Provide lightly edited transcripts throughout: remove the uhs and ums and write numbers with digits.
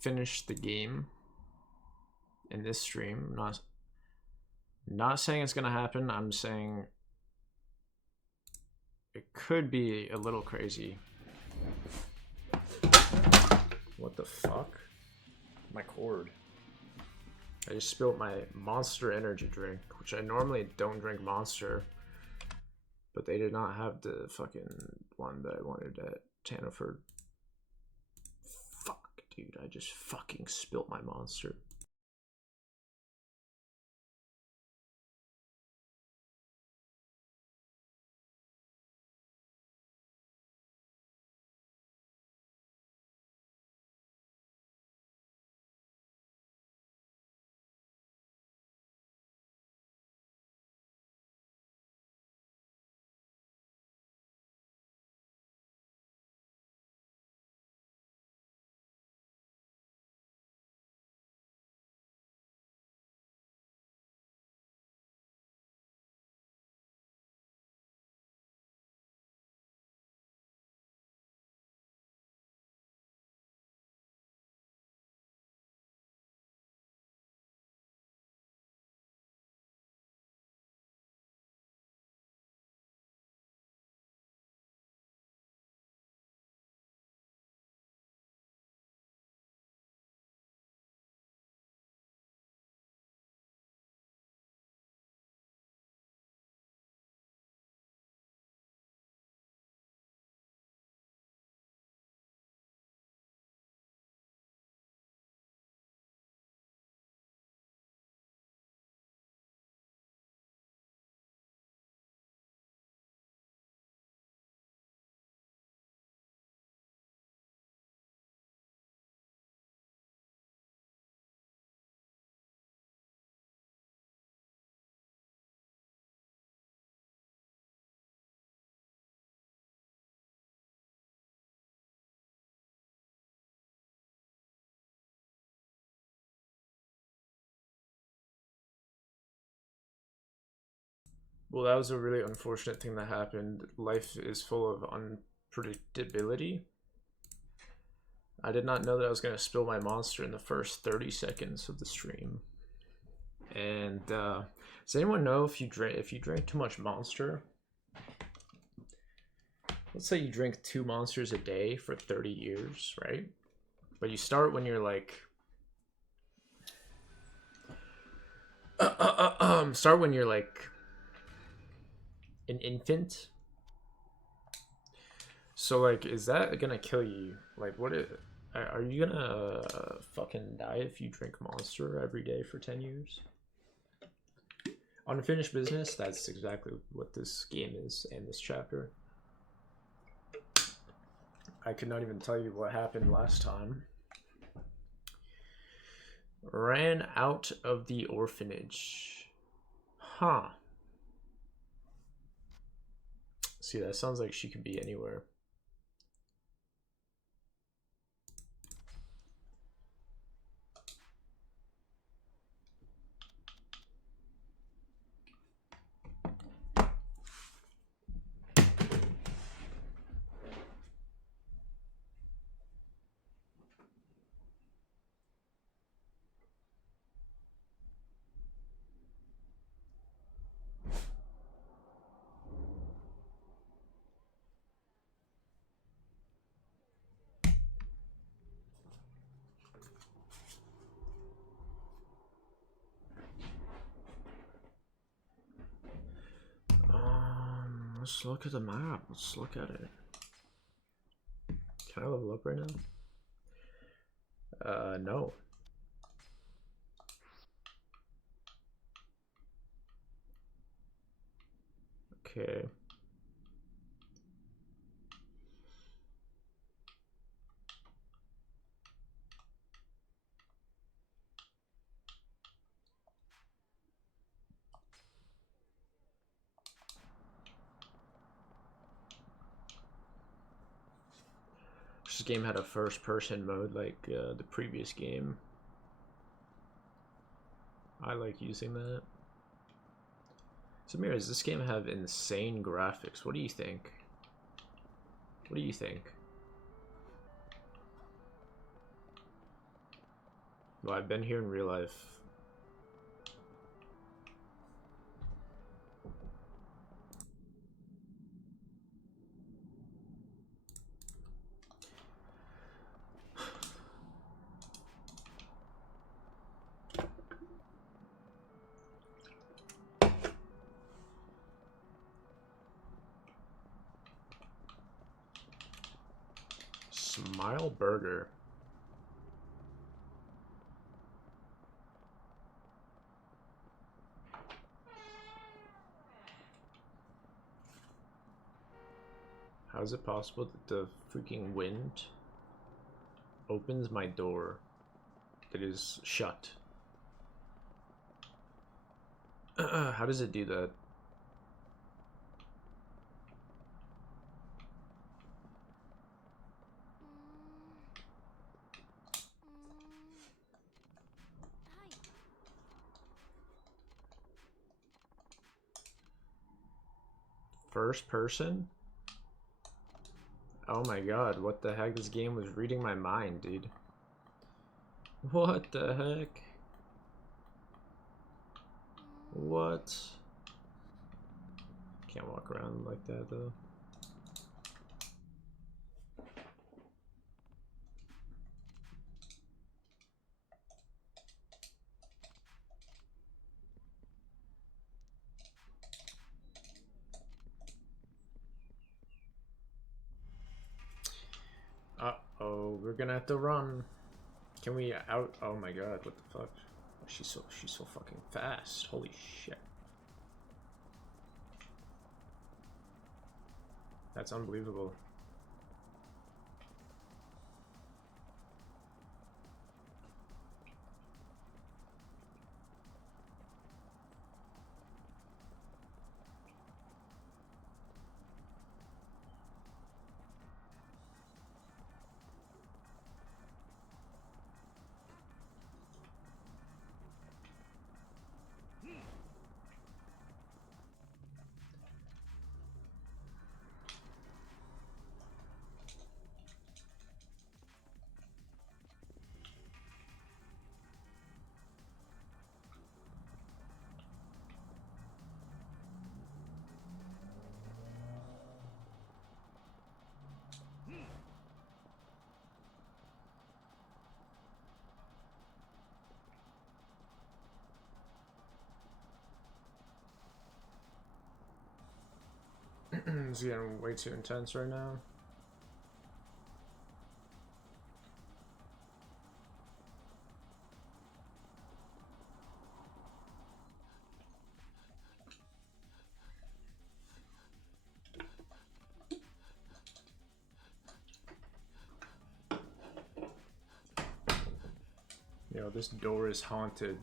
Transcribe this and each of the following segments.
finish the game in this stream. Not saying it's gonna happen. I'm saying it could be a little crazy. What the fuck? My cord. I just spilled my Monster energy drink, which I normally don't drink Monster, but they did not have the fucking one that I wanted at Tanniford. Fuck, dude, I just fucking spilled my Monster. Well, that was a really unfortunate thing that happened. Life is full of unpredictability. I did not know that I was going to spill my Monster in the first 30 seconds of the stream. And does anyone know if you drink too much Monster? Let's say you drink 2 Monsters a day for 30 years, right? But you start when you're like start when you're like an infant. So like, is that gonna kill you? Like, are you gonna fucking die if you drink Monster every day for 10 years? Unfinished business, that's exactly what this game is and this chapter. I could not even tell you what happened last time. Ran out of the orphanage. Huh. See, that sounds like she could be anywhere. Let's look at the map. Let's look at it. Can I level up right now? No. Okay. This game had a first-person mode like the previous game. I like using that. Samir, does this game have insane graphics? What do you think? What do you think? Well, I've been here in real life. Smile Burger. How is it possible that the freaking wind opens my door that is shut? How does it do that? First person? Oh my god, what the heck? This game was reading my mind, dude. What the heck? What? Can't walk around like that though. Uh-oh, we're gonna have to run. Can we out? Oh my god, what the fuck? She's so fucking fast. Holy shit. That's unbelievable. It's getting way too intense right now. Yo, this door is haunted.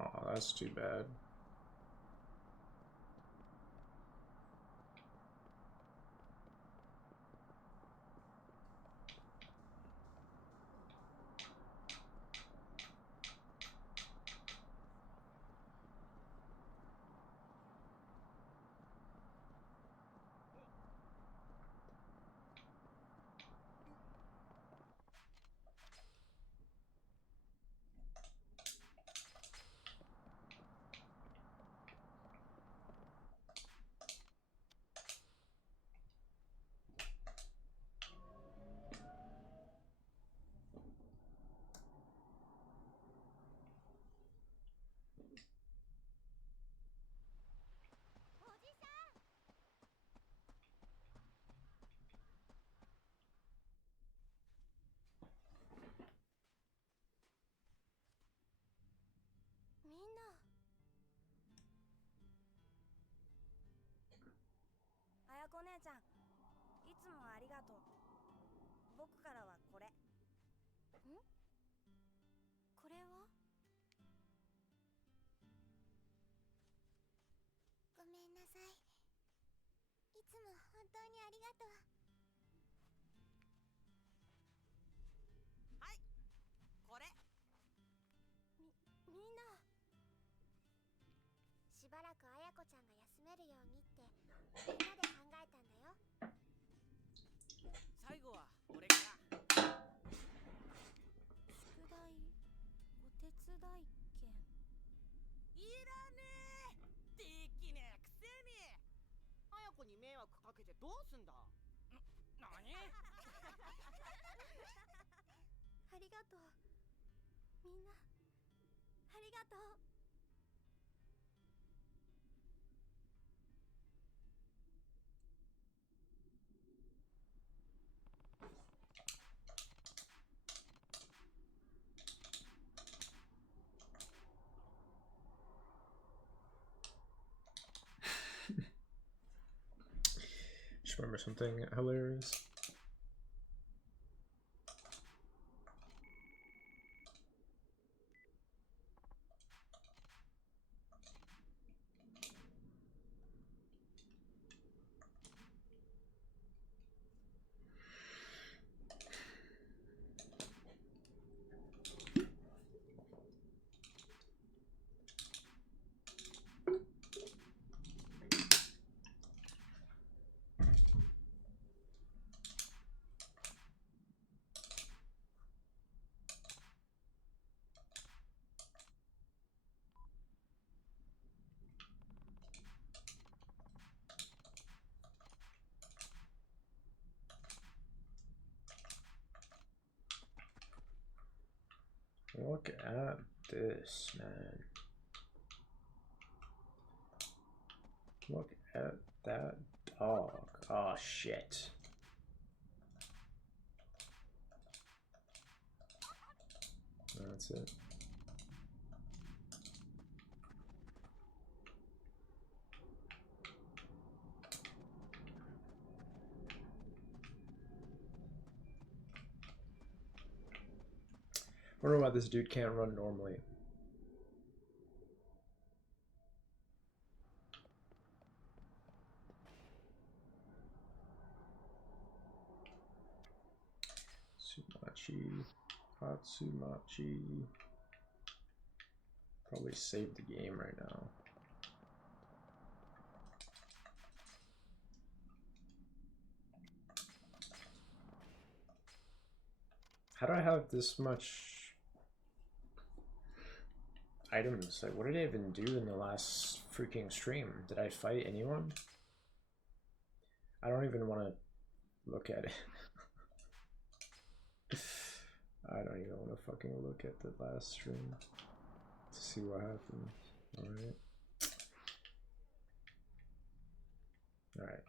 Oh, that's too bad. 姉ちゃん、いつもありがとう。僕からはこれ。ん？これは？ごめんなさい。いつも本当にありがとう。はい、これ。みんな。しばらく綾子ちゃんが休めるようにってみんなで考えたんだよ。最後は俺から。宿題お手伝い券いらねえ。できねえくせに。綾子に迷惑かけてどうすんだ。何ありがとう。みんなありがとう。Just remember something hilarious. Look at this, man. Look at that dog. Oh, shit. That's it. I don't know why this dude can't run normally. Sumachi, Hatsumachi. Probably save the game right now. How do I have this much items? Like, what did I even do in the last freaking stream? Did I fight anyone? I don't even want to look at it. I don't even want to fucking look at the last stream to see what happened. Alright. Alright.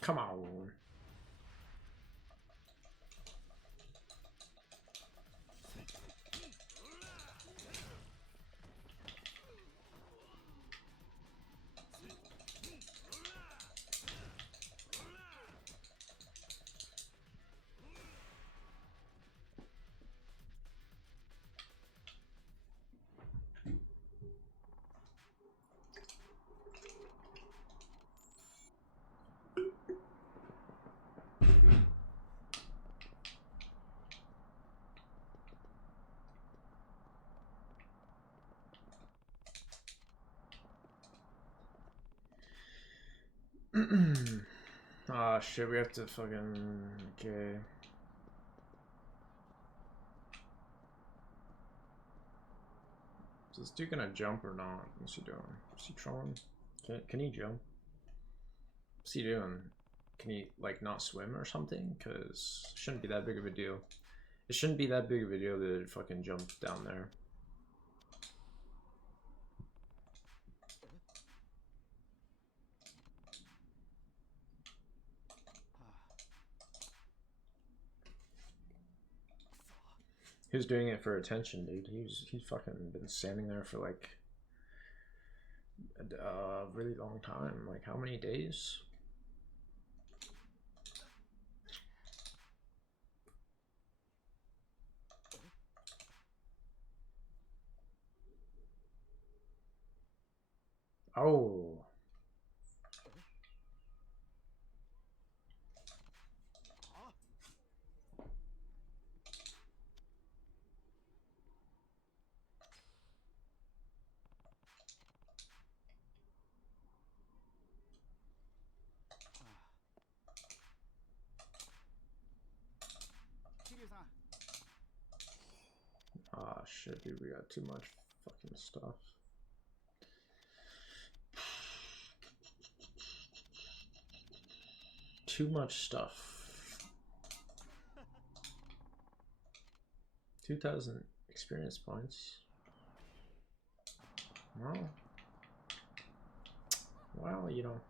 Come on. Ah, shit, we have to fucking... Okay. Is this dude gonna jump or not? What's he doing? Is he trolling? Can he jump? What's he doing? Can he, like, not swim or something? Because it shouldn't be that big of a deal. It shouldn't be that big of a deal to fucking jump down there. He was doing it for attention, dude. He's fucking been standing there for like a really long time. Like how many days? Oh. Ah, shit, dude, we got too much fucking stuff. Too much stuff. 2,000 experience points. Well, you know.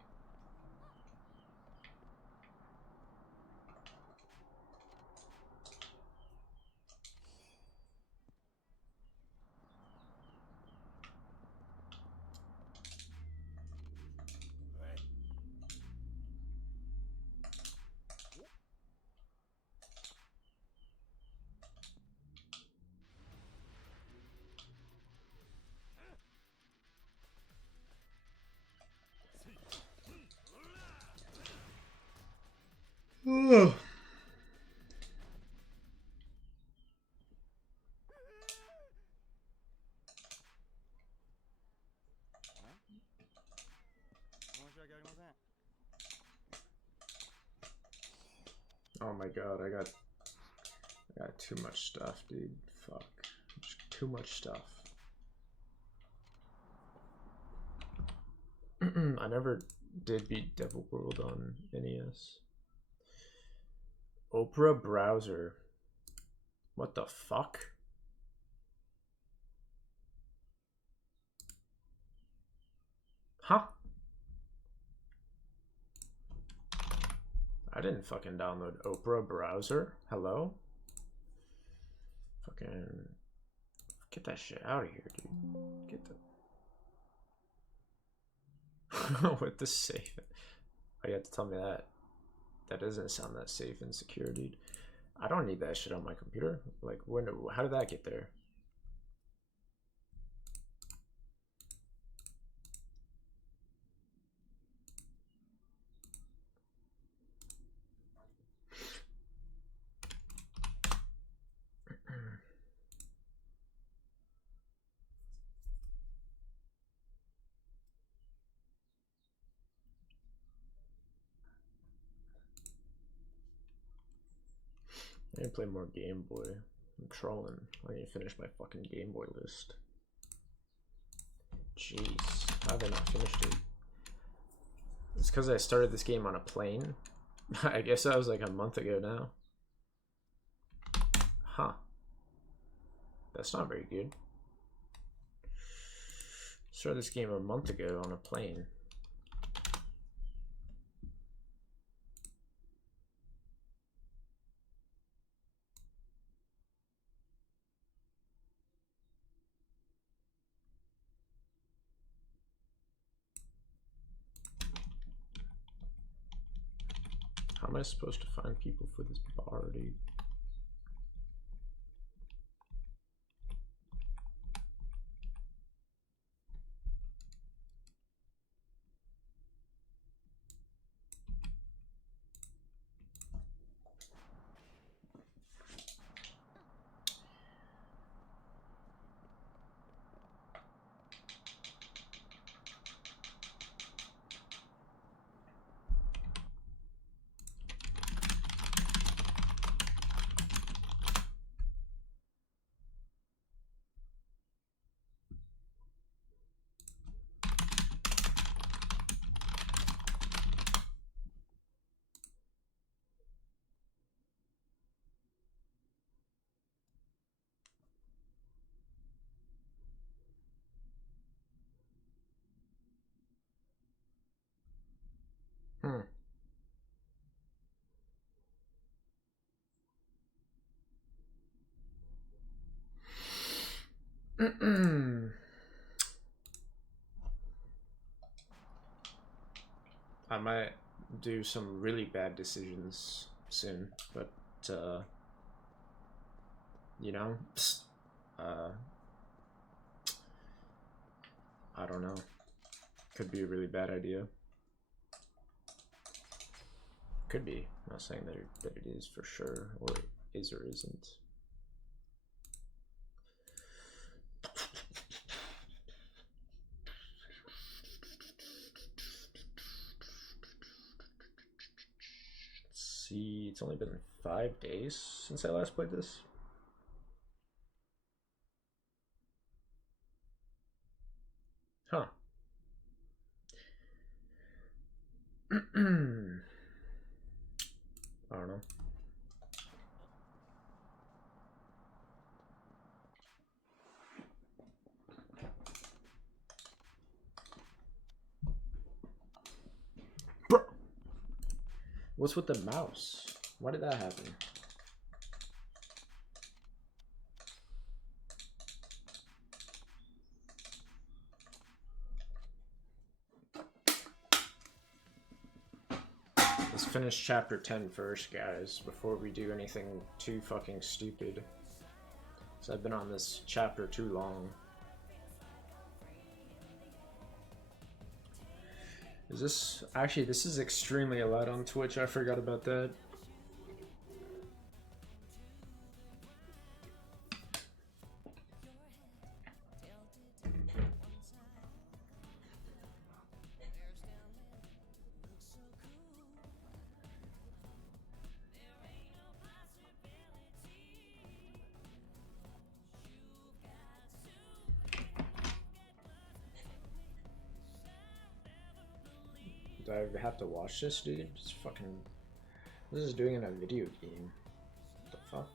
Ugh. Oh my god, I got too much stuff, dude. Fuck. Just too much stuff. I never did beat Devil World on NES. Opera browser. What the fuck? Huh? I didn't fucking download Opera browser. Hello? Fucking get that shit out of here, dude. Get the with the safe. Oh, you have to tell me that. That doesn't sound that safe and secure, dude. I don't need that shit on my computer. Like, when? How did that get there? I need to play more Game Boy. I'm trolling. I need to finish my fucking Game Boy list. Jeez, how have I not finished it? It's because I started this game on a plane. I guess that was like a month ago now. Huh. That's not very good. Started this game a month ago on a plane. How am I supposed to find people for this bar, dude? I might do some really bad decisions soon, but you know, I don't know. Could be a really bad idea. Could be. I'm not saying that it is for sure, or it is or isn't. Let's see, it's only been 5 days since I last played this. Huh. I don't know. Bro! What's with the mouse? Why did that happen? Let's finish chapter 10 first, guys, before we do anything too fucking stupid. So I've been on this chapter too long. Is this... Actually, this is extremely loud on Twitch. I forgot about that. Do I have to watch this, dude? It's fucking... What is this doing in a video game? What the fuck?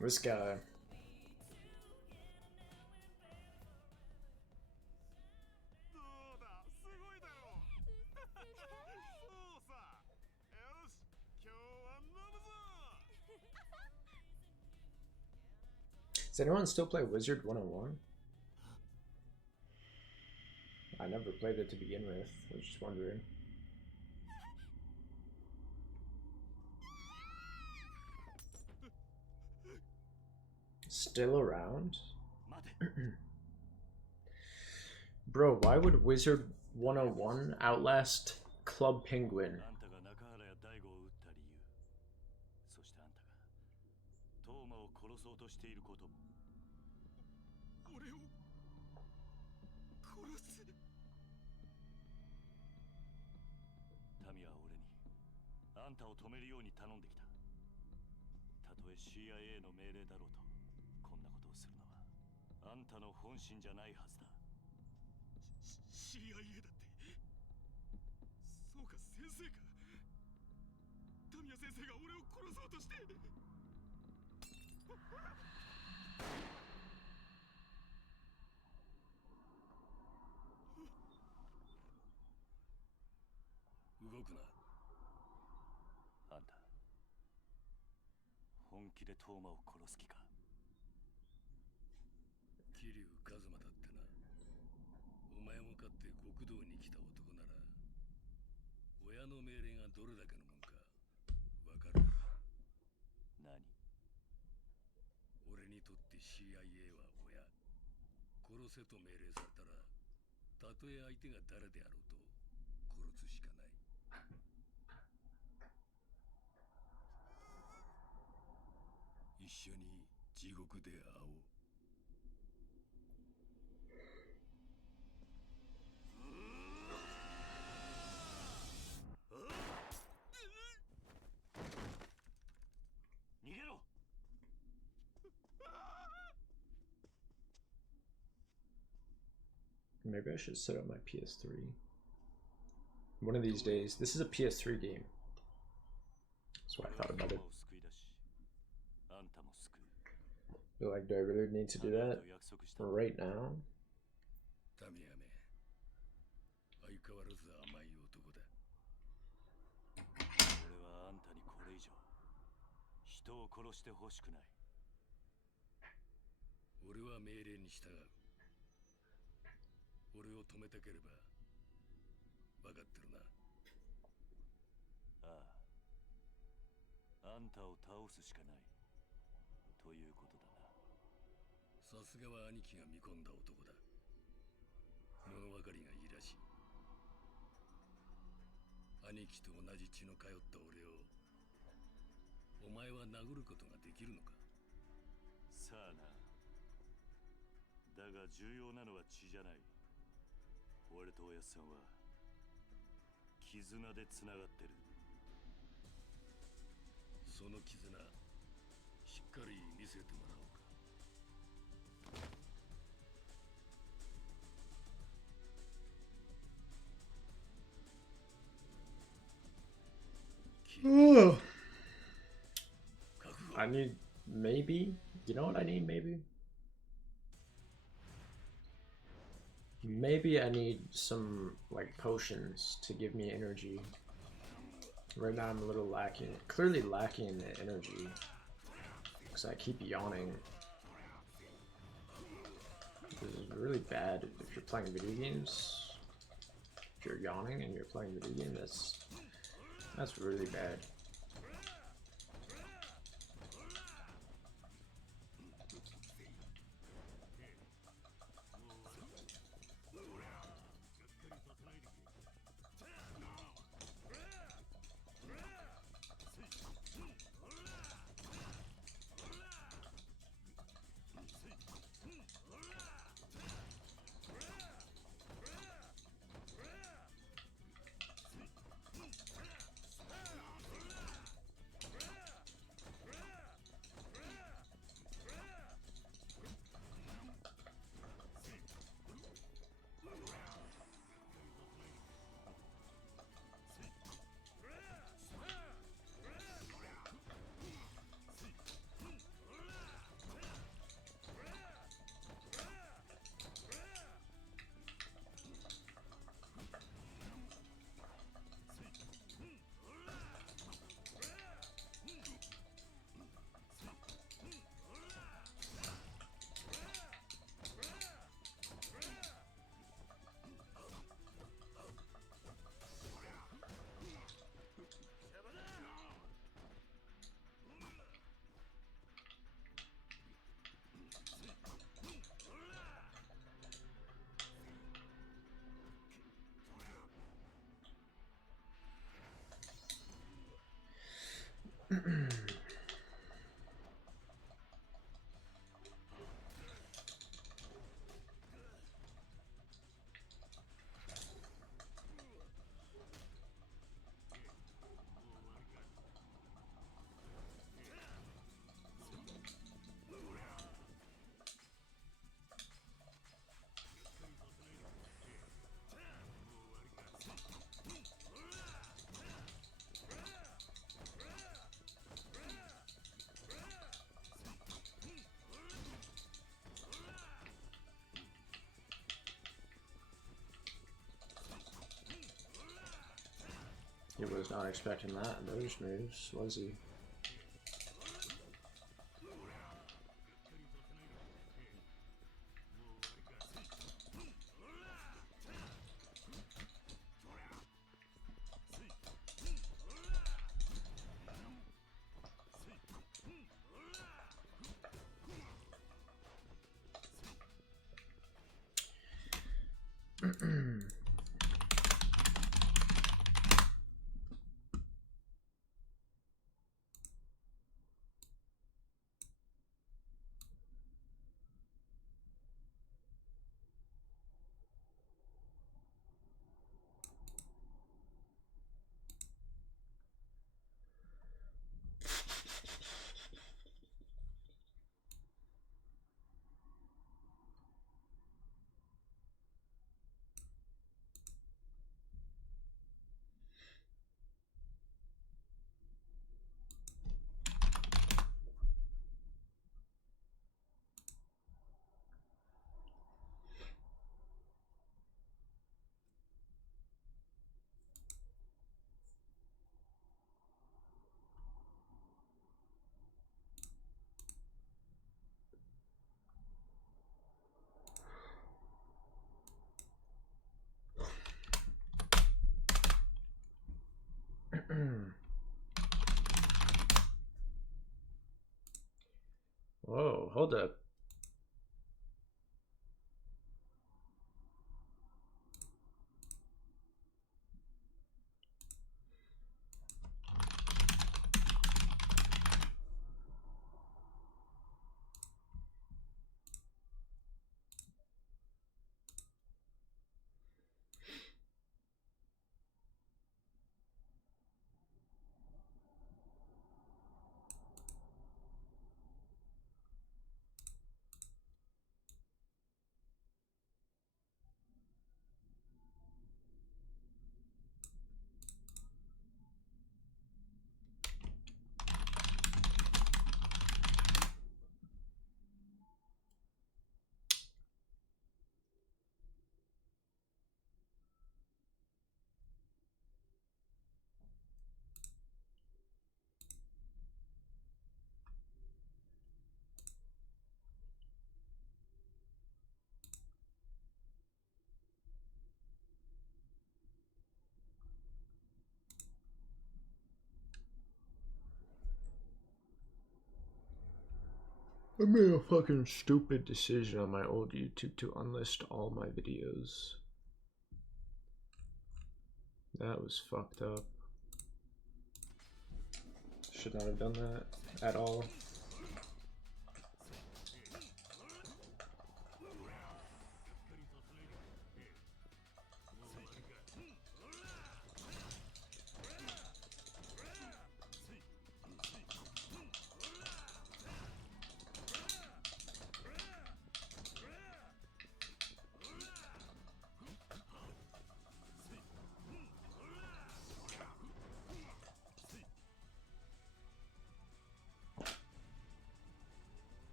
This guy. Does anyone still play Wizard 101? I never played it to begin with. I was just wondering. Still around? Bro, why would Wizard 101 outlast Club Penguin? CIA の命令だろうとこんなことをするのはあんたの本心じゃないはずだ。CIA だってそうか先生か。タミヤ先生が俺を殺そうとして。動くな。あんた本気でトーマを殺す気か。桐生一馬だってな。お前もかって極道に来た男なら親の命令がどれだけのもんかわかるだろ。何？俺にとって CIA は親。殺せと命令されたらたとえ相手が誰であろうと殺すしかない。一緒に地獄で会おう。逃げろ。Maybe I should set up my PS3. One of these days. This is a PS3 game. That's why I thought about it. But like, do I really need to do that right now? タミヤメ、相変わらず甘い男だ。俺はあんたにこれ以上人を殺してほしくない。俺は命令に従う。俺を止めたければ分かってるな。ああ、あんたを倒すしかないということだな。さすがは兄貴が見込んだ男だ。物分かりがいいらしい。兄貴と同じ血の通った俺をお前は殴ることができるのか。さあな。だが重要なのは血じゃない。俺とおやっさんは絆でつながってる。その絆しっかり見せてもらおうか。Ugh. I need, maybe, you know what I need, maybe I need some like potions to give me energy. Right now I'm a little lacking, clearly lacking in the energy because I keep yawning. This is really bad if you're playing video games. If you're yawning and you're playing video games, that's really bad. He was not expecting that in those moves, was he? Whoa, hold up. I made a fucking stupid decision on my old YouTube to unlist all my videos. That was fucked up. Should not have done that at all.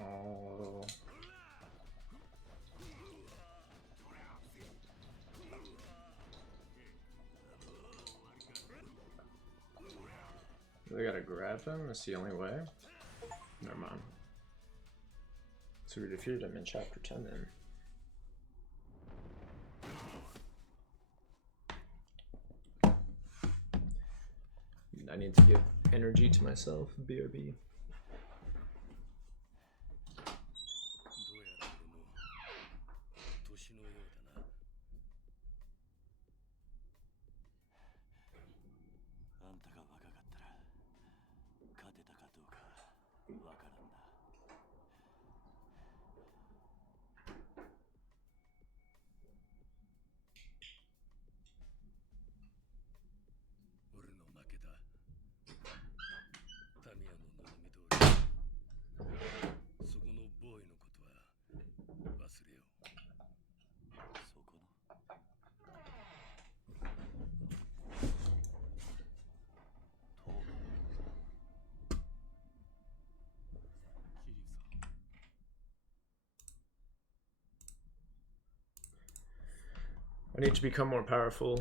Oh. We gotta grab him? That's the only way? Never mind. So we defeated him in chapter 10 then. I need to give energy to myself, BRB. I need to become more powerful.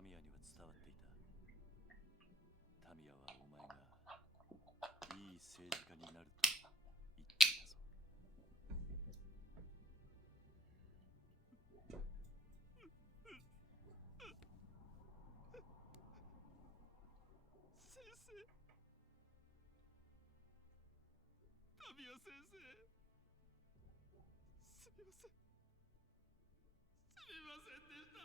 タミヤには伝わっていた。タミヤはお前がいい政治家になると言っていたぞ。先生、タミヤ先生、すみません。すみませんでした。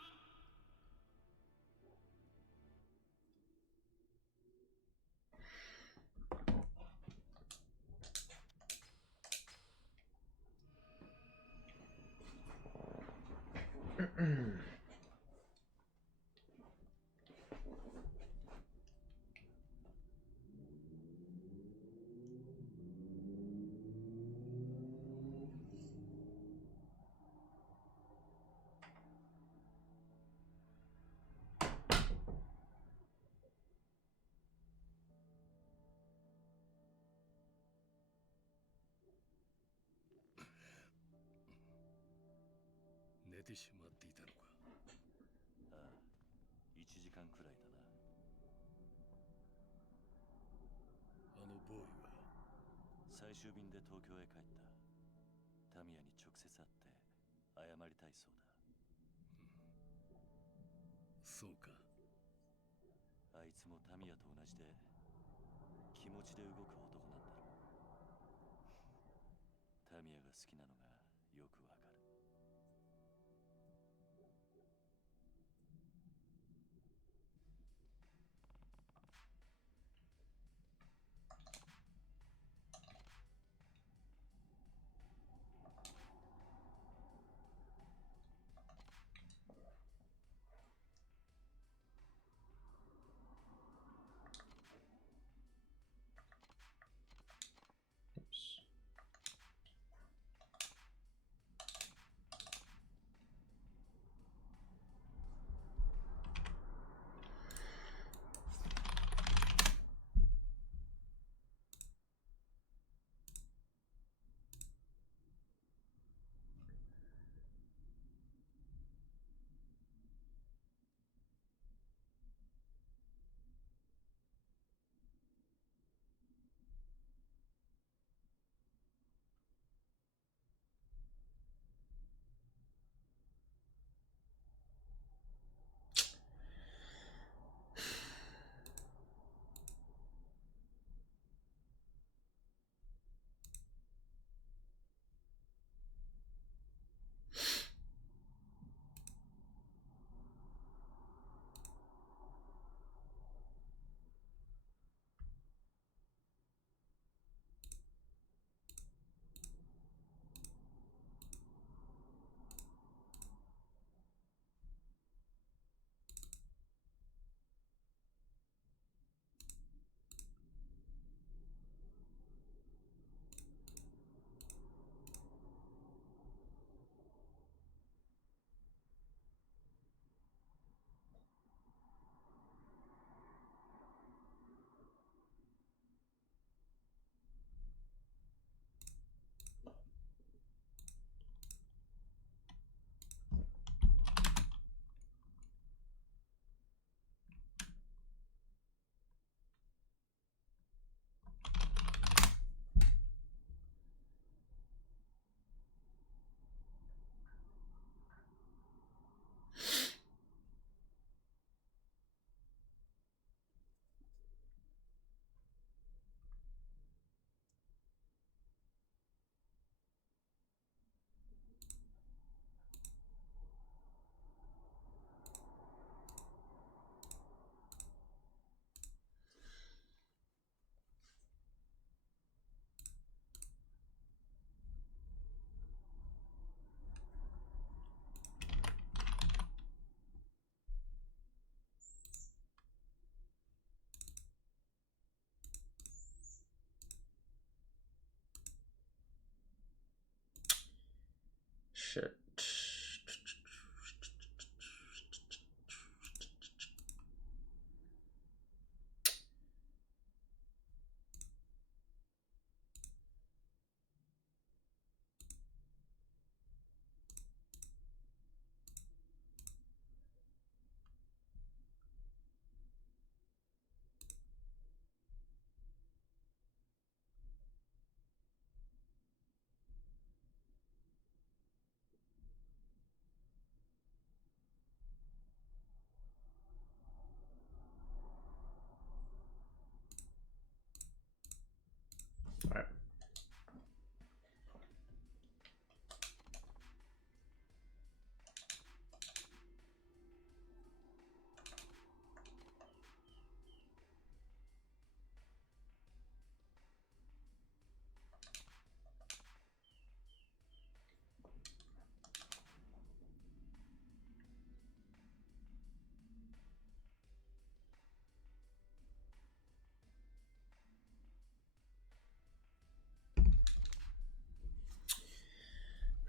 寝てしまっていたのか。ああ、1時間くらいだな。あのボーイは最終便で東京へ帰った。タミヤに直接会って謝りたいそうだ。そうか。あいつもタミヤと同じで気持ちで動く男なんだろう。タミヤが好きなのがよくわかる。Oops. Shit.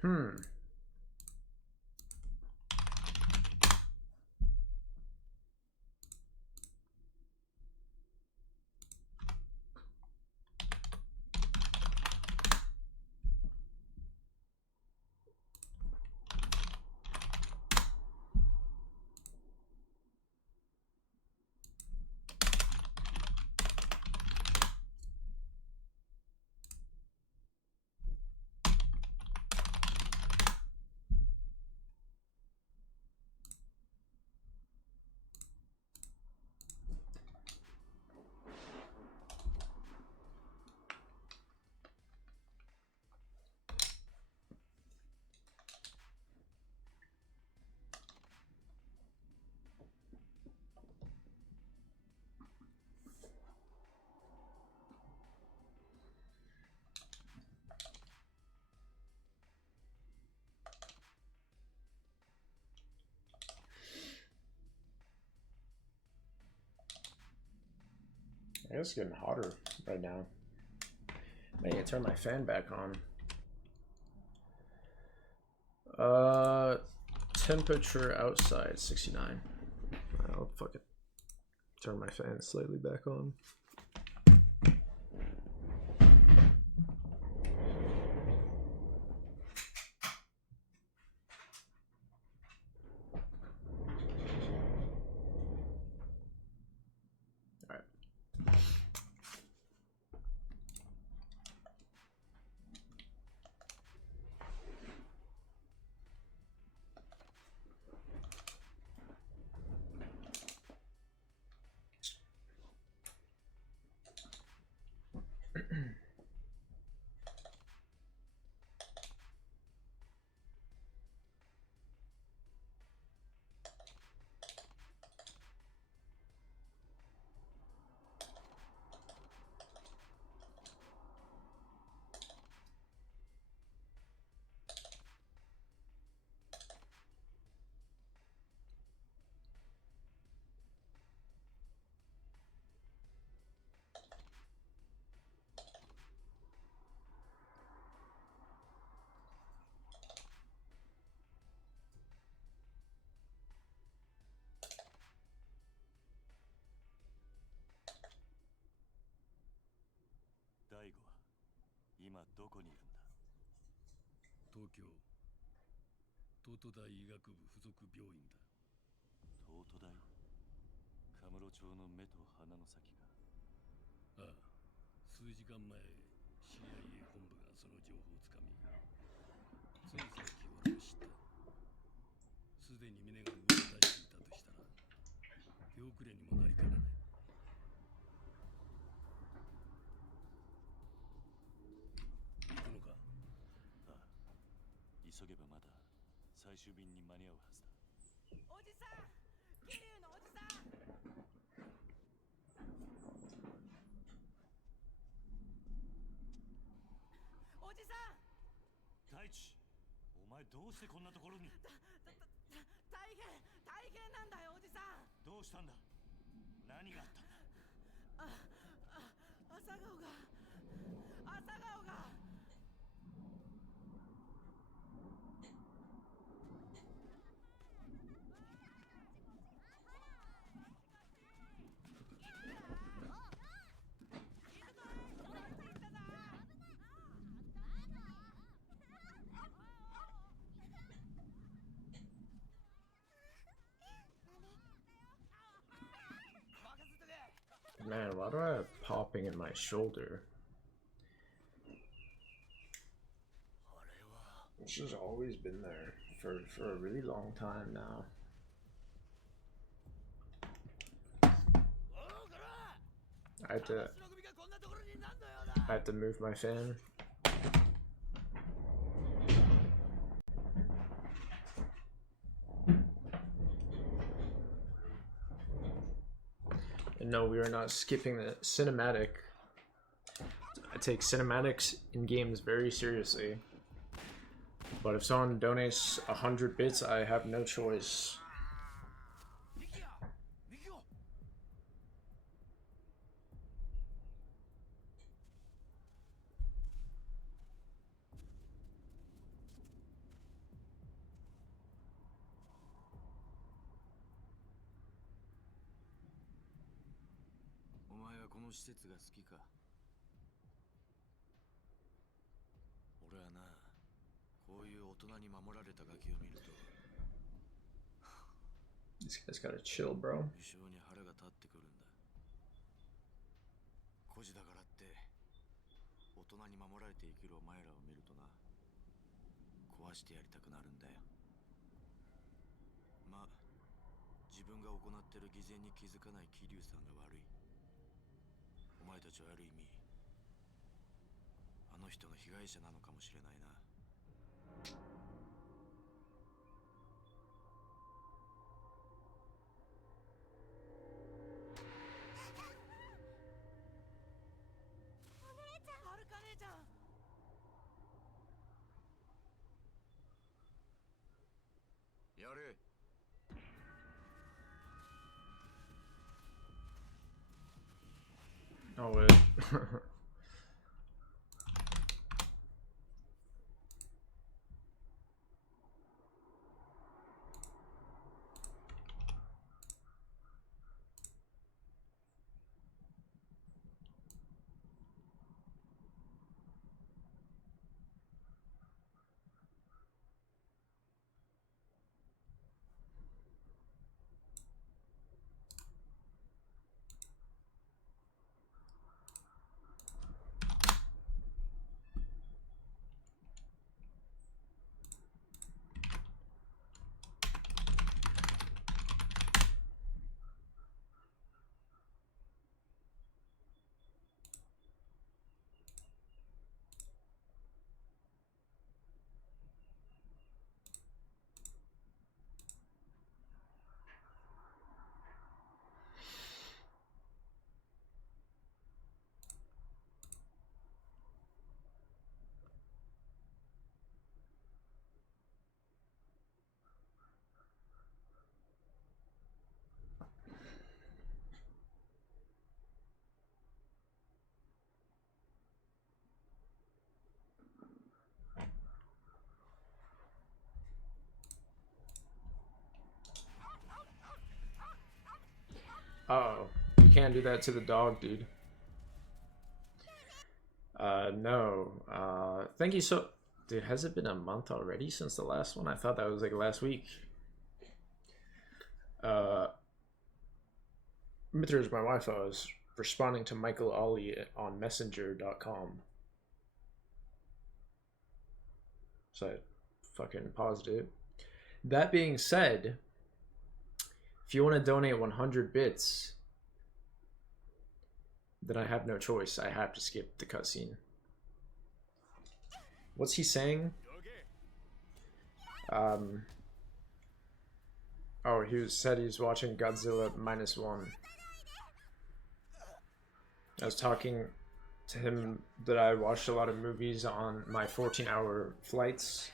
Hmm. I guess it's getting hotter right now. I need to turn my fan back on. Temperature outside 69. I'll fucking turn my fan slightly back on. Man, why do I have popping in my shoulder? This has always been there for a really long time now. I had to move my fan. And no, we are not skipping the cinematic. I take cinematics in games very seriously. But if someone donates 100 bits, I have no choice. の施設が好きか。俺はな、こういう大人に守られたガキを見ると This guy's gotta chill, bro. 無性に腹が立ってくるんだ。孤児だからって大人に守られて生きるお前らを見るとな、壊してやりたくなるんだよ。まあ、自分が行ってる偽善に気づかない桐生さんが悪い。お前たちはある意味あの人の被害者なのかもしれないな。はるか姉ちゃん。やれ。Oh wait. Uh-oh. You can't do that to the dog, dude. No. Thank you so... Dude, has it been a month already since the last one? I thought that was like last week. Mitters, my wife, I was responding to Michael Ollie on messenger.com. So I fucking paused it. That being said, if you want to donate 100 bits, then I have no choice. I have to skip the cutscene. What's he saying? Oh, said he was watching Godzilla -1. I was talking to him that I watched a lot of movies on my 14-hour flights.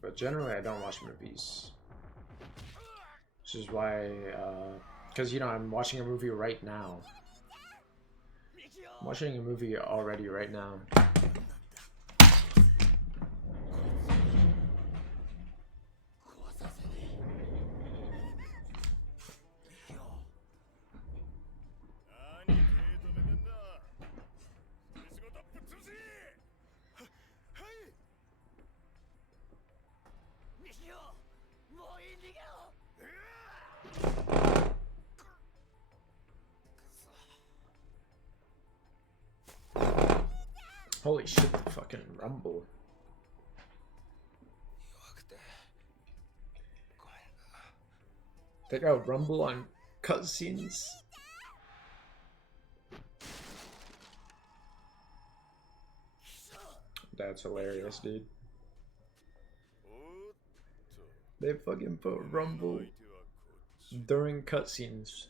But generally I don't watch movies. Which is why, because, you know, I'm watching a movie right now. I'm watching a movie already right now. Holy shit, the fucking rumble. They got rumble on cutscenes. That's hilarious, dude. They fucking put rumble during cutscenes.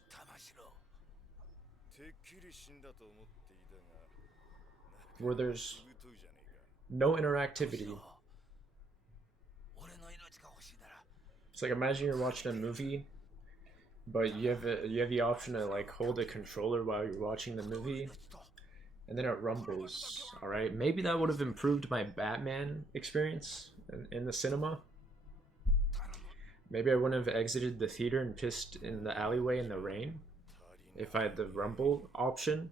Where there's no interactivity. It's like, imagine you're watching a movie, but you have the option to like hold a controller while you're watching the movie, and then it rumbles. All right, maybe that would have improved my Batman experience in the cinema. Maybe I wouldn't have exited the theater and pissed in the alleyway in the rain. if I had the rumble option.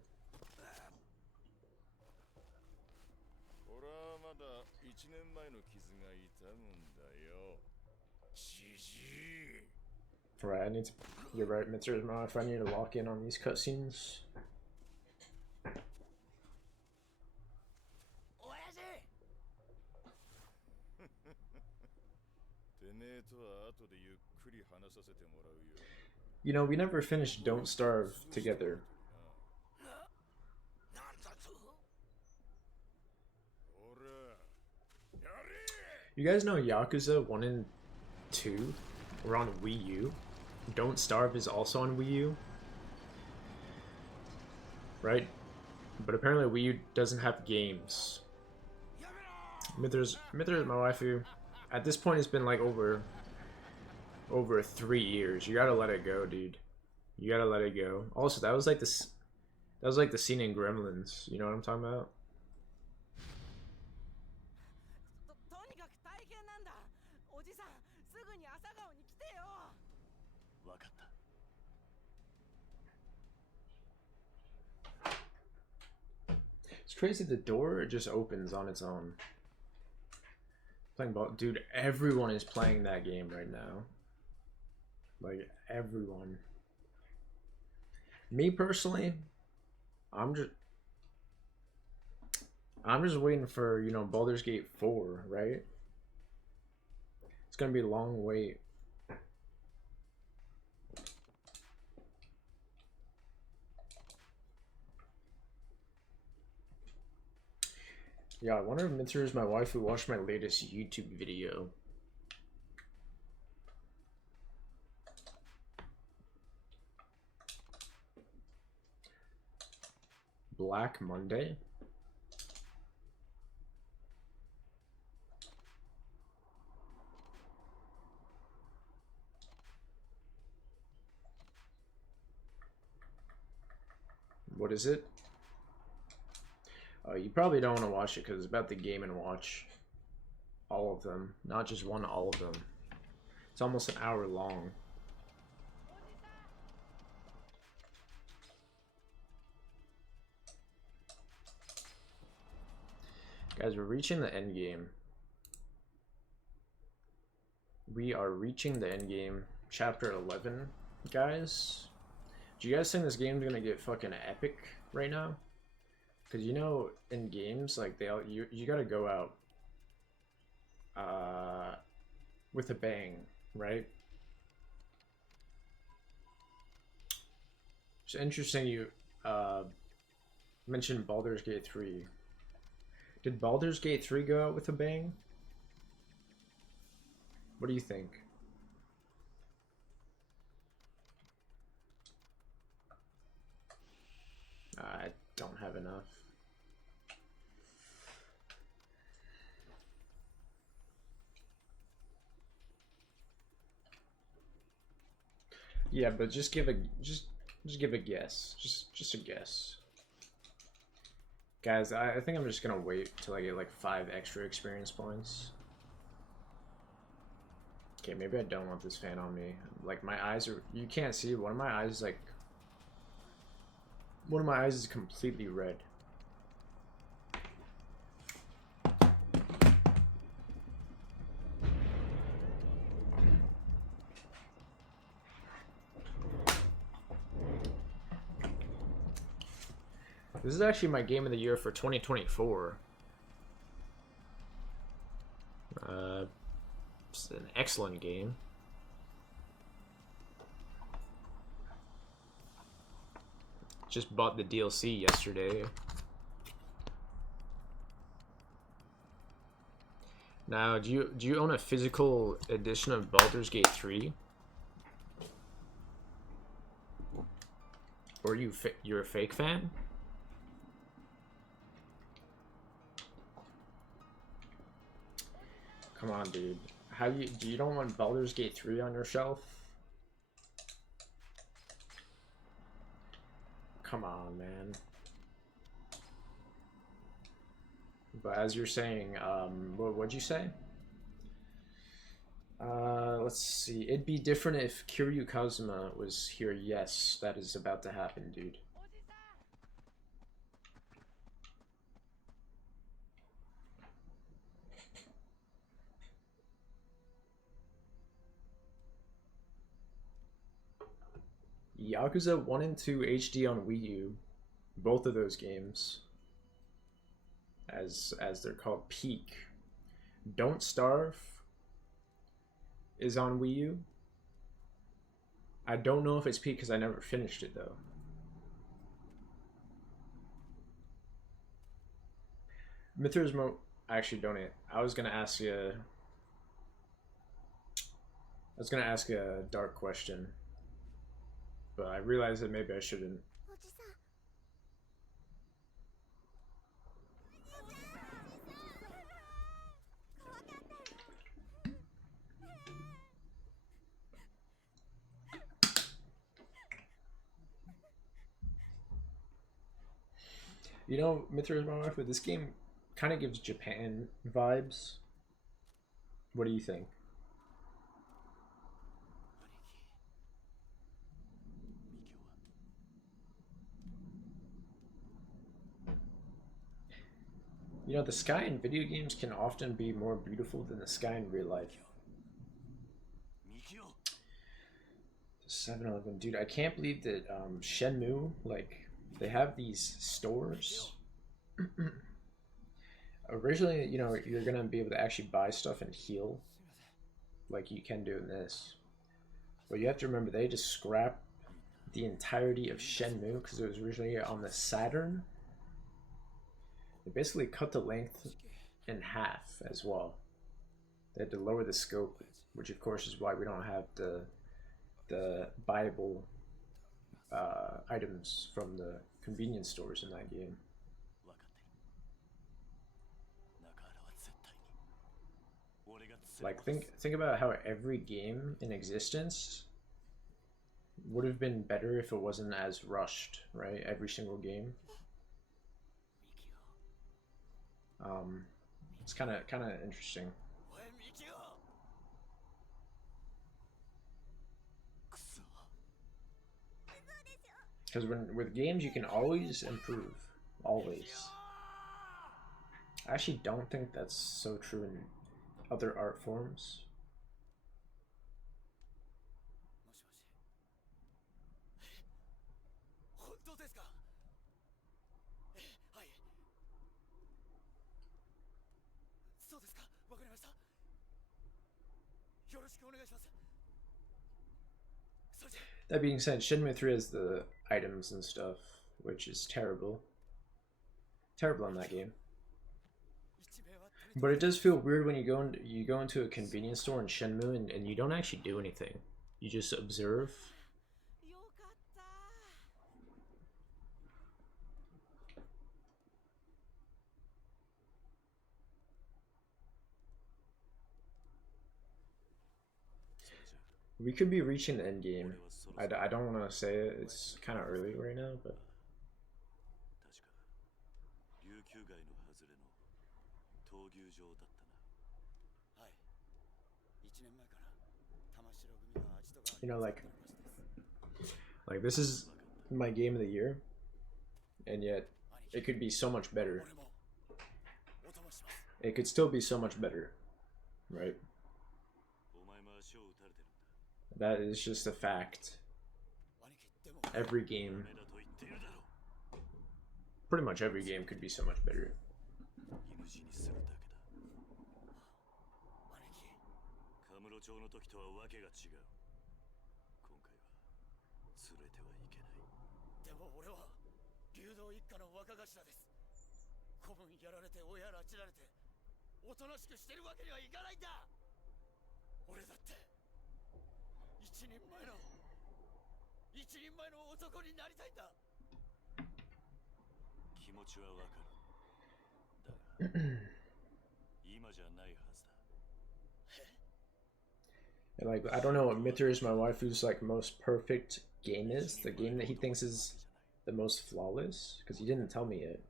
Right, I need to. You're right, Mitsuru. If I need to lock in on these cutscenes. You know, we never finished Don't Starve together. You guys know Yakuza 1 and 2 were on Wii U? Don't Starve is also on Wii U. Right? But apparently Wii U doesn't have games. Mithra's my waifu. At this point it's been like over 3 years. You gotta let it go, dude. You gotta let it go. Also, that was like this. That was like the scene in Gremlins. You know what I'm talking about? It's crazy. The door just opens on its own. Playing ball, dude. Everyone is playing that game right now. Like everyone. Me personally, I'm just waiting for, you know, Baldur's Gate 4, right? It's gonna be a long wait. Yeah, I wonder if Mitsuru is my wife who watched my latest YouTube video. Black Monday? What is it? You probably don't want to watch it because it's about the Game & Watch. All of them. Not just one, all of them. It's almost an hour long. Guys, we're reaching the end game. We are reaching the end game. Chapter 11, guys. Do you guys think this game's gonna get fucking epic right now? Because you know, in games, like you gotta go out with a bang, right? It's interesting you mentioned Baldur's Gate 3. Did Baldur's Gate 3 go out with a bang? What do you think? I don't have enough. Yeah, but just give a just give a guess. Just a guess. Guys, I think I'm just gonna wait till I get like 5 extra experience points. Okay, maybe I don't want this fan on me. Like my eyes are, you can't see, one of my eyes is like, one of my eyes is completely red. This is actually my game of the year for 2024. It's an excellent game. Just bought the DLC yesterday. Now, do you own a physical edition of Baldur's Gate 3? Or you're a fake fan? Come on, dude. How do you don't want Baldur's Gate 3 on your shelf? Come on, man. But as you're saying, what'd you say? Let's see. It'd be different if Kiryu Kazuma was here. Yes, that is about to happen, dude. Yakuza 1 and 2 HD on Wii U. Both of those games. As they're called, Peak. Don't Starve is on Wii U. I don't know if it's Peak because I never finished it though. Mithra's actually donate. I was gonna ask you. I was gonna ask a dark question, but I realized that maybe I shouldn't. You know, Mithra is my wife, but this game kind of gives Japan vibes. What do you think? You know, the sky in video games can often be more beautiful than the sky in real life. 7-Eleven, dude, I can't believe that Shenmue, like, they have these stores. Originally, you know, you're gonna be able to actually buy stuff and heal, like you can do in this. But you have to remember, they just scrapped the entirety of Shenmue because it was originally on the Saturn. They basically cut the length in half as well. They had to lower the scope, which of course is why we don't have the buyable items from the convenience stores in that game. Like think about how every game in existence would have been better if it wasn't as rushed, right? Every single game. It's kind of interesting. Because with games you can always improve, always. I actually don't think that's so true in other art forms. That being said, Shenmue 3 has the items and stuff, which is terrible. Terrible on that game. But it does feel weird when you go into a convenience store in Shenmue and you don't actually do anything. You just observe. We could be reaching the end game. I don't want to say it. It's kind of early right now, but. You know, like this is my game of the year, and yet it could be so much better. It could still be so much better, right? That is just a fact. Every game, pretty much every game could be so much better. And like, I don't know what Mithra is my waifu's like most perfect game is. The game that he thinks is the most flawless, because he didn't tell me it.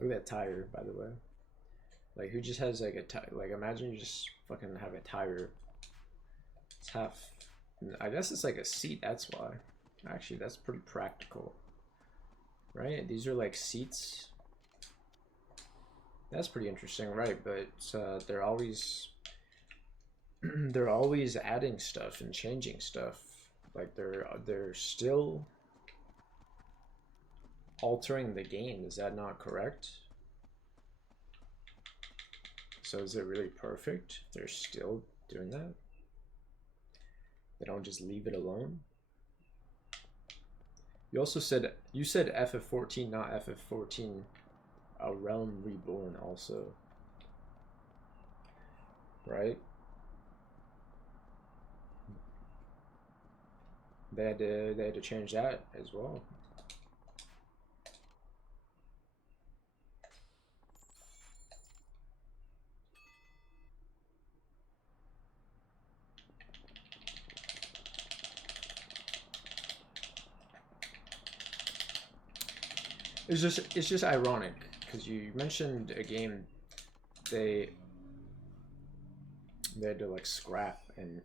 Look at that tire, by the way. Like, who just has like a tire? Like, imagine you just fucking have a tire. It's half. I guess it's like a seat. That's why. Actually, that's pretty practical, right? These are like seats. That's pretty interesting, right? But they're always they're always adding stuff and changing stuff. Like they're still altering the game. Is that not correct? So is it really perfect? They're still doing that? They don't just leave it alone? You also said, you said FF14, not FF14 A Realm Reborn also. Right? They had to change that as well. It's just ironic because you mentioned a game they had to like scrap and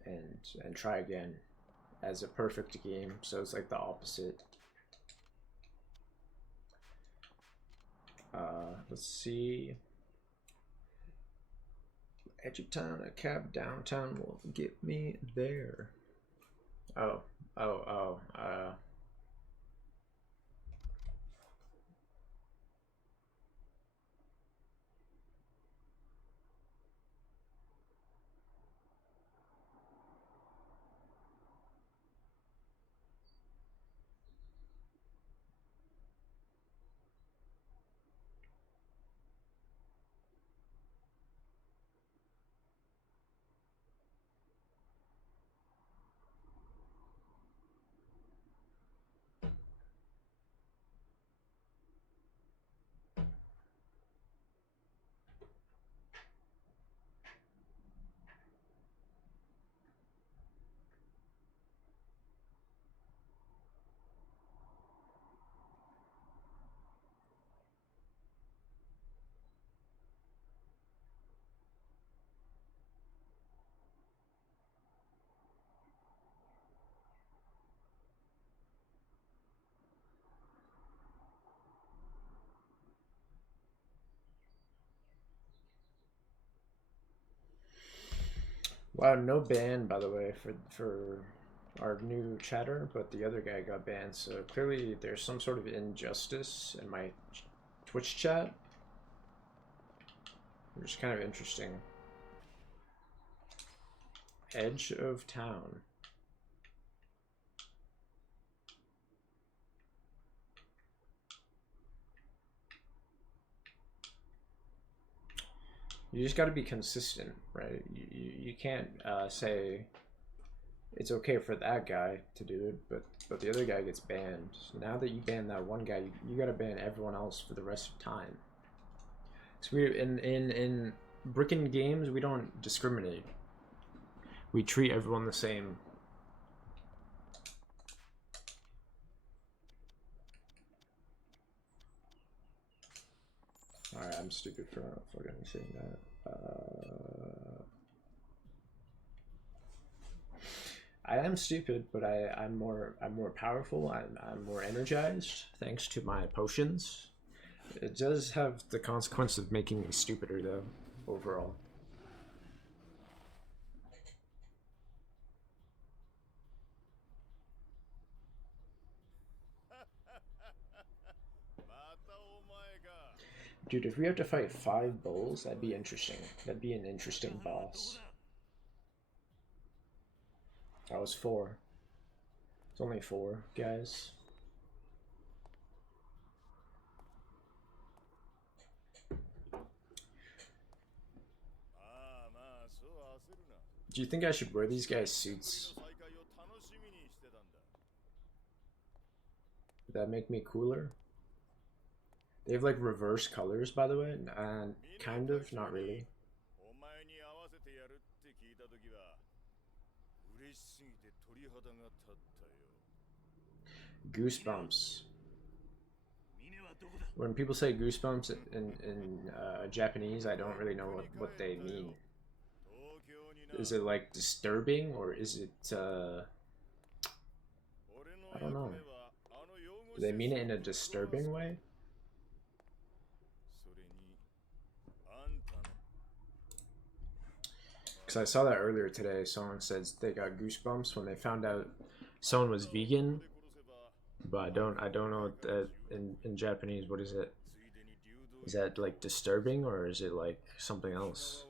try again as a perfect game, so it's like the opposite. Let's see. Edge of town, a cab downtown will get me there. Oh. Wow, no ban by the way for our new chatter, but the other guy got banned. So clearly there's some sort of injustice in my Twitch chat, which is kind of interesting. Edge of town. You just got to be consistent, right? You can't say it's okay for that guy to do it, but the other guy gets banned. So now that you ban that one guy, you got to ban everyone else for the rest of time. So we in Bricken games, we don't discriminate. We treat everyone the same. Alright, I'm stupid for not fucking saying that. I am stupid, but I'm more powerful. I'm more energized thanks to my potions. It does have the consequence of making me stupider though, overall. Dude, if we have to fight 5 bulls, that'd be interesting. That'd be an interesting boss. That was 4. It's only 4, guys. Do you think I should wear these guys' suits? Would that make me cooler? They have like reverse colors, by the way, and kind of, not really. Goosebumps. When people say goosebumps in Japanese, I don't really know what they mean. Is it like disturbing, or is it I don't know. Do they mean it in a disturbing way? Because I saw that earlier today. Someone says they got goosebumps when they found out someone was vegan, but I don't know what that in Japanese. What is it? Is that like disturbing, or is it like something else?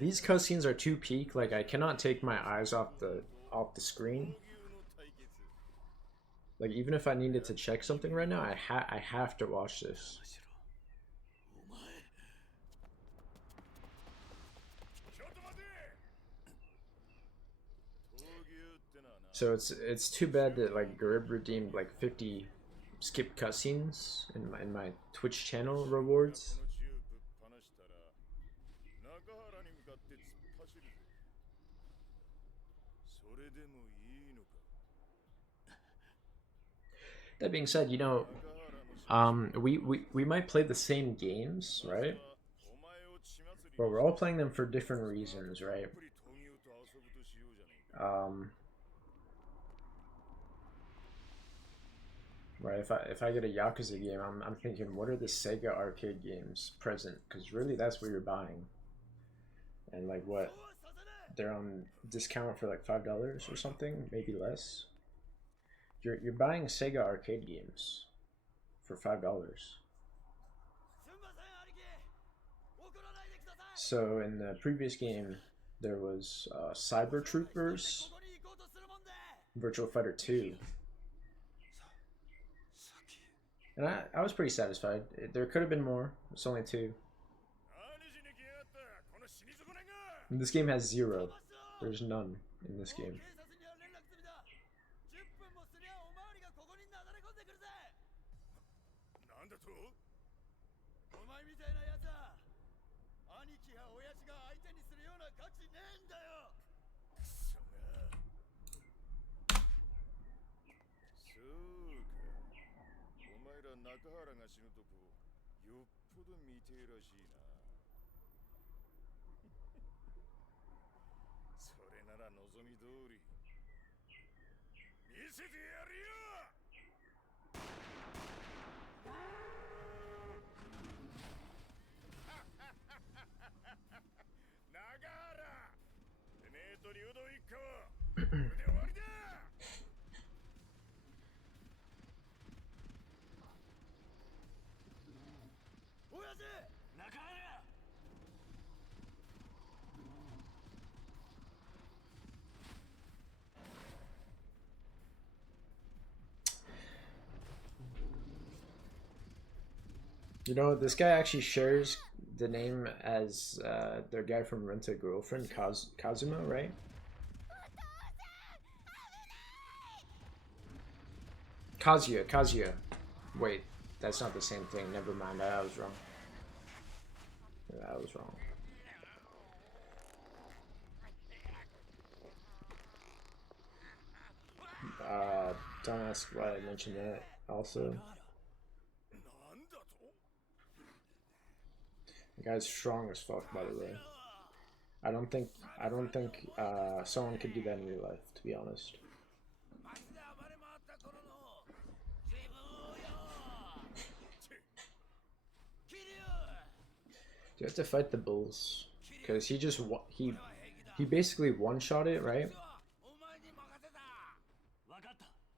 These cutscenes are too peak. Like I cannot take my eyes off the screen. Like even if I needed to check something right now, I have to watch this. So it's too bad that like Garib redeemed like 50 skip cutscenes in my Twitch channel rewards. That being said, you know, we might play the same games, right? But we're all playing them for different reasons, right? Right. If I get a Yakuza game, I'm thinking, what are the Sega Arcade games present? Because really, that's what you're buying. And like what, they're on discount for like $5 or something, maybe less. You're buying Sega Arcade games for $5. So in the previous game, there was Cyber Troopers, Virtual Fighter 2. And I was pretty satisfied. There could have been more. It's only 2. And this game has 0. There's none in this game. You know, this guy actually shares the name as their guy from Rent a Girlfriend, Kazuma, right? Kazuya. Wait, that's not the same thing. Never mind, I was wrong. I was wrong. Don't ask why I mentioned that also. The guy's strong as fuck, by the way. I don't think someone could do that in real life, to be honest. Do you have to fight the bulls? Because he just he basically one-shot it, right?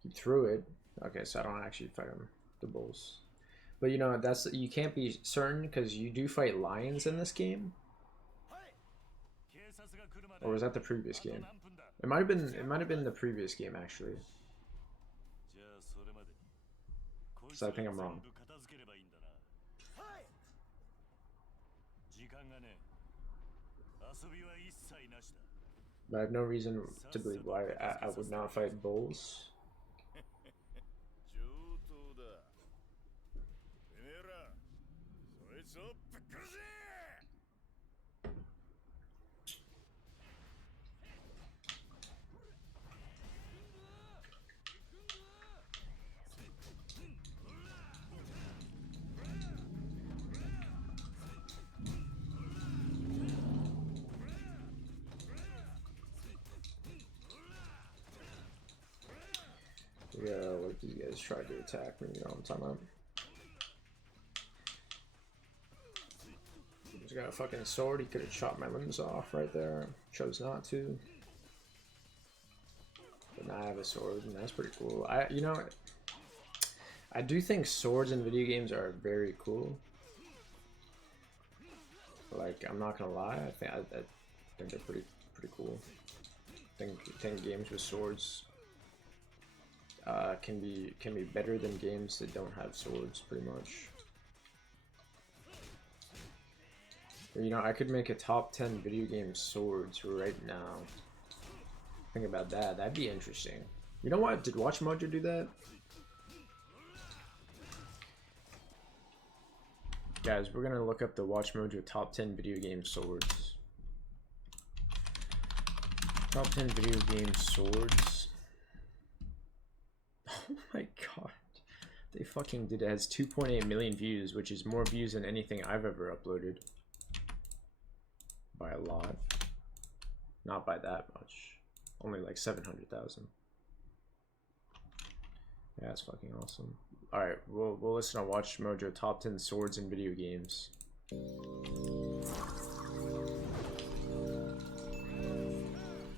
He threw it. Okay, so I don't actually fight him, the bulls. But you know, you can't be certain because you do fight lions in this game. Or was that the previous game? It might have been. It might have been the previous game actually. So I think I'm wrong. But I have no reason to believe why I would not fight bulls. Yeah, like these guys tried to attack me, you know what I'm talking about? He's got a fucking sword, he could have chopped my limbs off right there. Chose not to. But now I have a sword, and that's pretty cool. You know, I do think swords in video games are very cool. Like, I'm not gonna lie, I think they're pretty cool. I think games with swords can be better than games that don't have swords, pretty much. Or, you know, I could make a top 10 video game swords right now. Think about that. That'd be interesting. You know what? Did Watch Mojo do that? Guys, we're gonna look up the Watch Mojo top 10 video game swords. Top 10 video game swords. Oh my god. They fucking did it. It has 2.8 million views, which is more views than anything I've ever uploaded. By a lot. Not by that much. Only like 700,000. Yeah, that's fucking awesome. Alright, we'll listen to Watch Mojo top 10 swords in video games.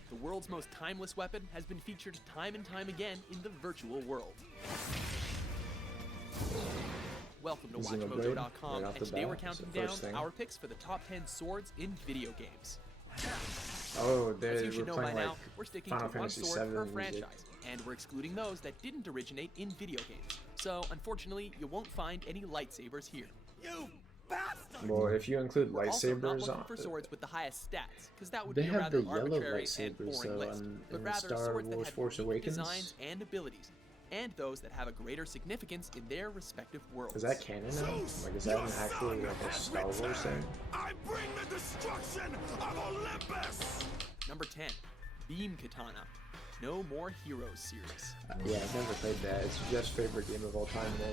The world's most timeless weapon has been featured time and time again in the virtual world. Welcome to WatchMojo.com, and today we're counting down our picks for the top 10 swords in video games. Oh, as you should we're know by playing now, like we're sticking Final to one Fantasy sword per VII franchise, music. and we're excluding those that didn't originate in video games. So, unfortunately, you won't find any lightsabers here. You bastard! Well, if you include We're also not lightsabers looking for swords with the highest stats, because that would they be a have rather the yellow arbitrary and lightsabers boring though list, but in rather Star swords that Wars have Force unique Awakens. designs and abilities, and those that have a greater significance in their respective worlds. Is that canon now? Like, is that an actual like a Star Wars thing? I bring the destruction of Olympus! Number 10, Beam Katana. No More Heroes series. Yeah, I've never played that. It's Jeff's favorite game of all time though.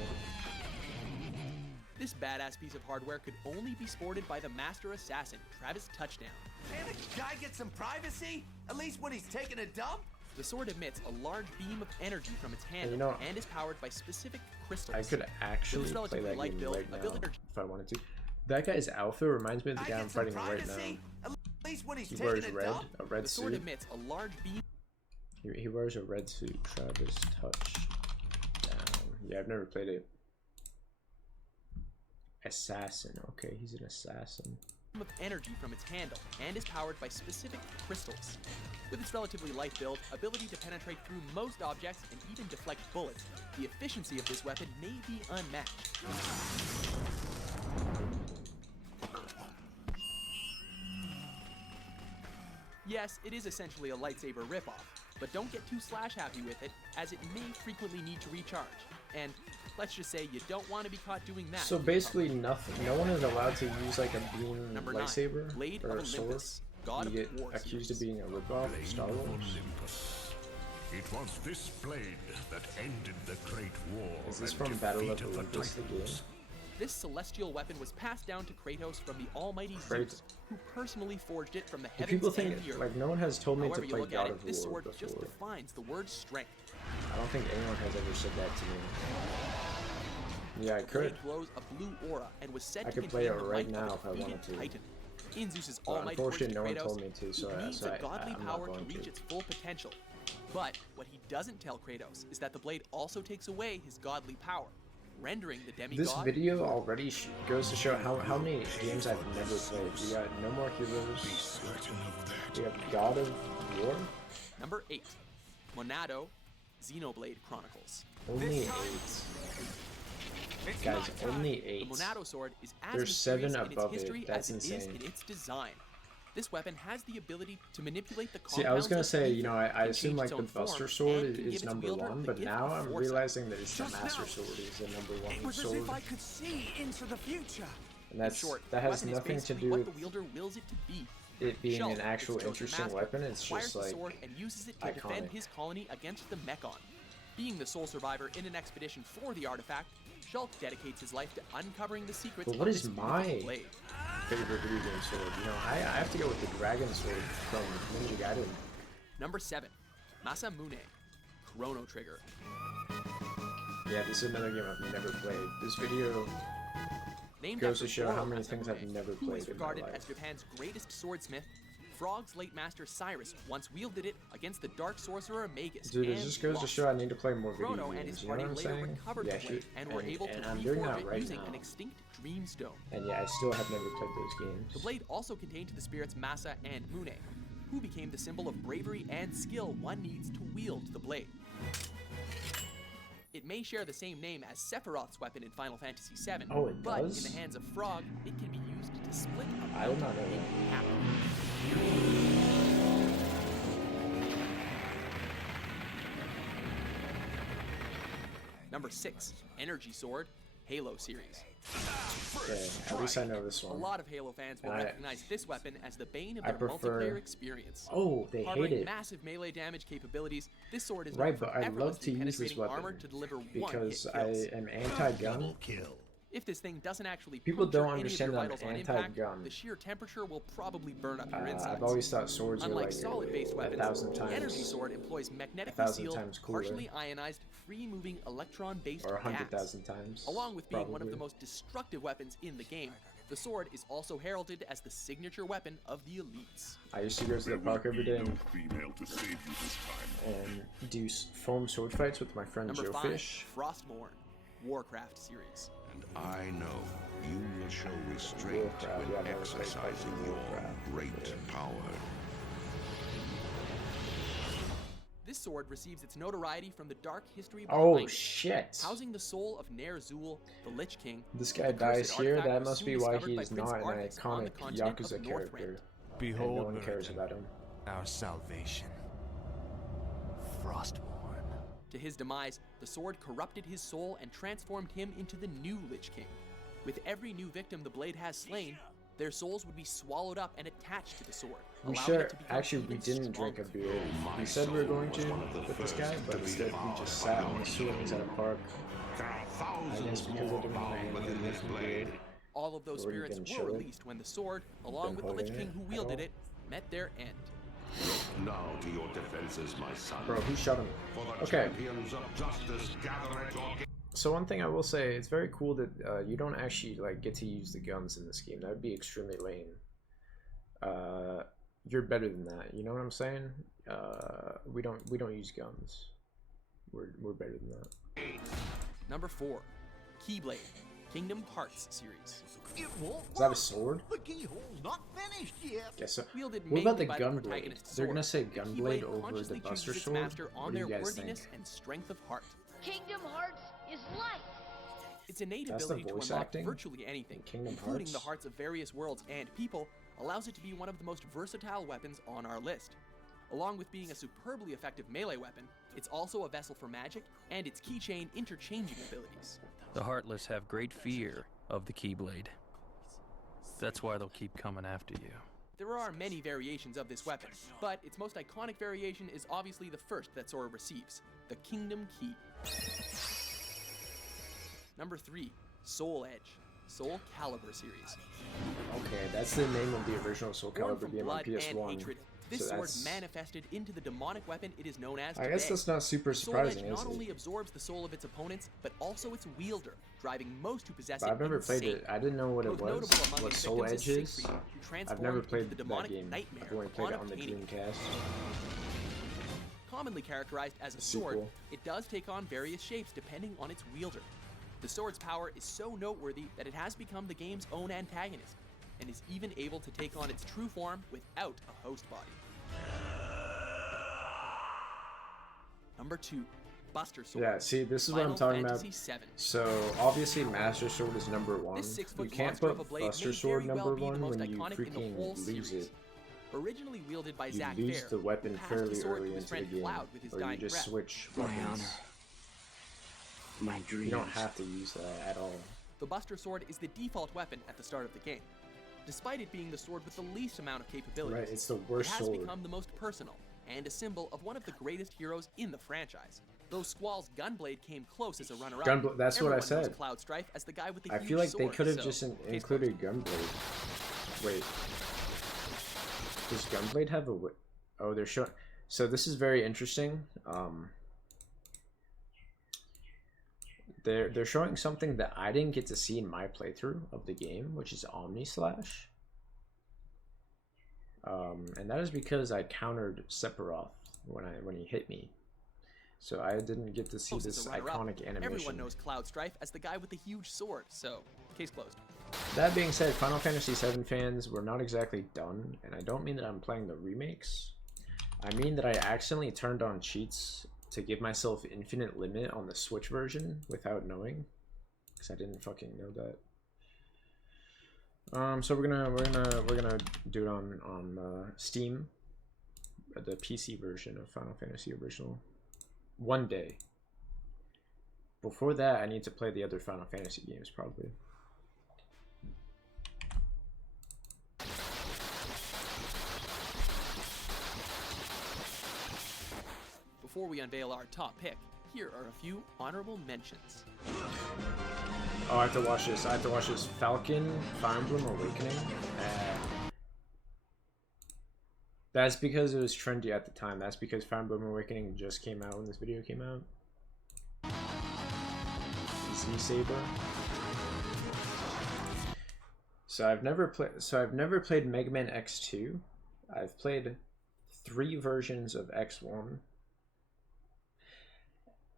This badass piece of hardware could only be sported by the master assassin, Travis Touchdown. Can't a guy get some privacy? At least when he's taking a dump? The sword emits a large beam of energy from its handle you know, and is powered by specific crystals. I could actually With its play relatively that light game build, right now ability- if I wanted to. That guy's alpha reminds me of the guy I'm fighting right now. At least when he's He taking wears a red, dump? a red The sword suit. emits a large beam. He wears a red suit. Travis Touchdown. Yeah, I've never played it. Assassin. Okay, he's an assassin. Of energy from its handle and is powered by specific crystals. With its relatively light build, ability to penetrate through most objects, and even deflect bullets, the efficiency of this weapon may be unmatched. Yes, it is essentially a lightsaber ripoff, but don't get too slash happy with it, as it may frequently need to recharge. And let's just say you don't want to be caught doing that. So basically, nothing. No one is allowed to use like a beam Number 9, lightsaber Blade or of a sword. Olympus, God You of get War accused series. of being a ripoff of Star Wars. Olympus. It was this blade that ended the Great War. Is this and from Battle of defeated the Olympus, the game? Titans. This celestial weapon was passed down to Kratos from the almighty Right. Zeus, who personally forged it from the Do heavens people and think the earth. like no one has told me However to you play look at God it, of this War sword just before? defines the word strength. I don't think anyone has ever said that to me. Yeah, I The could. blade glows a blue aura and was said I to could play contain it the right might now of if I a defeated wanted to. Titan. In Zeus's But almighty words to unfortunately, no one Kratos, told me to, so he needs so a godly I'm not power to going reach to. its full potential. But what he doesn't tell Kratos is that the blade also takes away his godly power. rendering the demigod. This video already goes to show how many games I've never played. We got No More Heroes. We have God of War. Number 8, Monado, Xenoblade Chronicles. Only 8. Guys, only 8. The Monado sword is as There's 7 mysterious in its above history it. That's as it is insane. in its design. This weapon has the ability to manipulate the See, I was gonna compounds say, of you know, ether, I can assume change like its the own form, Buster Sword and can give is its number wielder 1, the but gift now of I'm foresight. realizing that it's the Just Master now. Sword is the number It 1 was as sword. if I could see into the future. And that's, In short, that the has weapon is nothing to basically do what with the wielder wills it to be. it being Shulk, an actual its chosen interesting master, weapon. It's acquires just the like sword and uses it to defend iconic. his colony against the Mechon. Being the sole survivor in an expedition for the artifact, Shulk dedicates his life to uncovering the secrets But of what this is beautiful my blade. favorite video game sword? You know, I have to go with the Dragon Sword from Ninja Gaiden. Number 7, Masamune, Chrono Trigger. Yeah, this is another game I've never played. This video Named goes after to show how Goro many things I've Masamune, never who played is in my regarded life. as Japan's greatest swordsmith. Frog's late master Cyrus once wielded it against the dark sorcerer Magus. Dude, it and just goes to lost. show I need to play more video Chrono and his games, you know what party I'm later saying? recovered Yeah, the blade and were able to I'm doing reforge that it right using now. an extinct Dreamstone. And yeah, I still have never played those games. The blade also contained the spirits Masa and Mune, who became the symbol of bravery and skill one needs to wield the blade. It may share the same name as Sephiroth's weapon in Final Fantasy VII, Oh, it but does? in the hands of Frog, it can be used to split a I did mountain not know in that. half. Number 6, Energy Sword, Halo series. Okay, at least I know this A one. lot of Halo fans will And I- recognize this weapon as the bane of I their prefer- multiplayer experience. Oh, they hate Harboring it. massive melee damage capabilities, this sword is Right, known for but I love effortlessly to use this penetrating armor weapon to deliver because one-hit I kills. am anti-gun. Kill. If this thing doesn't actually People puncture don't any of understand your that I'm vitals on impact, anti-gun. the sheer temperature will probably burn up your insides. I've always thought swords are Unlike like solid-based weapons, 1,000 the energy times, sword employs magnetically 1,000 sealed, times cooler. partially ionized, free-moving electron-based or gas. 100,000 times. Along with being one of the probably. most destructive weapons in the game, the sword is also heralded as the signature weapon of the elites. I used to go to the park every day No female to save you this time. and do foam sword fights with my friend Number Joe 5, Fish. Frostmourne, Warcraft series. And I know you will show restraint Warcraft, when yeah, I've never played exercising Warcraft. your great power. This sword receives its notoriety from the dark history Oh behind it. shit! Housing the soul of Ner'zhul, the Lich King, This guy the cursed dies here. artifact That was must soon be why discovered by he's Prince not an Arthas on the iconic continent Yakuza of Northrend. character. And no Behold, one cares Meriden, about him. our salvation. Frostmourne. To his demise, the sword corrupted his soul and transformed him into the new Lich King. With every new victim the blade has slain, their souls would be swallowed up and attached to the sword, We allowing should it to become actually we even didn't drink a stronger. beer. We said we were going to with this guy, but instead we just sat on the swings at a park. There are I guess thousands because I more didn't want bound to within this blade. All of those Or you've spirits been were chilling. released when the sword, along been with the Lich holding King it who at wielded all? it, met their end. Now to your defenses, my son. Bro, who shot him? For the Okay. champions of justice gather at your gate. So one thing I will say, it's very cool that you don't actually like get to use the guns in this game. That would be extremely lame. You're better than that. You know what I'm saying? We don't use guns. We're better than that. Number 4, Keyblade, Kingdom Hearts series. It won't Is that a work. sword? The keyhole's not finished yet. Guess so. Wielded What about mainly the by gun blade? protagonist's They're gonna sword, say the gun Keyblade blade over the consciously Buster chooses its Sword? master on What do their you guys worthiness think? and strength of heart. Kingdom Hearts is light. Its innate That's the ability to voice unlock acting virtually anything, in Kingdom including the Hearts? hearts of various worlds and people, allows it to be one of the most versatile weapons on our list. Along with being a superbly effective melee weapon, it's also a vessel for magic and its keychain interchanging abilities. The Heartless have great fear of the Keyblade. That's why they'll keep coming after you. There are many variations of this weapon, but its most iconic variation is obviously the first that Sora receives, the Kingdom Key. Number 3, Soul Edge, Soul Calibur series. Okay, that's the name of the original Soul Born Calibur from game on blood and PS1. hatred, this so sword that's... manifested into the demonic weapon it is known as I today. guess that's not super Soul Edge surprising, is not it? only absorbs the soul of its opponents, but also its wielder, driving most who possess But it I've never played insane. it. I didn't know what it Most was. notable among What its Soul victims Edge is. Siegfried, who I've transformed never into played the that demonic game. nightmare I've only played upon it on the obtaining it. Dreamcast. Commonly characterized as a The sword, sequel. it does take on various shapes depending on its wielder. The sword's power is so noteworthy that it has become the game's own antagonist, and is even able to take on its true form without a host body. Number 2, Buster Sword. Yeah, see, this is what I'm talking about. So, obviously, Master Sword is number 1. You can't put Buster Sword number 1 when you freaking lose it. Originally wielded by You Zack lose Fair, the weapon who passed the fairly sword early to his into the friend game, Cloud with his or you dying just breath. switch My weapons. honor. My dreams. You don't have to use that at all. The Buster Sword is the default weapon at the start of the game. Despite it being the sword with the least amount of capabilities, Right, it's the worst it has sword. become the most personal and a symbol of one of the greatest heroes in the franchise. Though Squall's Gunblade came close as a runner-up, That's what I everyone knows said. Cloud Strife as the guy with the I huge feel like sword, they could have so, just case included Gunblade. Wait. Does Gunblade have a... Oh, they're showing... So this is very interesting. They're showing something that I didn't get to see in my playthrough of the game, which is Omni Slash. And that is because I countered Sephiroth when he hit me. So I didn't get to see this iconic animation. Everyone knows Cloud Strife as the guy with the huge sword, so case closed. That being said, Final Fantasy VII fans, we're not exactly done, and I don't mean that I'm playing the remakes. I mean that I accidentally turned on cheats to give myself infinite limit on the Switch version without knowing, because I didn't fucking know that. So we're gonna do it on Steam, the PC version of Final Fantasy Original. One day. Before that, I need to play the other Final Fantasy games probably. Before we unveil our top pick, here are a few honorable mentions. Oh, I have to watch this. I have to watch this. Falcon, Fire Emblem Awakening. That's because it was trendy at the time. That's because Fire Emblem Awakening just came out when this video came out. Z-Saber. So I've never played Mega Man X2. I've played 3 versions of X1.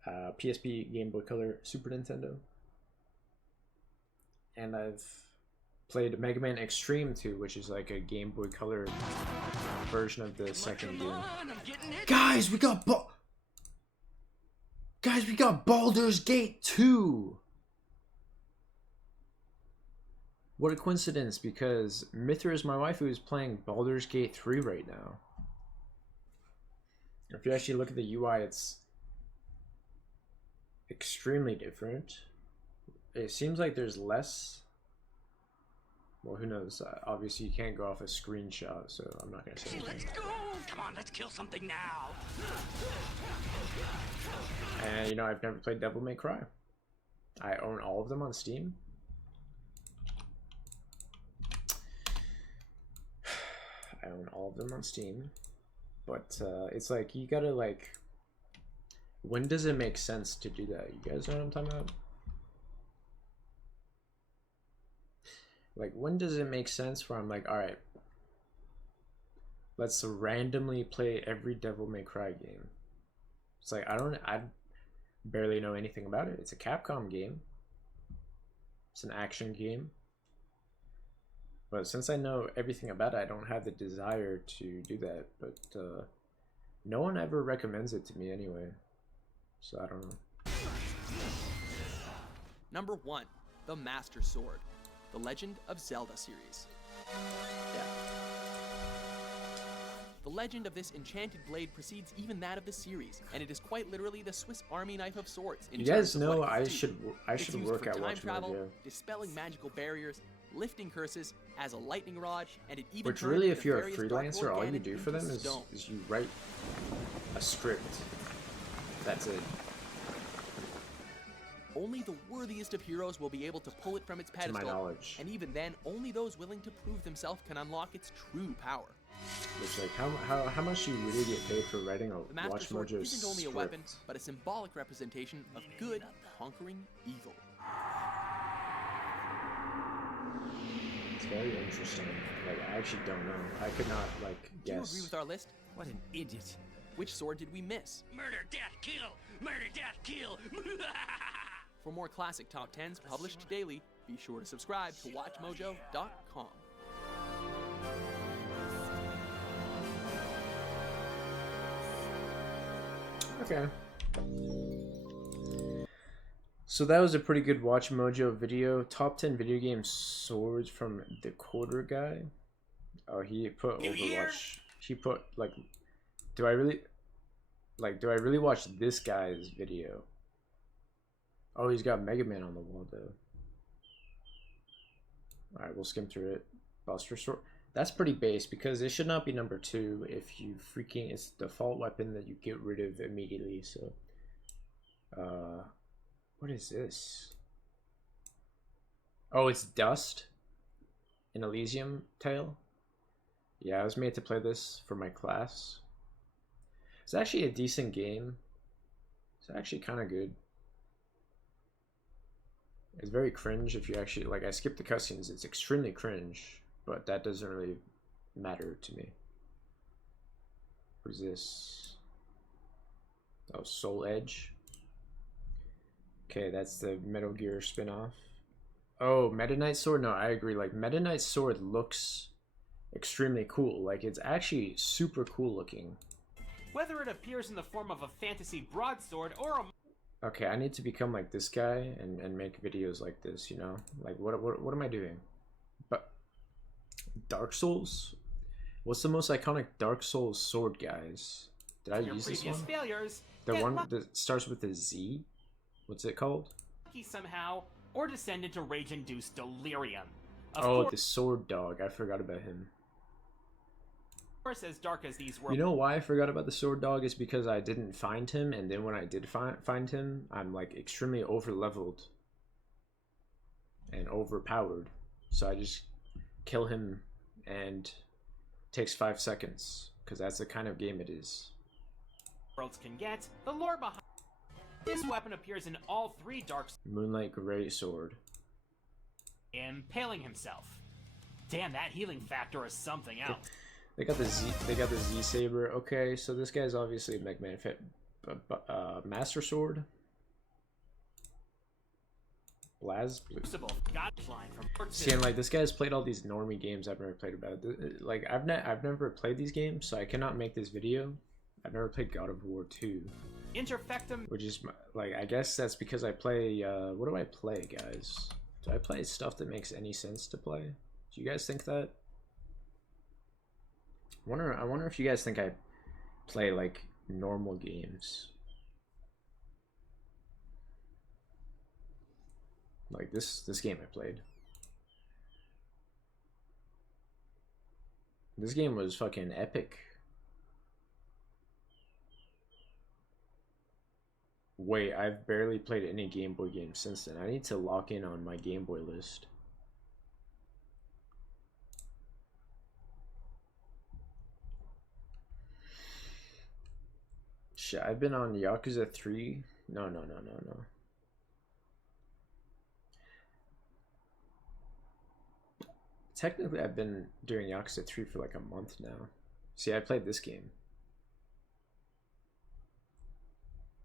PSP, Game Boy Color, Super Nintendo. And I've played Mega Man Extreme 2, which is like a Game Boy Color version of the second game. Guys, we got Baldur's Gate 2! What a coincidence, because Mithra is my wife who is playing Baldur's Gate 3 right now. If you actually look at the UI, it's extremely different. It seems like there's less... Well, who knows? Obviously, you can't go off a screenshot, so I'm not gonna say anything. Let's go! Come on, let's kill something now! And, you know, I've never played Devil May Cry. I own all of them on Steam. I own all of them on Steam. But, it's like, you gotta, like... When does it make sense to do that? You guys know what I'm talking about? Like, when does it make sense where I'm like, alright, let's randomly play every Devil May Cry game? It's like, I barely know anything about it. It's a Capcom game. It's an action game. But since I know everything about it, I don't have the desire to do that. But no one ever recommends it to me anyway. So I don't know. Number 1, the Master Sword, the Legend of Zelda series. Yeah. The legend of this enchanted blade precedes even that of the series, and it is quite literally the Swiss Army knife of swords. You guys know I should work at watching my video. Dispelling magical barriers, lifting curses, as a lightning rod, and it even Which really, if you're a freelancer, all you do for them is you write a script. That's it. Only the worthiest of heroes will be able to pull it from its pedestal, to my knowledge. And even then, only those willing to prove themselves can unlock its true power. Which, like, how much do you really get paid for writing a The Master Watch Sword Mojo isn't only a script? weapon, but a symbolic representation of good conquering evil. It's very interesting. Like, I actually don't know. I could not, like, Do you guess. agree with our list? What an idiot. Which sword did we miss? Murder, death, kill! Murder, death, kill! For more classic top 10s published daily, be sure to subscribe to WatchMojo.com. Okay. So that was a pretty good Watch Mojo video. Top 10 video game swords from the Quarter Guy. Oh, he put Overwatch. He put like, do I really watch this guy's video? Oh, he's got Mega Man on the wall though. All right, we'll skim through it. Buster Sword. That's pretty base because it should not be number 2 if you freaking, it's the default weapon that you get rid of immediately. So, what is this? Oh, it's Dust in Elysium Tale. Yeah, I was made to play this for my class. It's actually a decent game. It's actually kind of good. It's very cringe if you actually, like, I skipped the cutscenes. It's extremely cringe, but that doesn't really matter to me. What is this? Oh, Soul Edge. Okay, that's the Metal Gear spin-off. Oh, Meta Knight Sword? No, I agree. Like, Meta Knight Sword looks extremely cool. Like, it's actually super cool looking. Whether it appears in the form of a fantasy broadsword or a... Okay, I need to become like this guy and make videos like this, you know? Like, what am I doing? But Dark Souls? What's the most iconic Dark Souls sword, guys? Did I use this one? Failures, the one that starts with a Z? What's it called? Somehow, or descend into rage-induced delirium. Oh, the sword dog. I forgot about him. Of course, as dark as these were. You know why I forgot about the sword dog is because I didn't find him, and then when I did find him, I'm like extremely over-leveled and overpowered. So I just kill him and it takes 5 seconds because that's the kind of game it is. Worlds can get the lore behind this weapon appears in all 3 Dark Moonlight Great Sword. Impaling himself. Damn, that healing factor is something else. They got the Z Saber. Okay, so this guy's obviously a Mega Man fit. Master Sword. Blaz Blue. See, and like this guy's played all these normie games I've never played about. Like I've never played these games, so I cannot make this video. I've never played God of War 2. Interfectum. Which is like, I guess that's because I play. What do I play, guys? Do I play stuff that makes any sense to play? Do you guys think that? I wonder if you guys think I play like normal games. Like this game I played. This game was fucking epic. Wait, I've barely played any Game Boy games since then. I need to lock in on my Game Boy list. Shit, I've been on Yakuza 3. No. Technically, I've been doing Yakuza 3 for like a month now. See, I played this game.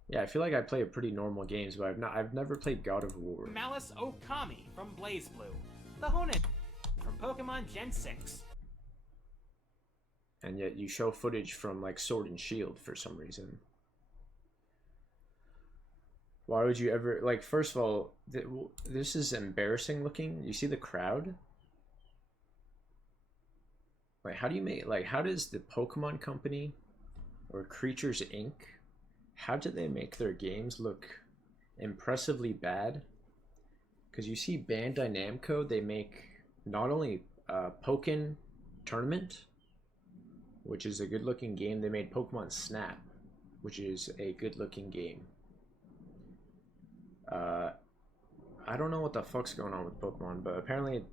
Yeah, I feel like I play pretty normal games, but I've never played God of War. Malice Okami from Blaze Blue. The Honen from Pokemon Gen 6. And yet you show footage from like Sword and Shield for some reason. Why would you ever, like, first of all, this is embarrassing looking. You see the crowd? Like, how do you make, like, how does the Pokemon Company or Creatures Inc., how do they make their games look impressively bad? Because you see Bandai Namco, they make not only Pokken Tournament, which is a good looking game, they made Pokemon Snap, which is a good looking game. I don't know what the fuck's going on with Pokemon, but apparently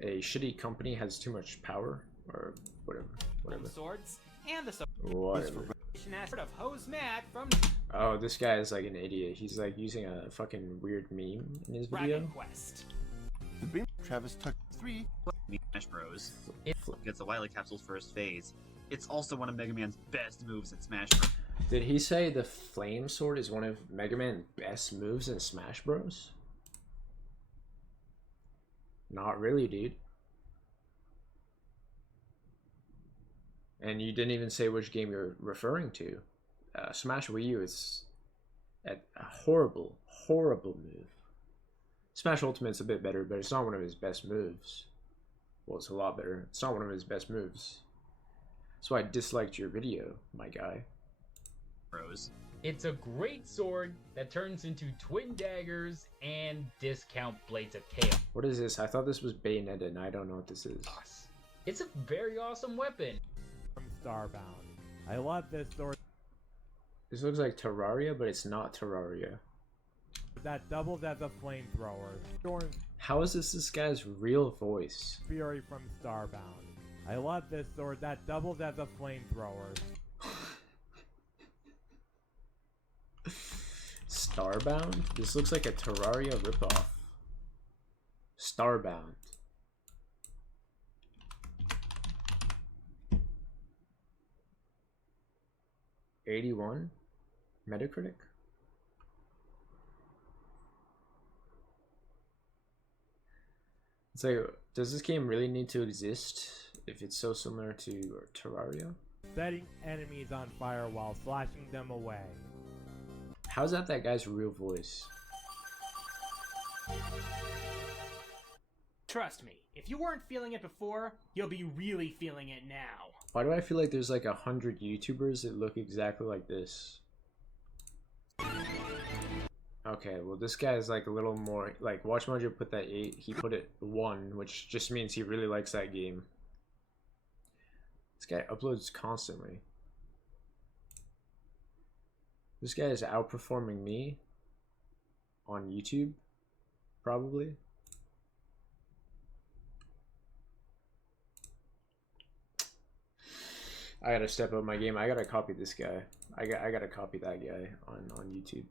a shitty company has too much power, or whatever. Swords and the whatever. Of Hose Mad from Oh, this guy is like an idiot. He's like using a fucking weird meme in his video. Dragon Quest. Travis took 3 Smash Bros. It gets the Wily Capsule's first phase. It's also one of Mega Man's best moves in Smash Bros. Did he say the flame sword is one of Mega Man's best moves in Smash Bros? Not really, dude. And you didn't even say which game you're referring to. Smash Wii U is a horrible, horrible move. Smash Ultimate's a bit better, but it's not one of his best moves. Well, it's a lot better. It's not one of his best moves. That's why I disliked your video, my guy. It's a great sword that turns into twin daggers and discount blades of chaos. What is this? I thought this was Bayonetta, and I don't know what this is. It's a very awesome weapon. From Starbound. I love this sword. This looks like Terraria, but it's not Terraria. That doubles as a flamethrower. How is this guy's real voice? Fury from Starbound. I love this sword that doubles as a flamethrower. Starbound? This looks like a Terraria ripoff. Starbound. '81 Metacritic? It's like, does this game really need to exist if it's so similar to Terraria? Setting enemies on fire while slashing them away. How's that guy's real voice? Trust me, if you weren't feeling it before, you'll be really feeling it now. Why do I feel like there's like 100 YouTubers that look exactly like this? Okay, well this guy is like a little more, like Watch Mojo put that 8, he put it 1, which just means he really likes that game. This guy uploads constantly. This guy is outperforming me on YouTube, probably. I gotta step up my game. I gotta copy this guy. I gotta copy that guy on YouTube.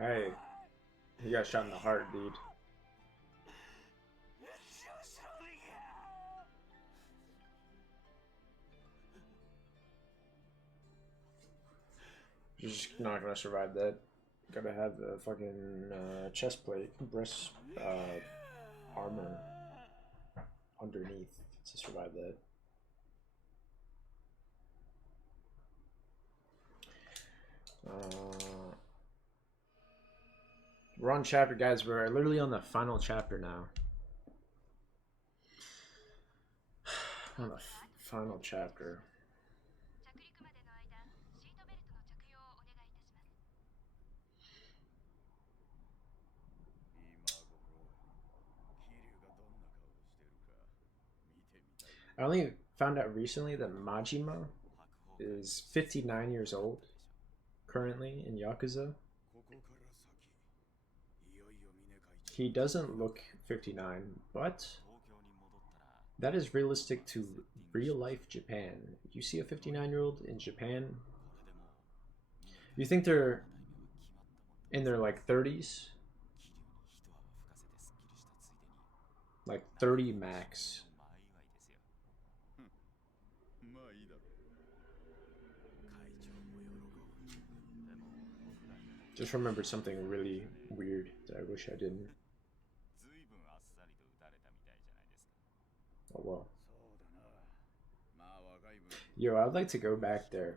Hey, he got shot in the heart, dude. You're just not gonna survive that. Gotta have the fucking chest plate, breast armor underneath to survive that. We're on chapter, guys. We're literally on the final chapter now. On the final chapter. I only found out recently that Majima is 59 years old currently in Yakuza. He doesn't look 59, but that is realistic to real life Japan. You see a 59-year-old in Japan, you think they're in their like 30s? Like 30 max. Just remembered something really weird that I wish I didn't. Oh well. Yo, I'd like to go back there.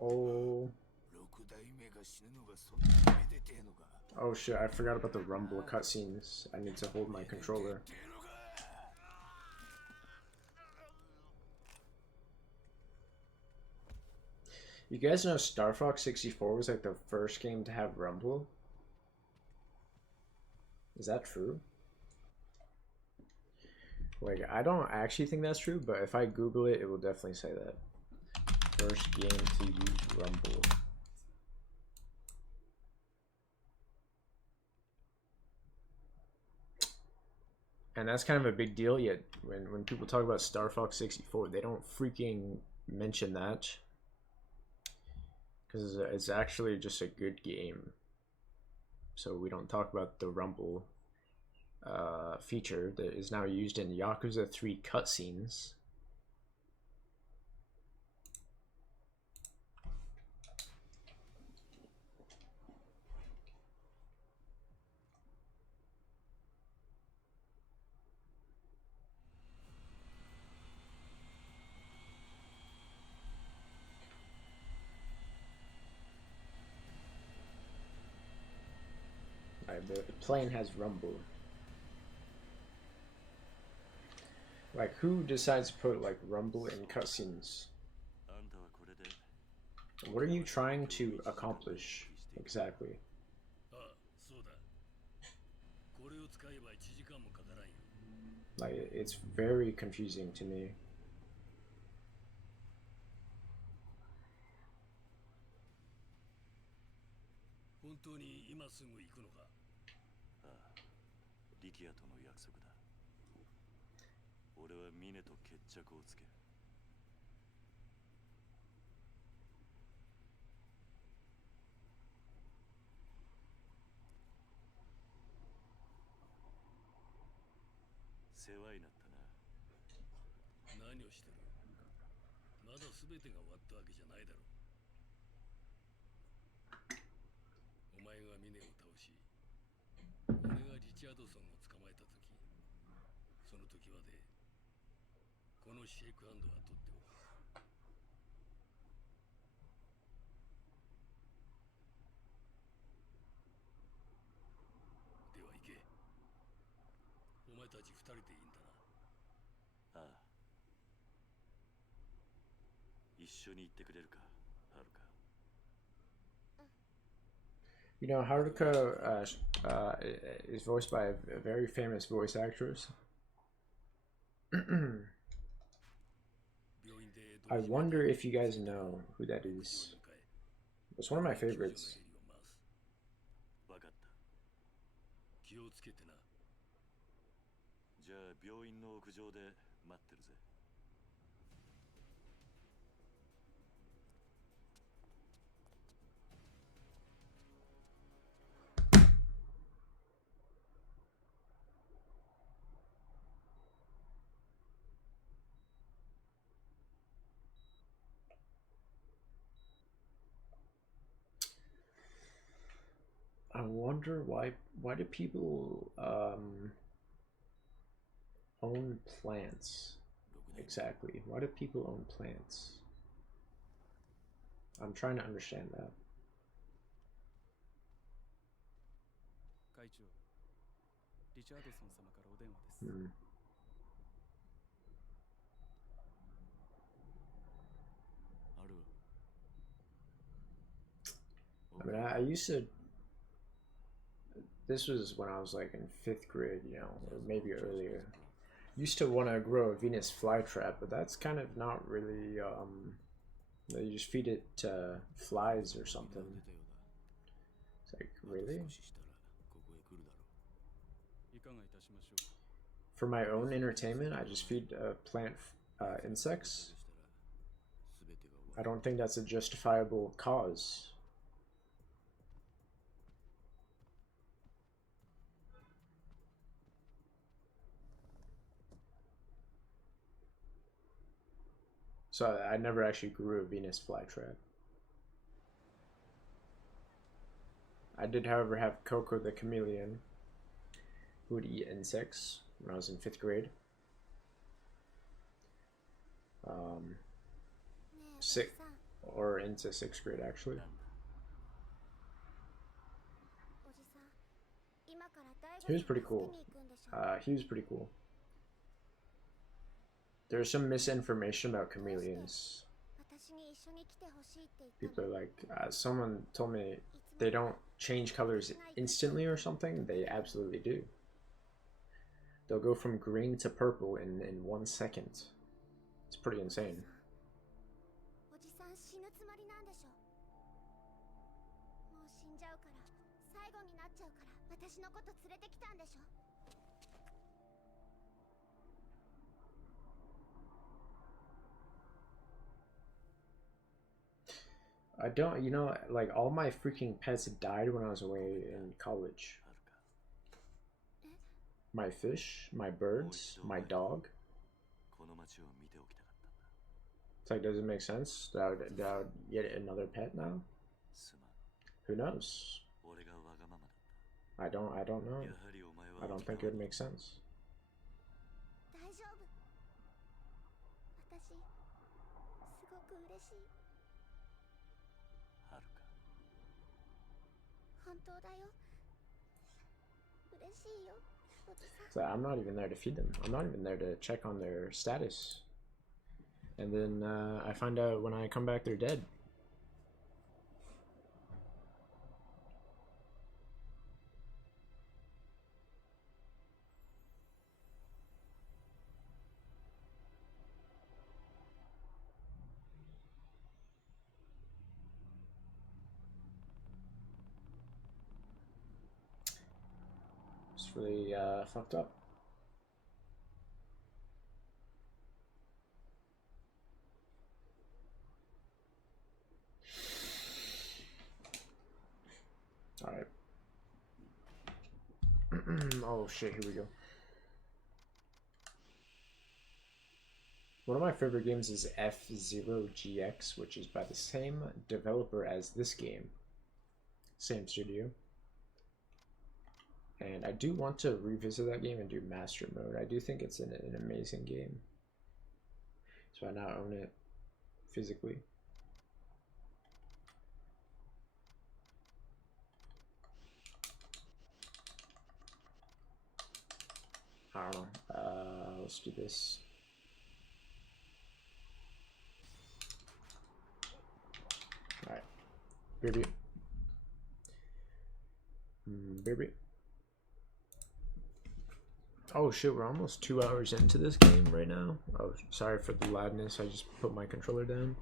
Oh. Oh shit, I forgot about the rumble cutscenes. I need to hold my controller. You guys know Star Fox 64 was like the first game to have rumble? Is that true? Like, I don't actually think that's true, but if I Google it, it will definitely say that. First game to use rumble. And that's kind of a big deal, yet when people talk about Star Fox 64, they don't freaking mention that. Because it's actually just a good game. So we don't talk about the rumble feature that is now used in Yakuza 3 cutscenes. Right, the plane has rumble. Like, who decides to put like rumble in cutscenes? What are you trying to accomplish exactly? Like, it's very confusing to me. You know, Haruka is voiced by a very famous voice actress. I wonder if you guys know who that is. It's one of my favorites. I wonder why do people own plants? Exactly. Why do people own plants? I'm trying to understand that. Hmm. I mean, I used to. This was when I was like in 5th grade, you know, or maybe earlier. Used to want to grow a Venus flytrap, but that's kind of not really. You just feed it flies or something. It's like, really? For my own entertainment, I just feed plant insects. I don't think that's a justifiable cause. So I never actually grew a Venus flytrap. I did, however, have Coco the chameleon, who would eat insects, when I was in 5th grade. Or into 6th grade actually. He was pretty cool. He was pretty cool. There's some misinformation about chameleons. People are like, someone told me they don't change colors instantly or something. They absolutely do. They'll go from green to purple in 1 second. It's pretty insane. I don't, you know, like all my freaking pets died when I was away in college. My fish, my birds, my dog. It's like, does it make sense that I would get another pet now? Who knows? I don't know. I don't think it would make sense. So I'm not even there to feed them. I'm not even there to check on their status. And then I find out when I come back they're dead. It's really fucked up. Alright. Oh shit, here we go. One of my favorite games is F-Zero GX, which is by the same developer as this game. Same studio. And I do want to revisit that game and do Master Mode. I do think it's an amazing game. So I now own it physically. I don't know. Let's do this. Alright. Baby. Baby. Oh shit, we're almost 2 hours into this game right now. Oh, sorry for the loudness. I just put my controller down.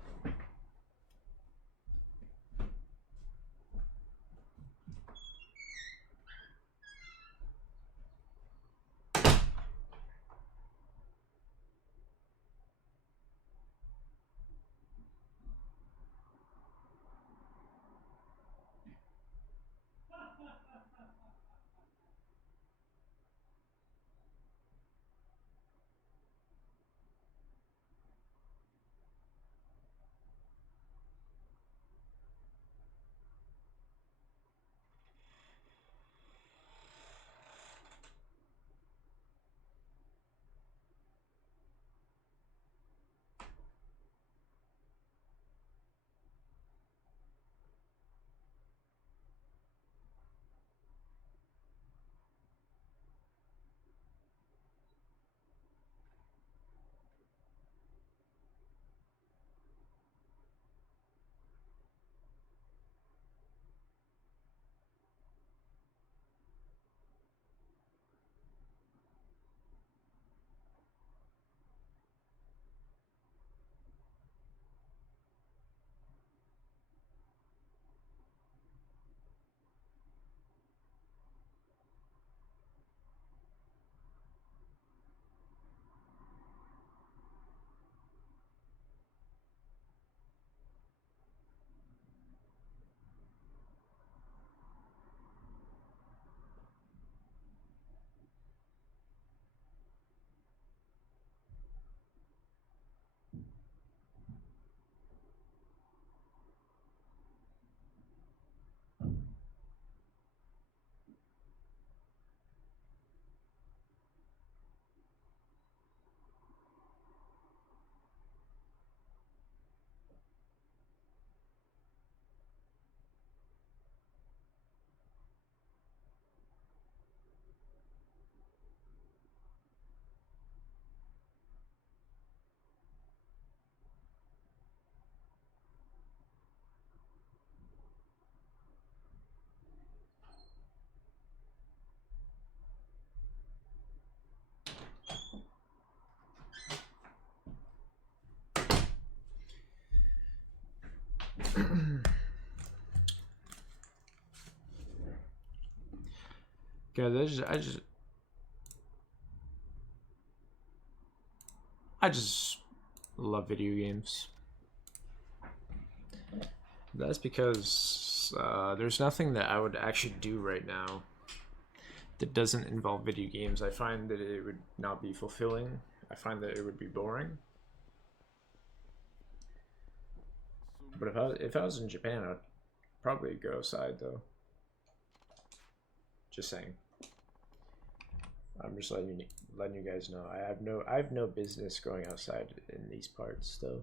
Guys, I just love video games. That's because there's nothing that I would actually do right now that doesn't involve video games. I find that it would not be fulfilling. I find that it would be boring. But if I was in Japan, I'd probably go outside though. Just saying. I'm just letting you guys know. I have no business going outside in these parts though.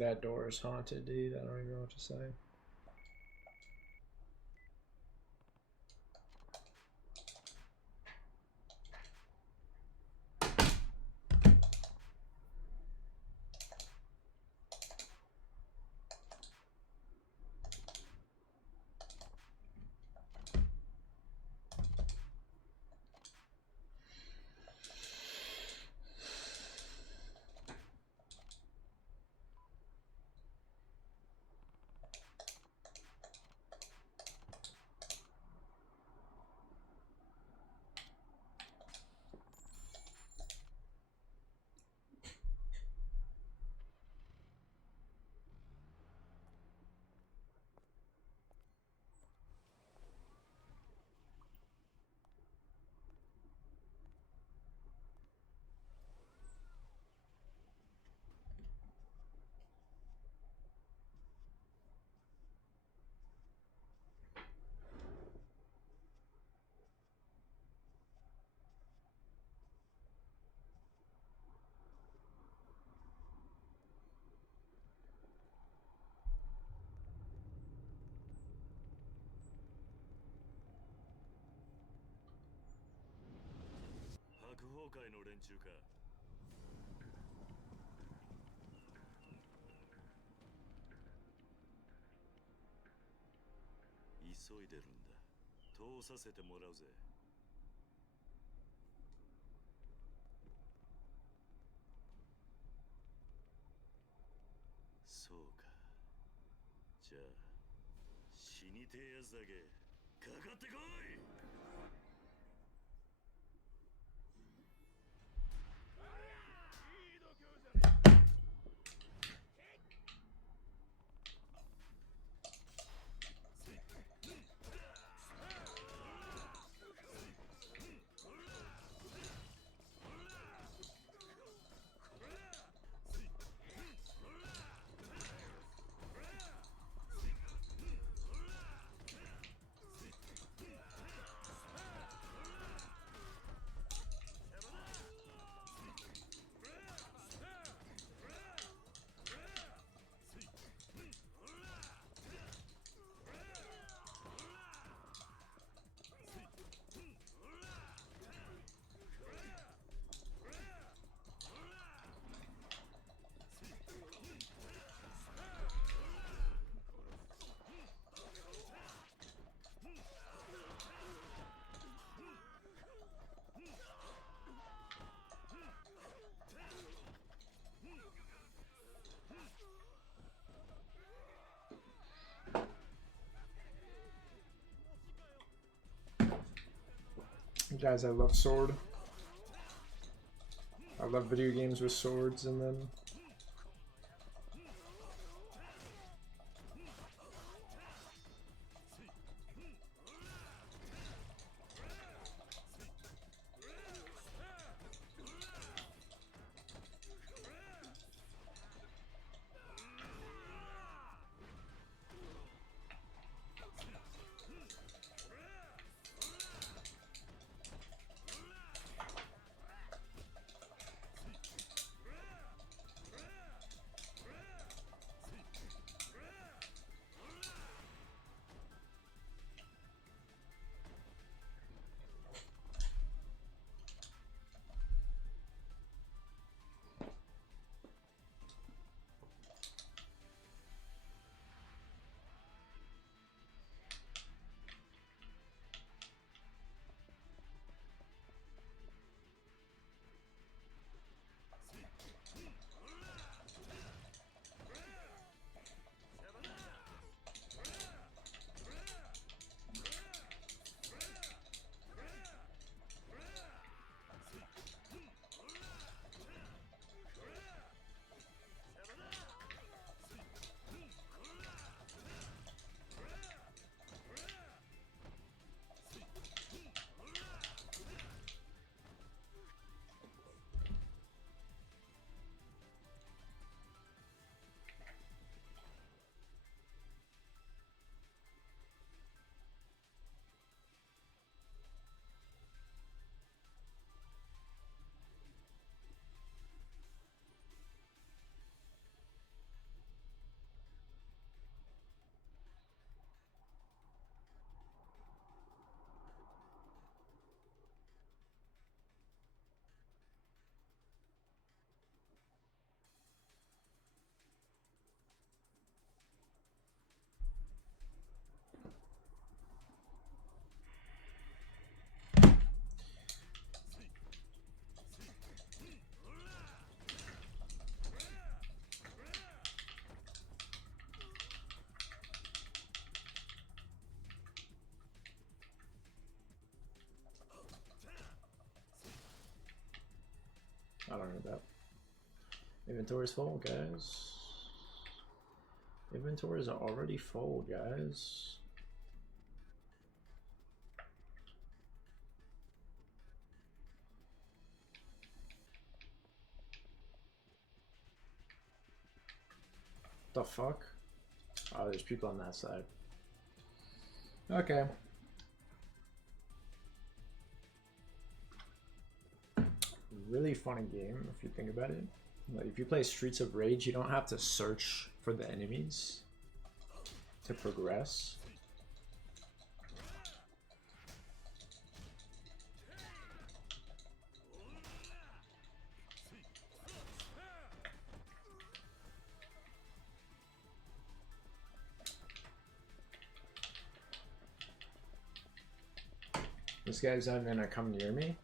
that door is haunted, dude. I don't even know what to say. Guys, I love sword. I love video games with swords in them. I don't need that. Inventory's full, guys. Inventories are already full, guys. The fuck? Oh, there's people on that side. Okay. Really funny game if you think about it. Like, if you play Streets of Rage, you don't have to search for the enemies to progress. This guy's not gonna come near me.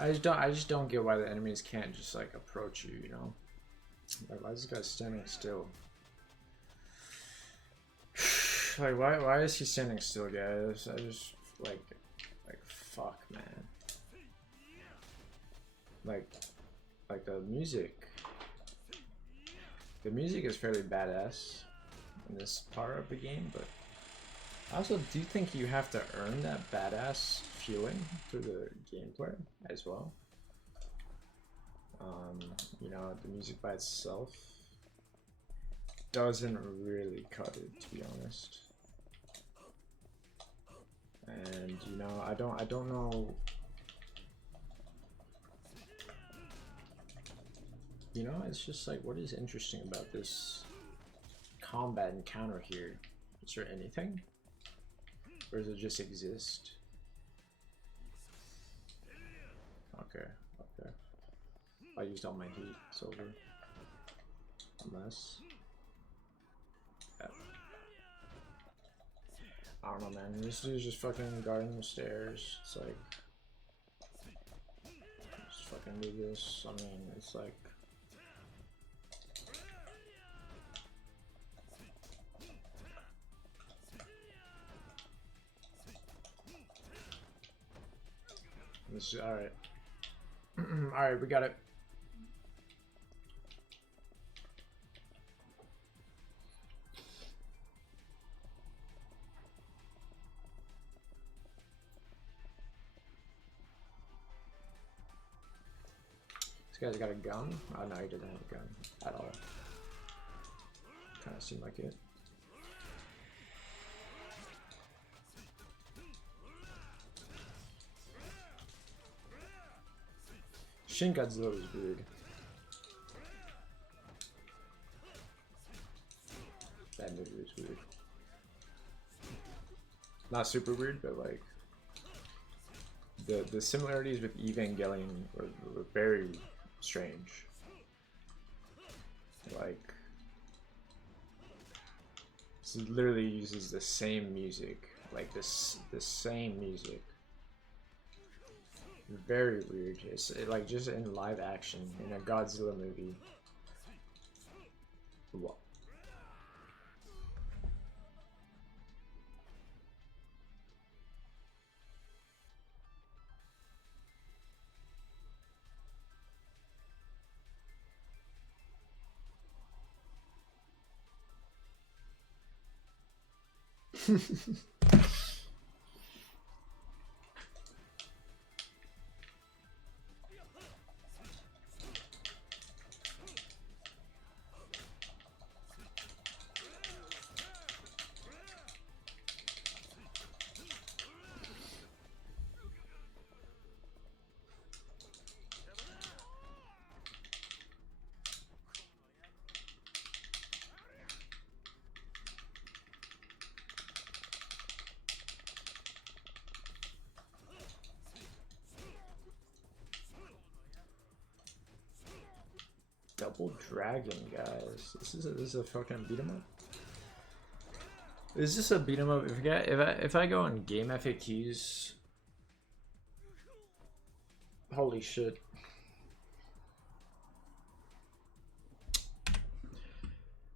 I just don't get why the enemies can't just like approach you, you know? Like, why is this guy standing still? Like, why is he standing still, guys? I just like fuck, man. Like the music is fairly badass in this part of the game, but I also do think you have to earn that badass feeling through the gameplay as well. You know, the music by itself doesn't really cut it, to be honest. And you know, I don't know. You know, it's just like, what is interesting about this combat encounter here? Is there anything? Or does it just exist? Okay, okay. I used all my heat, it's over. Unless... Yeah. I don't know, man. This dude's just fucking guarding the stairs. It's like... Just fucking do this. I mean, it's like... This is alright. Alright, we got it. This guy's got a gun? Oh no, he doesn't have a gun at all. Kinda seemed like it. Shin Godzilla is weird. That movie is weird. Not super weird, but like the similarities with Evangelion were very strange. Like, it literally uses the same music, like the same music. Very weird. It's like just in live action in a Godzilla movie. What? Double Dragon, guys. This is a fucking beat 'em up. Is this a beat 'em up? If I go on game FAQs, holy shit.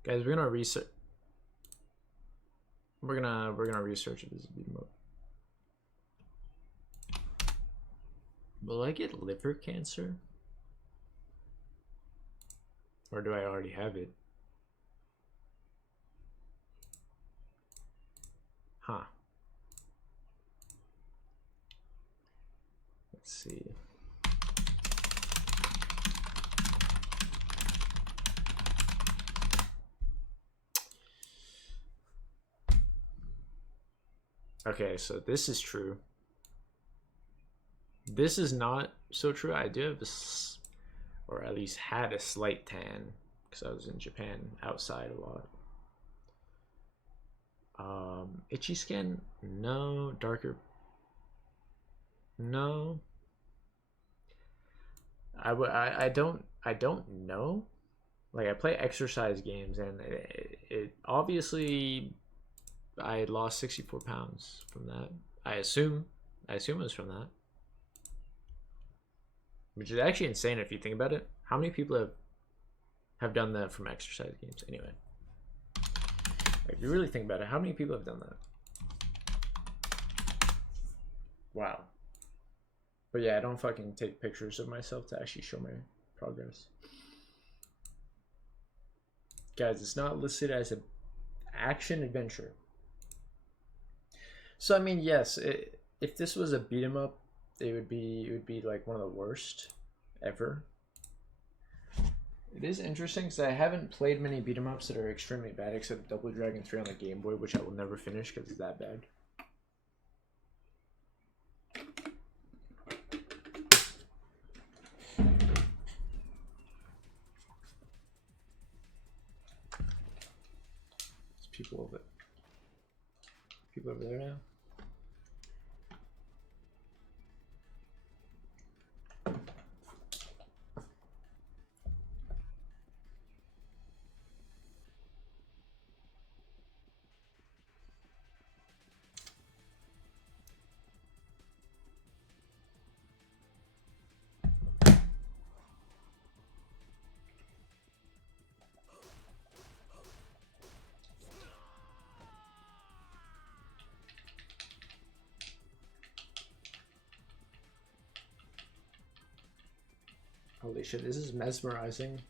Guys, we're gonna research. We're gonna research if this is a beat 'em up. Will I get liver cancer? Or do I already have it? Huh. Let's see. Okay, so this is true. This is not so true. I do have this, or at least had a slight tan, because I was in Japan outside a lot. Itchy skin? No. Darker? No. I don't know. Like, I play exercise games, and it obviously I lost 64 pounds from that. I assume it was from that. Which is actually insane if you think about it. How many people have done that from exercise games? Anyway, if you really think about it, how many people have done that? Wow. But yeah, I don't fucking take pictures of myself to actually show my progress. Guys, it's not listed as an action adventure. So I mean, yes, if this was a beat 'em up, it would be like one of the worst ever. It is interesting because I haven't played many beat 'em ups that are extremely bad, except Double Dragon 3 on the Game Boy, which I will never finish because it's that bad. There's people over there now. Holy shit, this is mesmerizing.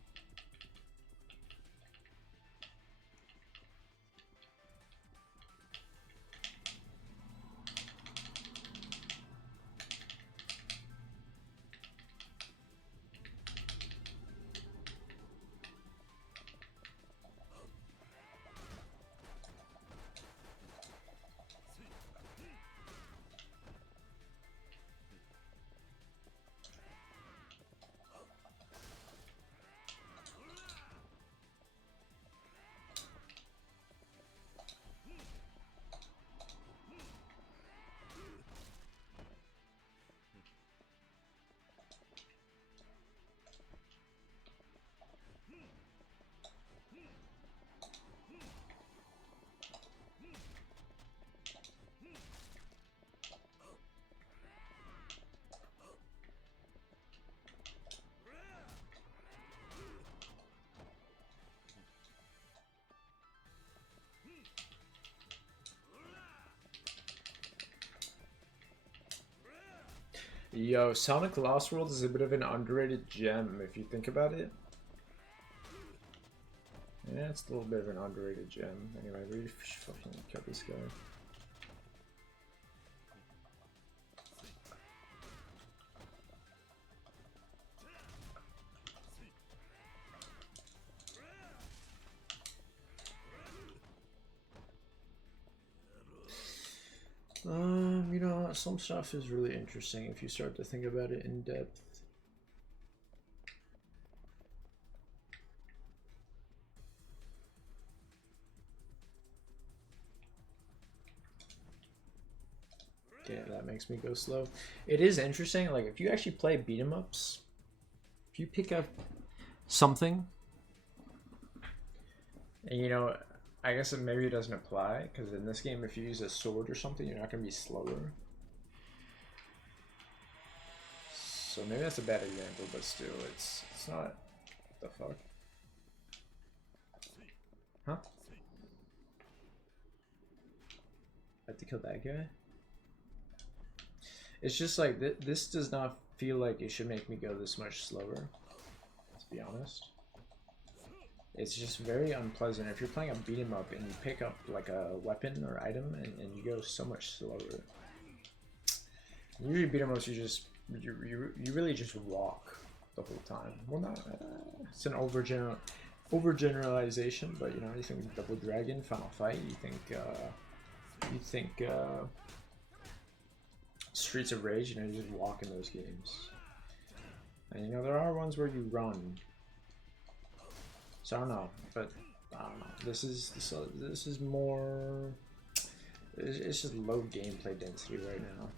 Yo, Sonic Lost World is a bit of an underrated gem if you think about it. Yeah, it's a little bit of an underrated gem. Anyway, we should fucking kill this guy. You know, some stuff is really interesting if you start to think about it in depth. Yeah, that makes me go slow. It is interesting, like if you actually play beat 'em ups, if you pick up something And you know, I guess maybe it doesn't apply, because in this game, if you use a sword or something, you're not going to be slower. So maybe that's a bad example, but still, it's not. What the fuck? Huh? I have to kill that guy? It's just like, this does not feel like it should make me go this much slower, to be honest. It's just very unpleasant. If you're playing a beat 'em up and you pick up like a weapon or item and you go so much slower. Usually beat 'em ups, you really just walk the whole time. Well, not it's an overgeneralization, but you know, you think Double Dragon, Final Fight, you think Streets of Rage, you know, you just walk in those games. And you know, there are ones where you run. So I don't know, but I don't know. This is more. It's just low gameplay density right now.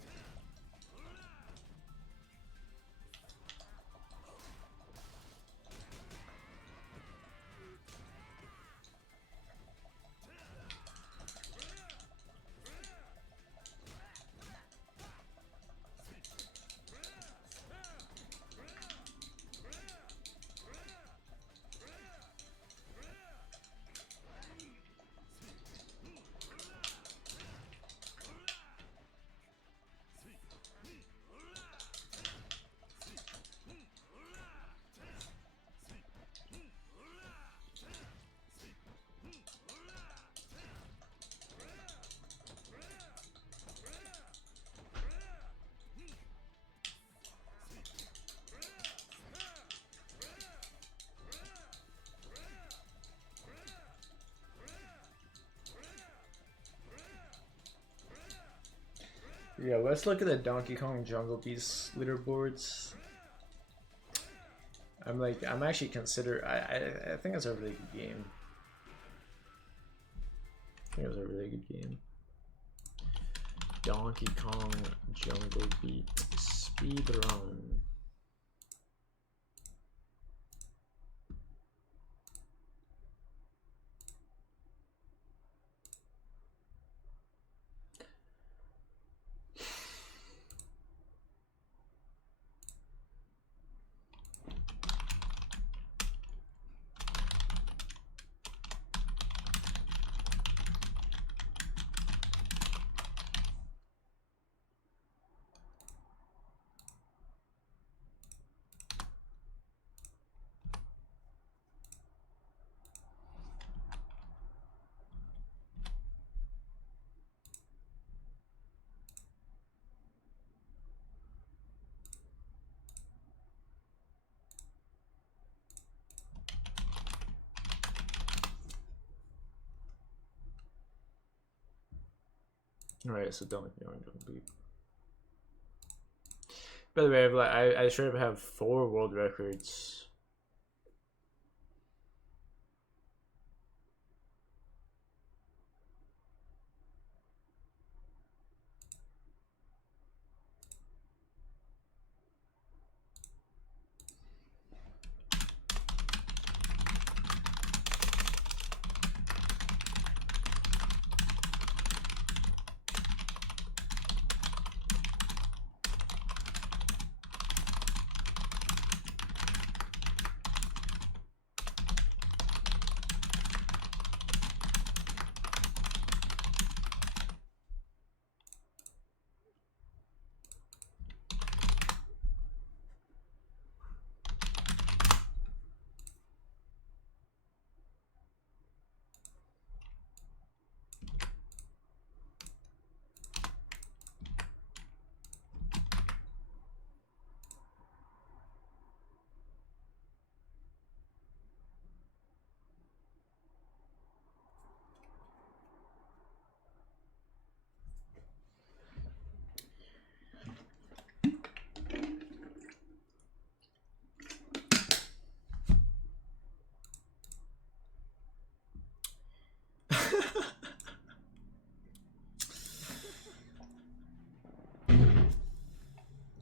Yeah, let's look at the Donkey Kong Jungle Beats leaderboards. I'm actually I think it's a really good game. I think it was a really good game. Donkey Kong Jungle Beat speedrun. Alright, so Donkey Kong Jungle Beat. By the way, I straight up have 4 world records.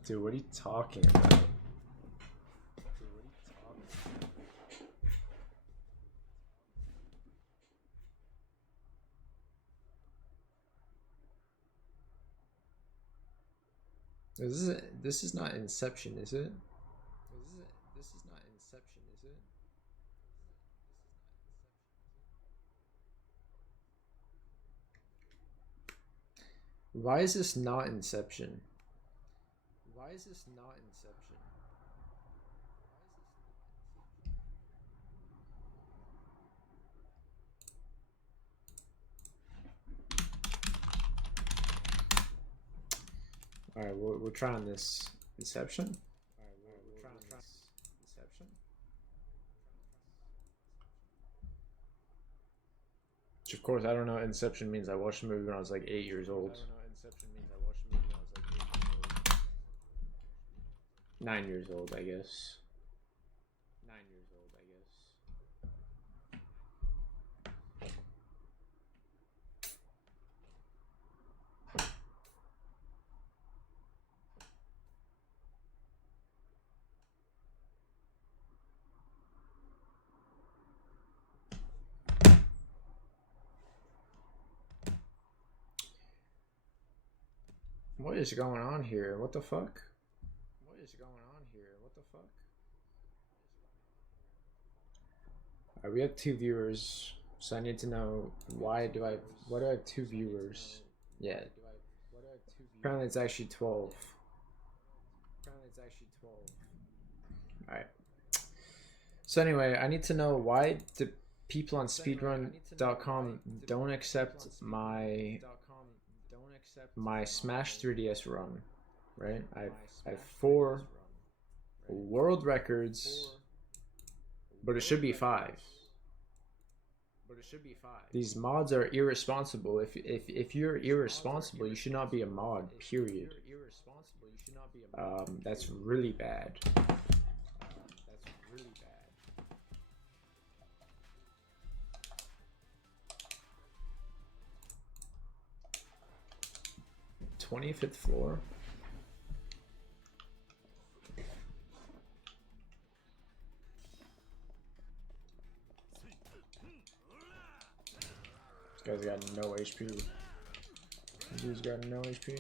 Dude, what are you talking about? This is not Inception, is it? This is not Inception, is it? Why is this not Inception? Why is this not Inception? Alright, we'll try on this Inception. We'll try on this Inception. Which, of course, I don't know what Inception means. I watched the movie when I was like 8 years old. I don't know what Inception means. I watched the movie when I was like 8 years old. 9 years old, I guess. 9 years old, I guess. What is going on here? What the fuck? What is going on here? What the fuck? Alright, we have 2 viewers, so I need to know why do I have 2 viewers? Yeah. Apparently it's actually 12. Apparently it's actually 12. Alright. So anyway, I need to know why the people on speedrun.com don't accept my Smash 3DS run, right? I have 4 world records, but it should be 5. These mods are irresponsible. If you're irresponsible, you should not be a mod, period. That's really bad. That's really bad. 25th floor. This guy's got no HP. This dude's got no HP.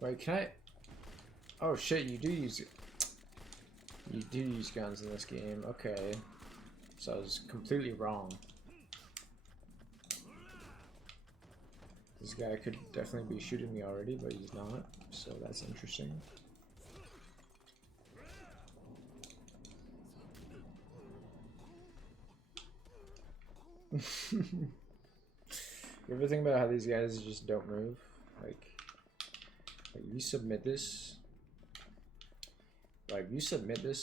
Wait, can I? Oh shit! You do use guns in this game. Okay, so I was completely wrong. This guy could definitely be shooting me already, but he's not. So that's interesting. You ever think about how these guys just don't move? Like you submit this,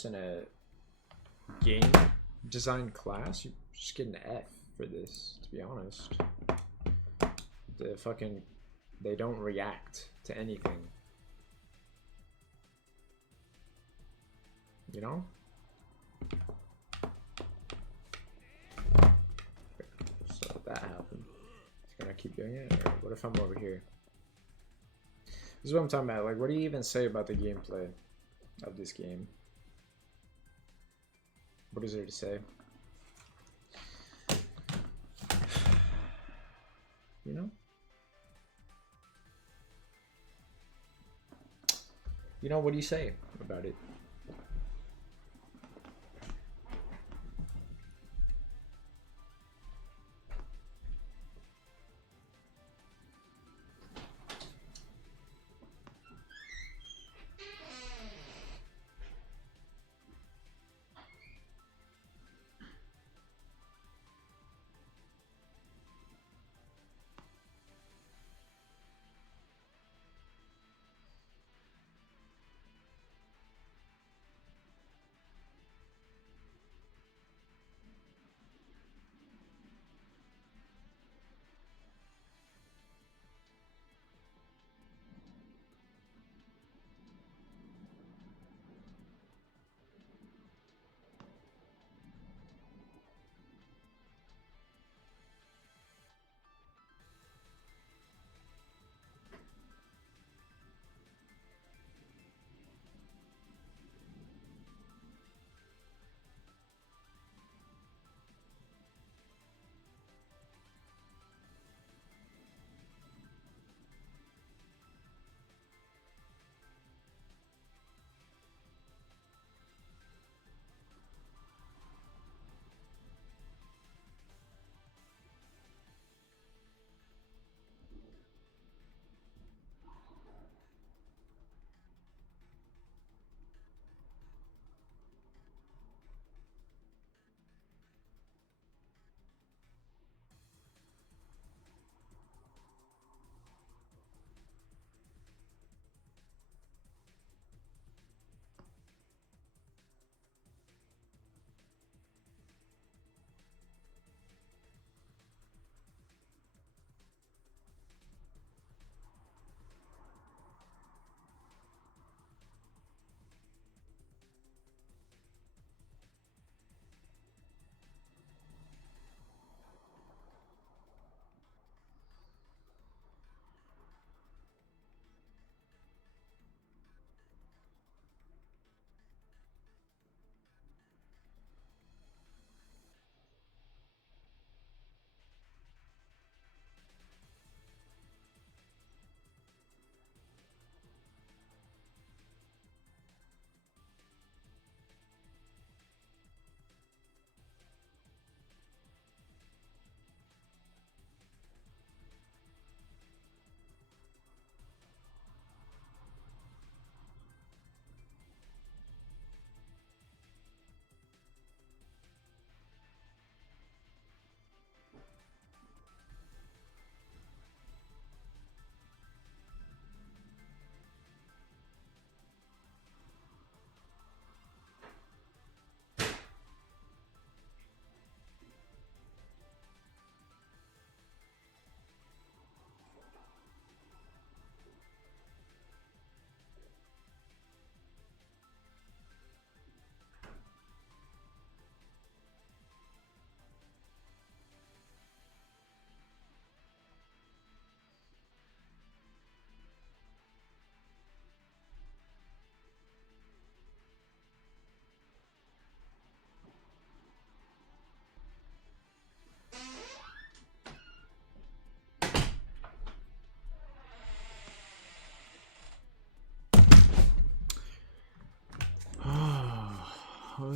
in a game design class, you just get an F for this, to be honest. They don't react to anything. You know? So that happened. Can I keep doing it? Or what if I'm over here? This is what I'm talking about. Like, what do you even say about the gameplay of this game? What is there to say? You know? You know, what do you say about it?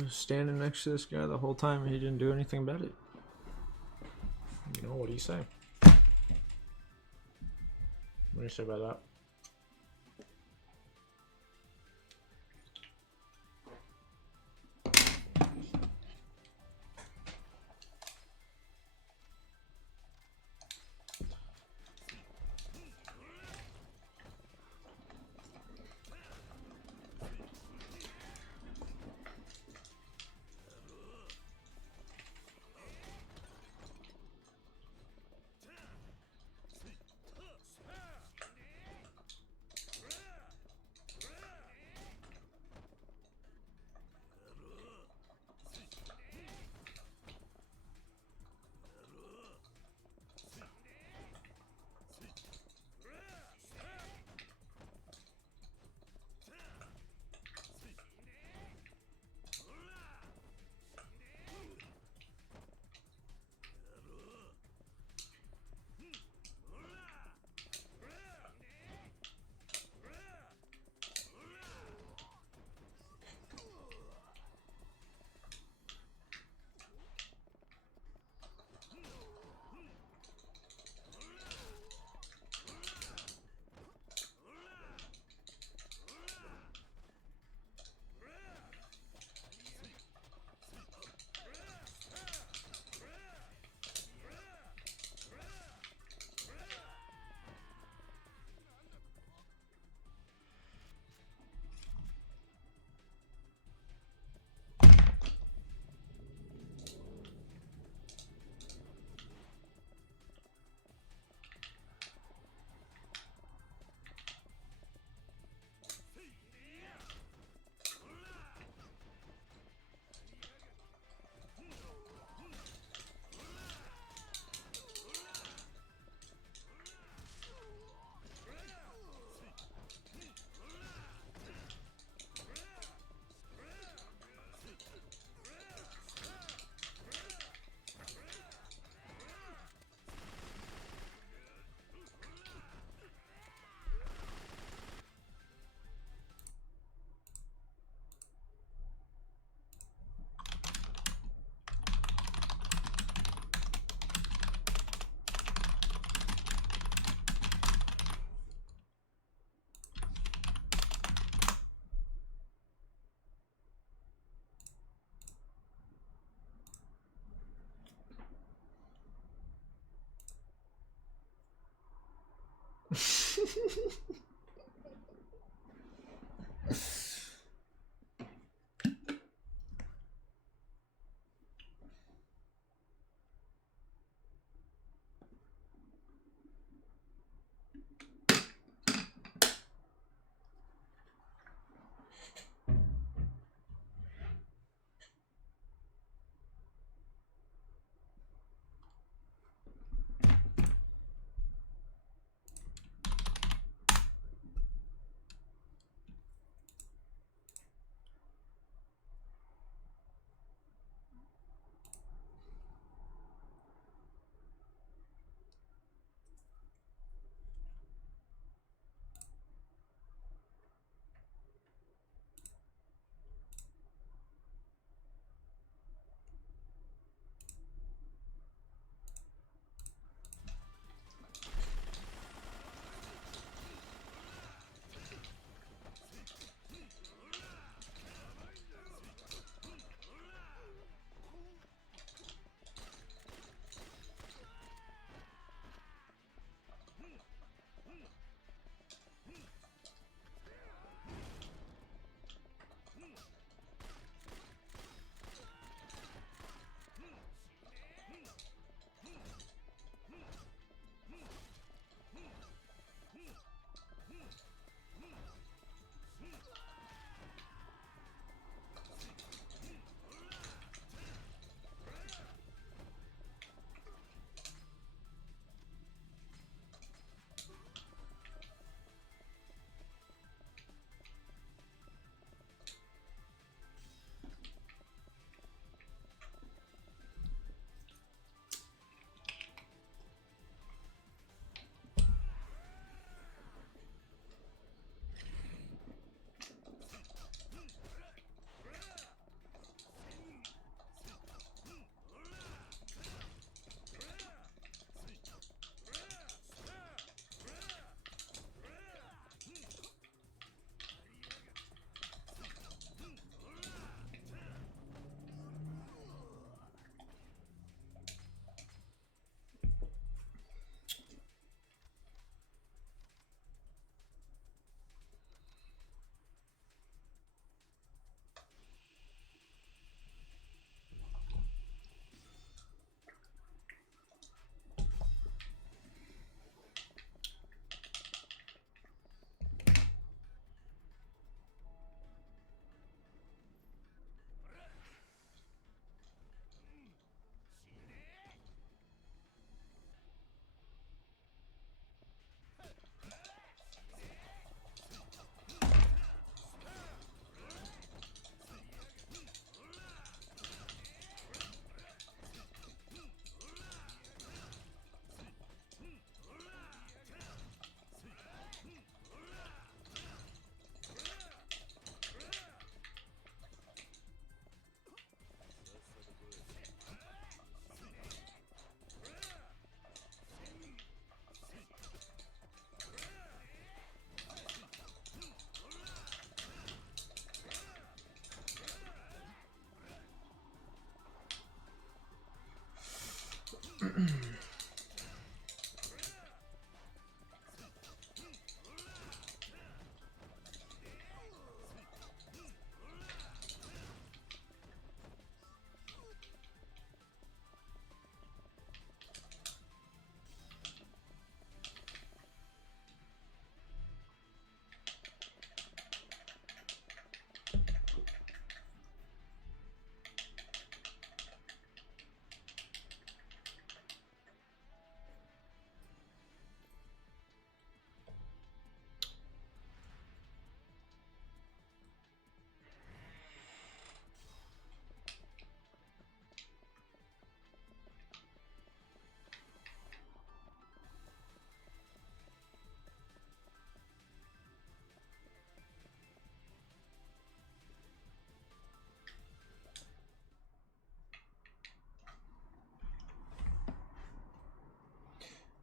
standing next to this guy the whole time and he didn't do anything about it. You know, what do you say? What do you say about that?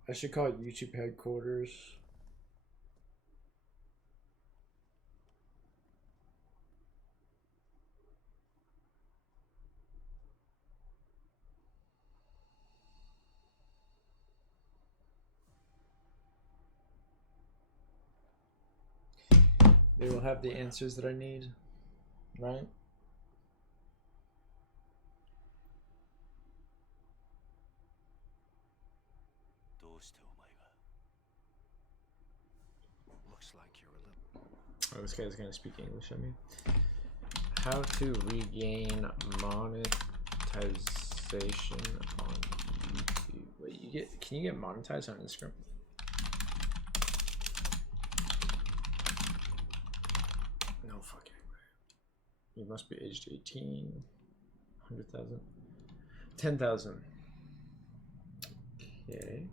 I should call it YouTube headquarters. They will have the answers that I need, right? Looks like you're a little. Oh, this guy's gonna speak English at me. How to regain monetization on YouTube? Wait, can you get monetized on Instagram? No fucking way. You must be aged 18. 100,000. 10,000. Okay.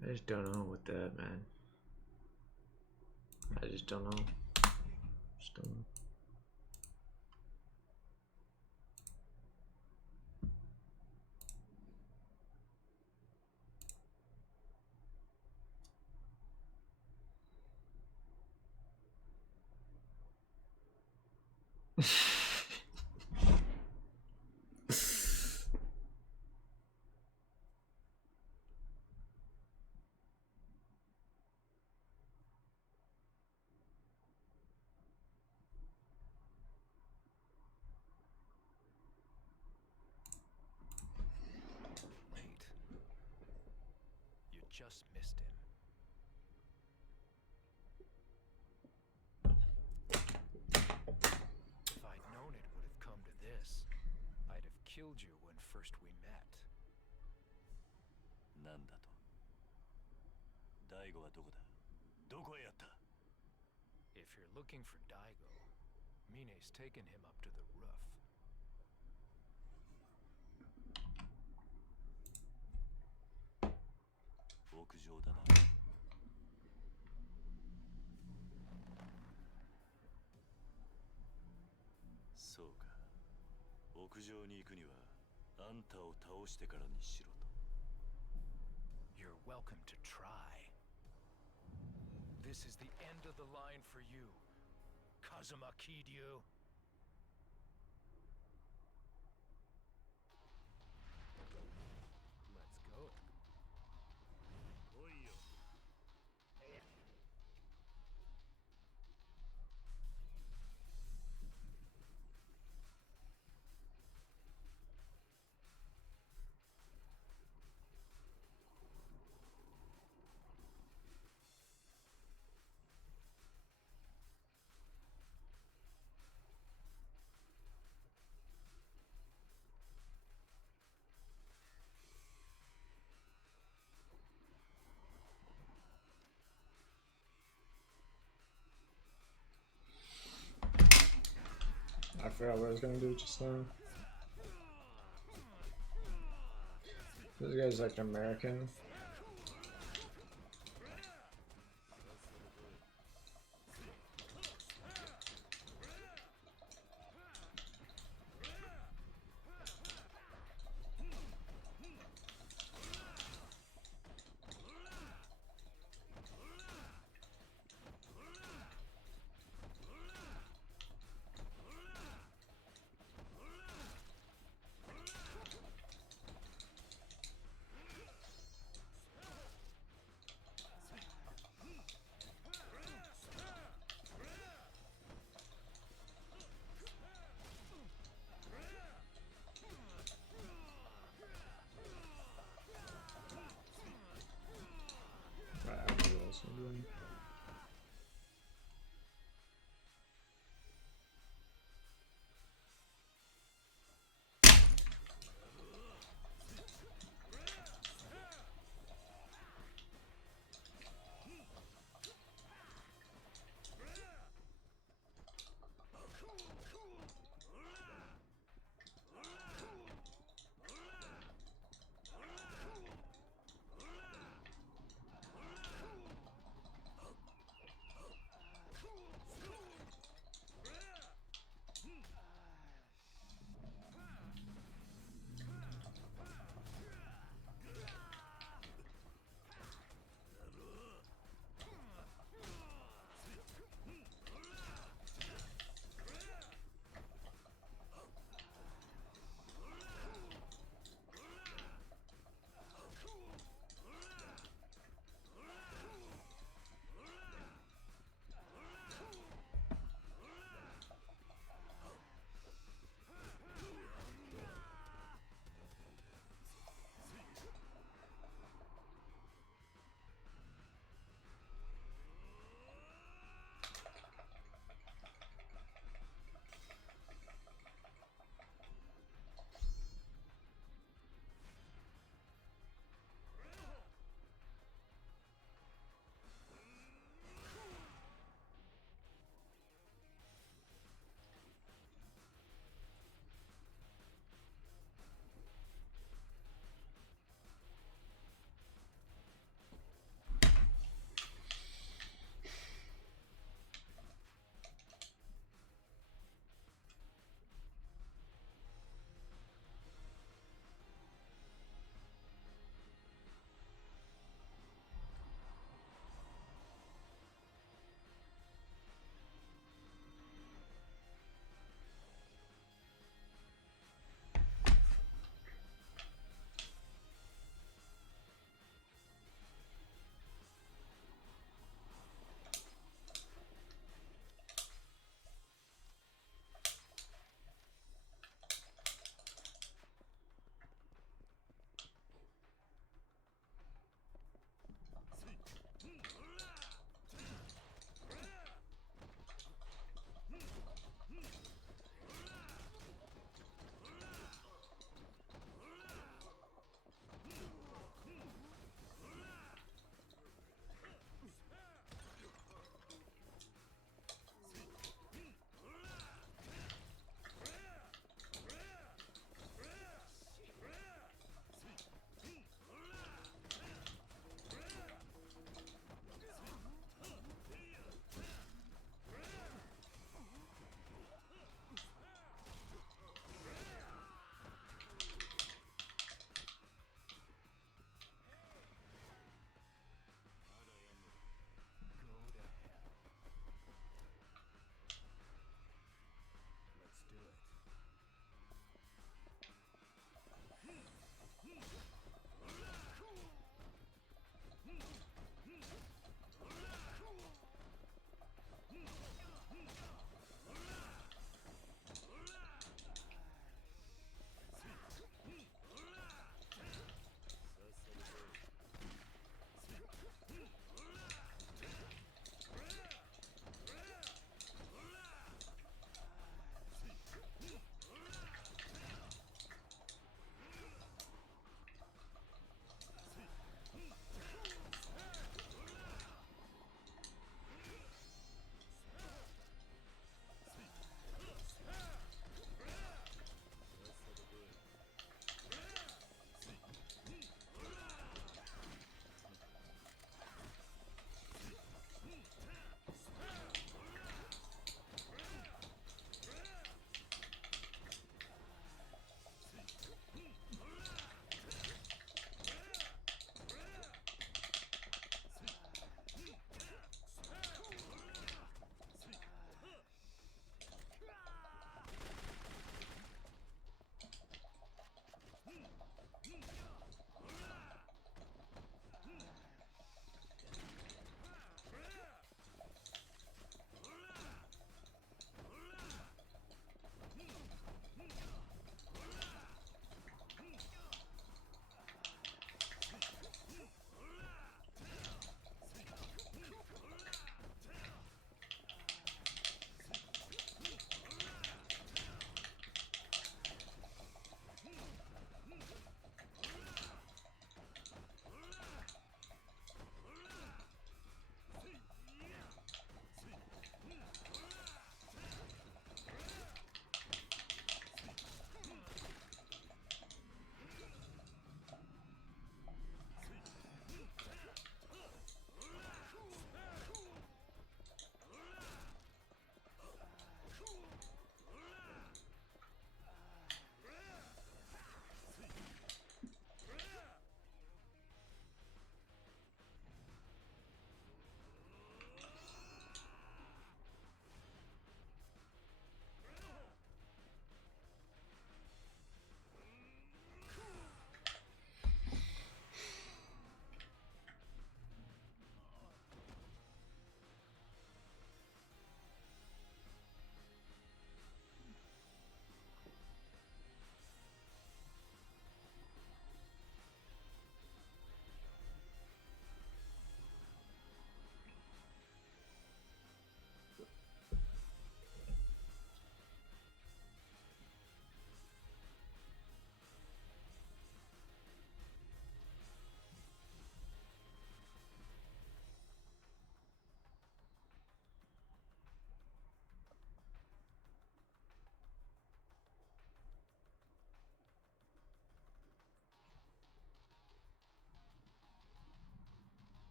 I just don't know with that, man. I just don't know. Just don't know. You just missed him. If I'd known it would have come to this, I'd have killed you when first we met. If you're looking for Daigo, Mine's taken him up to the roof. 屋上に行くにはあんたを倒してからにしろと。 You're welcome to try. This is the end of the line for you, Kazuma Kiryu. Let's go. I forgot what I was gonna do just now. This guy's like American.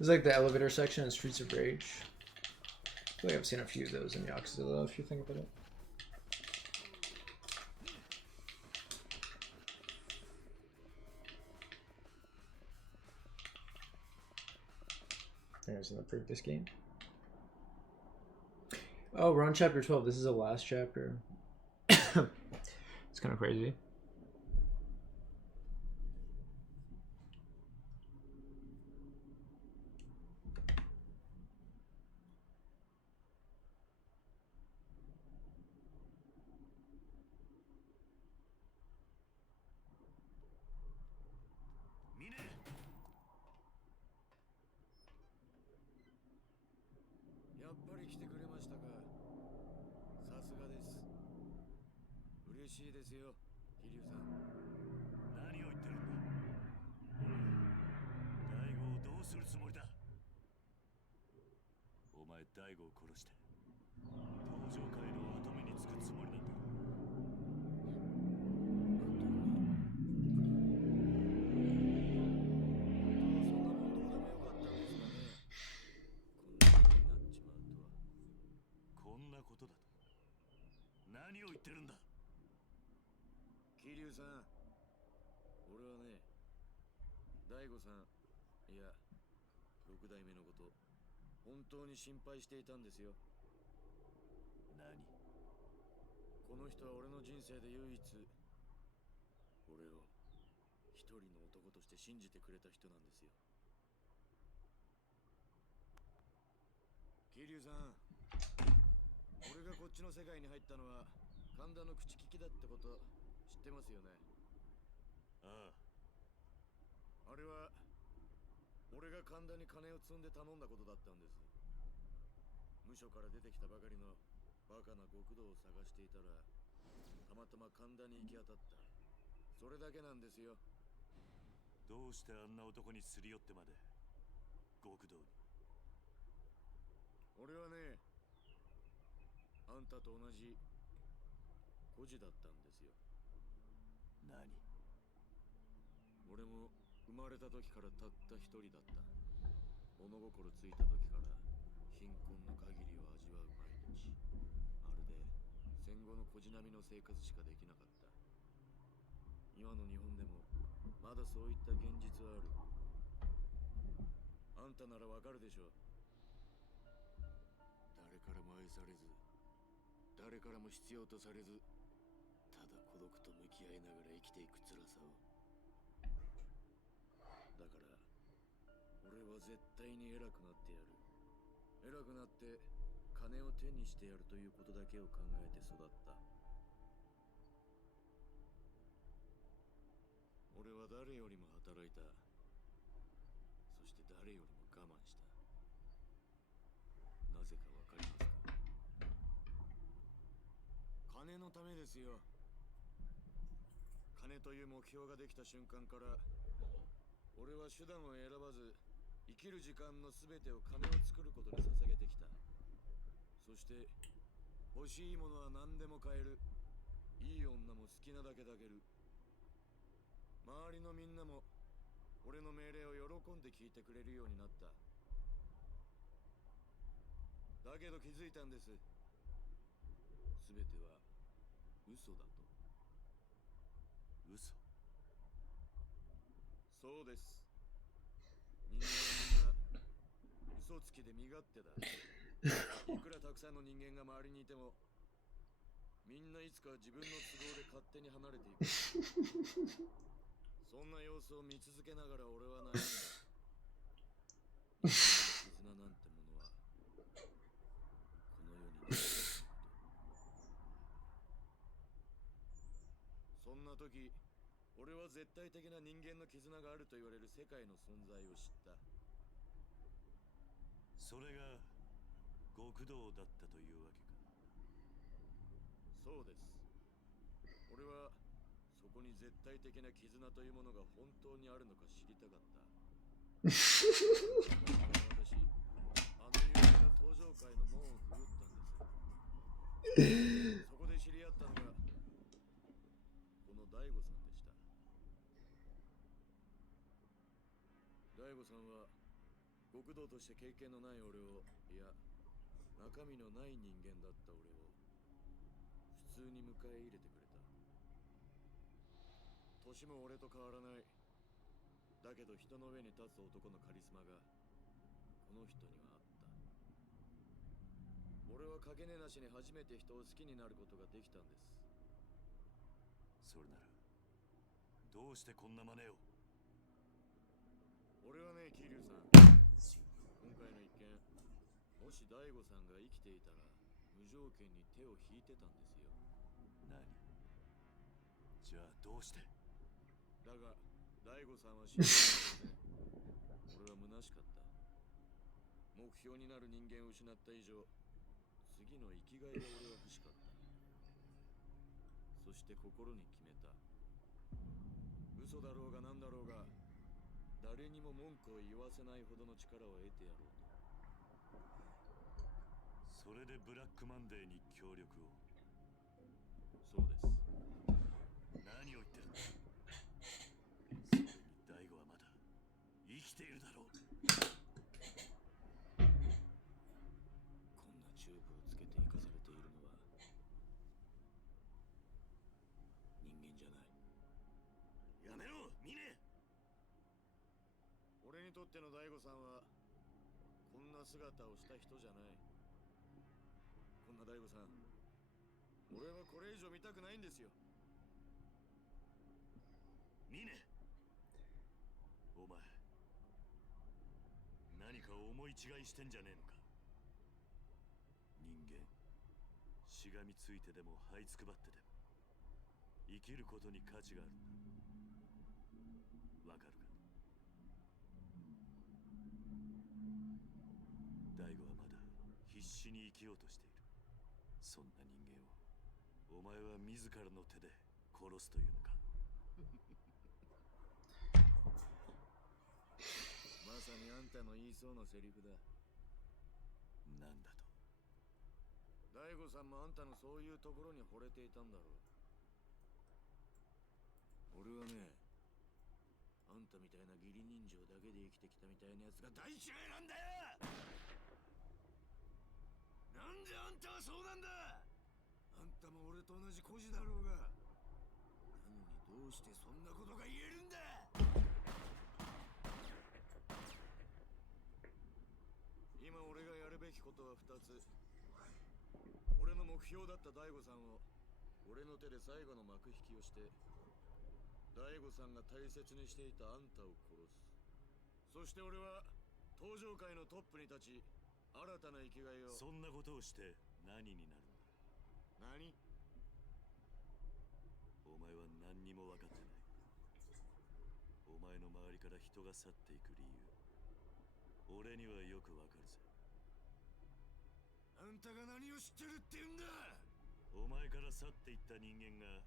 It's like the elevator section in Streets of Rage. I feel like I've seen a few of those in Yakuza though, if you think about it. I think it was in the previous game. Oh, we're on chapter 12. This is the last chapter. It's kind of crazy. 極道として経験のない俺を、いや、中身のない人間だった俺を普通に迎え入れてくれた。年も俺と変わらない。だけど人の上に立つ男のカリスマがこの人にはあった。俺はかけねなしに初めて人を好きになることができたんです。それならどうしてこんな真似を。俺はね、桐生さん、今回の一件、もし大悟さんが生きていたら無条件に手を引いてたんですよ。何？じゃあどうして？だが大悟さんは死んで俺は虚しかった。目標になる人間を失った以上、次の生きがいが俺は欲しかった。そして心に決めた。嘘だろうが何だろうが、誰にも文句を言わせないほどの力を得てやろうと。それでブラックマンデーに協力を。そうです。何を言ってるんだ。それに大悟はまだ生きているだろう。こんなチューブをつけて生かされているのは人間じゃない。やめろ、ミネ。俺にとっての大悟さんはこんな姿をした人じゃない。こんな大悟さん、俺はこれ以上見たくないんですよ。ミネ、お前何か思い違いしてんじゃねえのか。人間しがみついてでも這いつくばってでも生きることに価値がある。わかるか。大悟はまだ必死に生きようとしている。そんな人間をお前は自らの手で殺すというのか。まさにあんたの言いそうなセリフだ。なんだと。大悟さんもあんたのそういうところに惚れていたんだろう。俺はね、あんたみたいな義理人情だけで生きてきたみたいなやつが大嫌いなんだよ。なんであんたはそうなんだ。あんたも俺と同じ孤児だろうが。なのにどうしてそんなことが言えるんだ。今俺がやるべきことは2つ。俺の目標だった大悟さんを俺の手で最後の幕引きをして、大悟さんが大切にしていたあんたを殺す。そして俺は登場界のトップに立ち、新たな生きがいを。そんなことをして何になるんだ。何？お前は何にも分かってない。お前の周りから人が去っていく理由、俺にはよくわかるぜ。あんたが何を知ってるって言うんだ。お前から去っていった人間が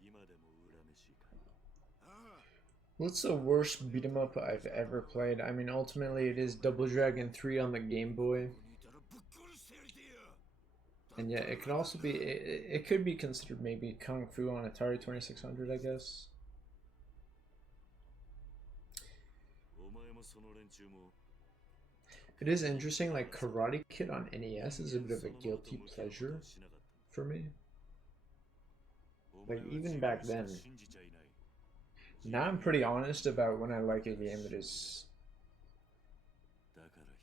今でも恨めしいか。ああ。What's the worst beat 'em up I've ever played? I mean, ultimately it is Double Dragon 3 on the Game Boy. And yet it could also be, it could be considered maybe Kung Fu on Atari 2600, I guess. It is interesting, like Karate Kid on NES is a bit of a guilty pleasure for me. Like even back then. Now I'm pretty honest about when I like a game that is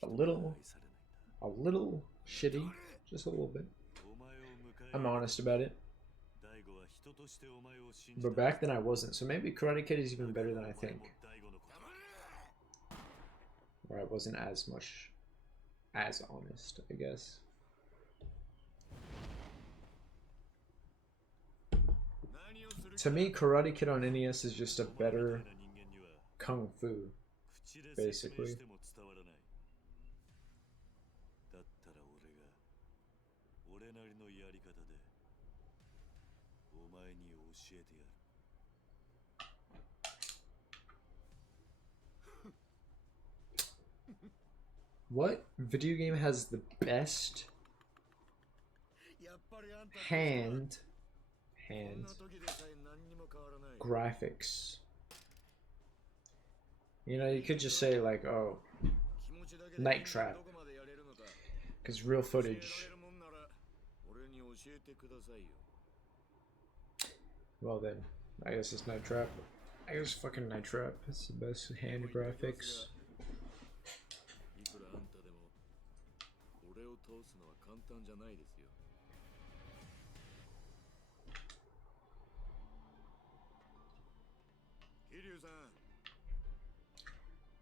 a little shitty, just a little bit. I'm honest about it. But back then I wasn't, so maybe Karate Kid is even better than I think. Or I wasn't as honest, I guess. To me, Karate Kid on NES is just a better Kung Fu, basically. What video game has the best hand graphics? You know, you could just say like, oh, Night Trap. Because real footage. Well then, I guess it's Night Trap. I guess fucking Night Trap. It's the best hand graphics.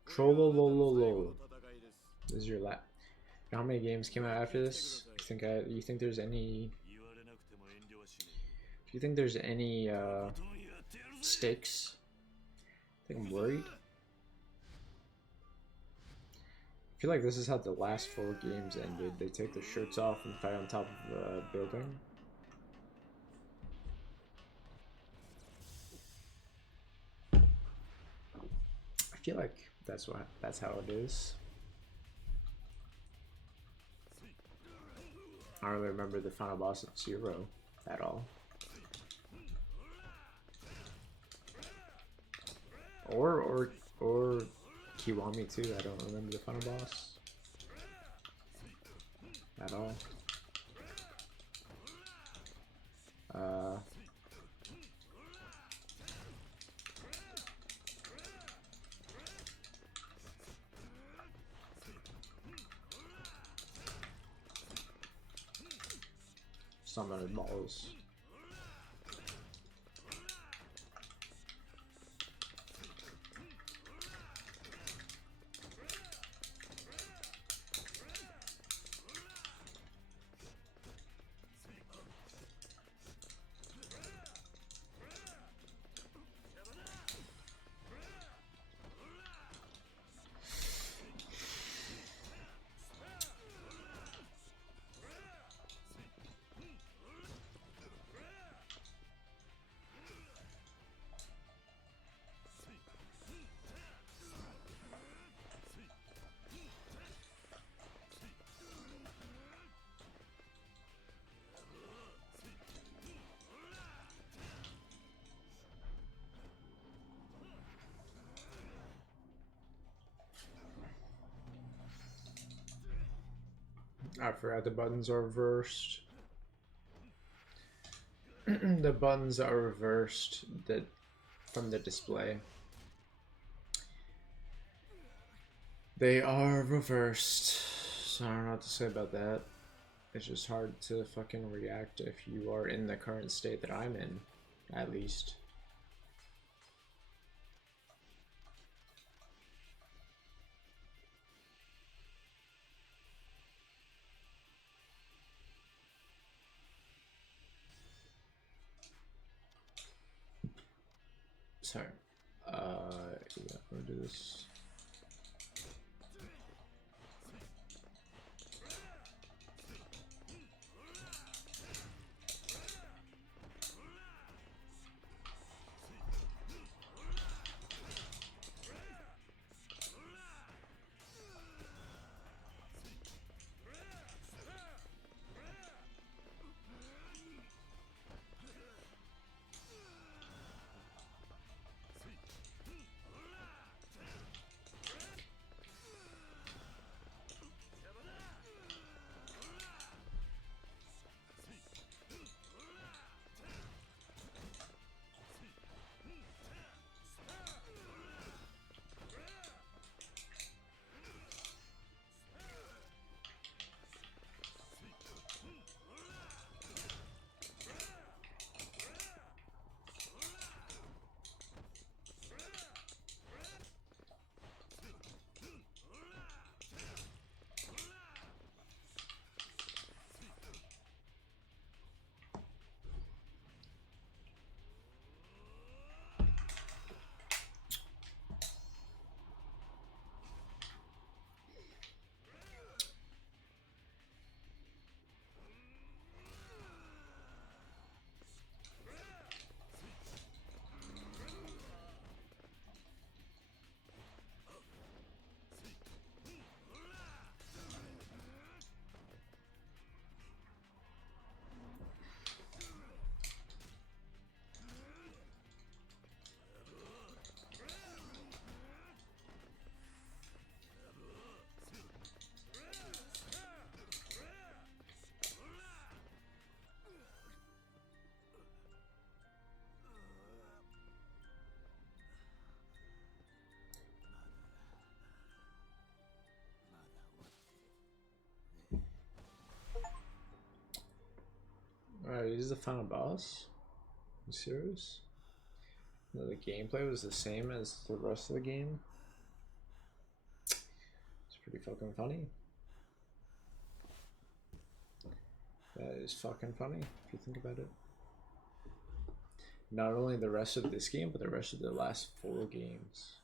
Trollolololo. This is your lap. How many games came out after this? You think there's any? Do you think there's any stakes? I think I'm worried. I feel like this is how the last 4 games ended. They take their shirts off and fight on top of a building. I feel like that's how it is. I don't really remember the final boss of 0 at all. Or Kiwami too. I don't remember the final boss at all. Summon balls. I forgot the buttons are reversed. The buttons are reversed from the display. They are reversed. So I don't know what to say about that. It's just hard to fucking react if you are in the current state that I'm in, at least. Sorry. Yeah, we'll do this. is the final boss? Are you serious? No, the gameplay was the same as the rest of the game. It's pretty fucking funny. That is fucking funny if you think about it. Not only the rest of this game, but the rest of the last 4 games.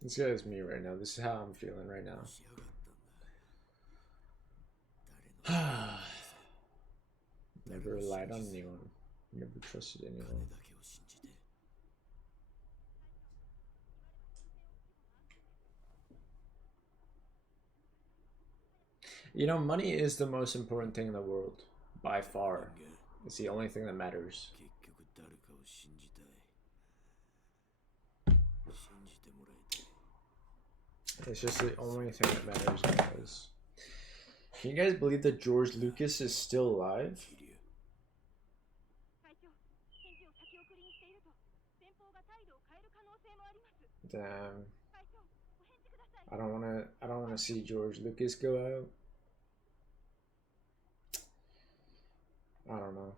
This guy's me right now. This is how I'm feeling right now. Never relied on anyone. Never trusted anyone. You know, money is the most important thing in the world. By far. It's the only thing that matters. It's just the only thing that matters, guys. Can you guys believe that George Lucas is still alive? Damn. I don't wanna see George Lucas go out. I don't know.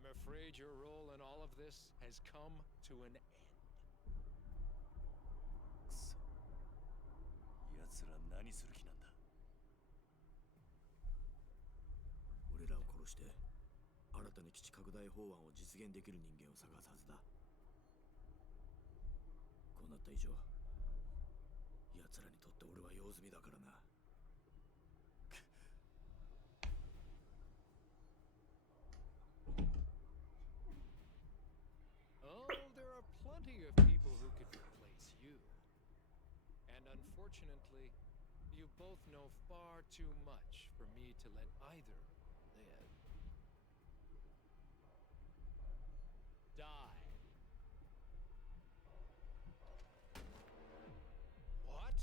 I'm afraid your role in all of this has come to an end. Oh, there are plenty of people who could replace you. And unfortunately, you both know far too much for me to let either live. Die. What?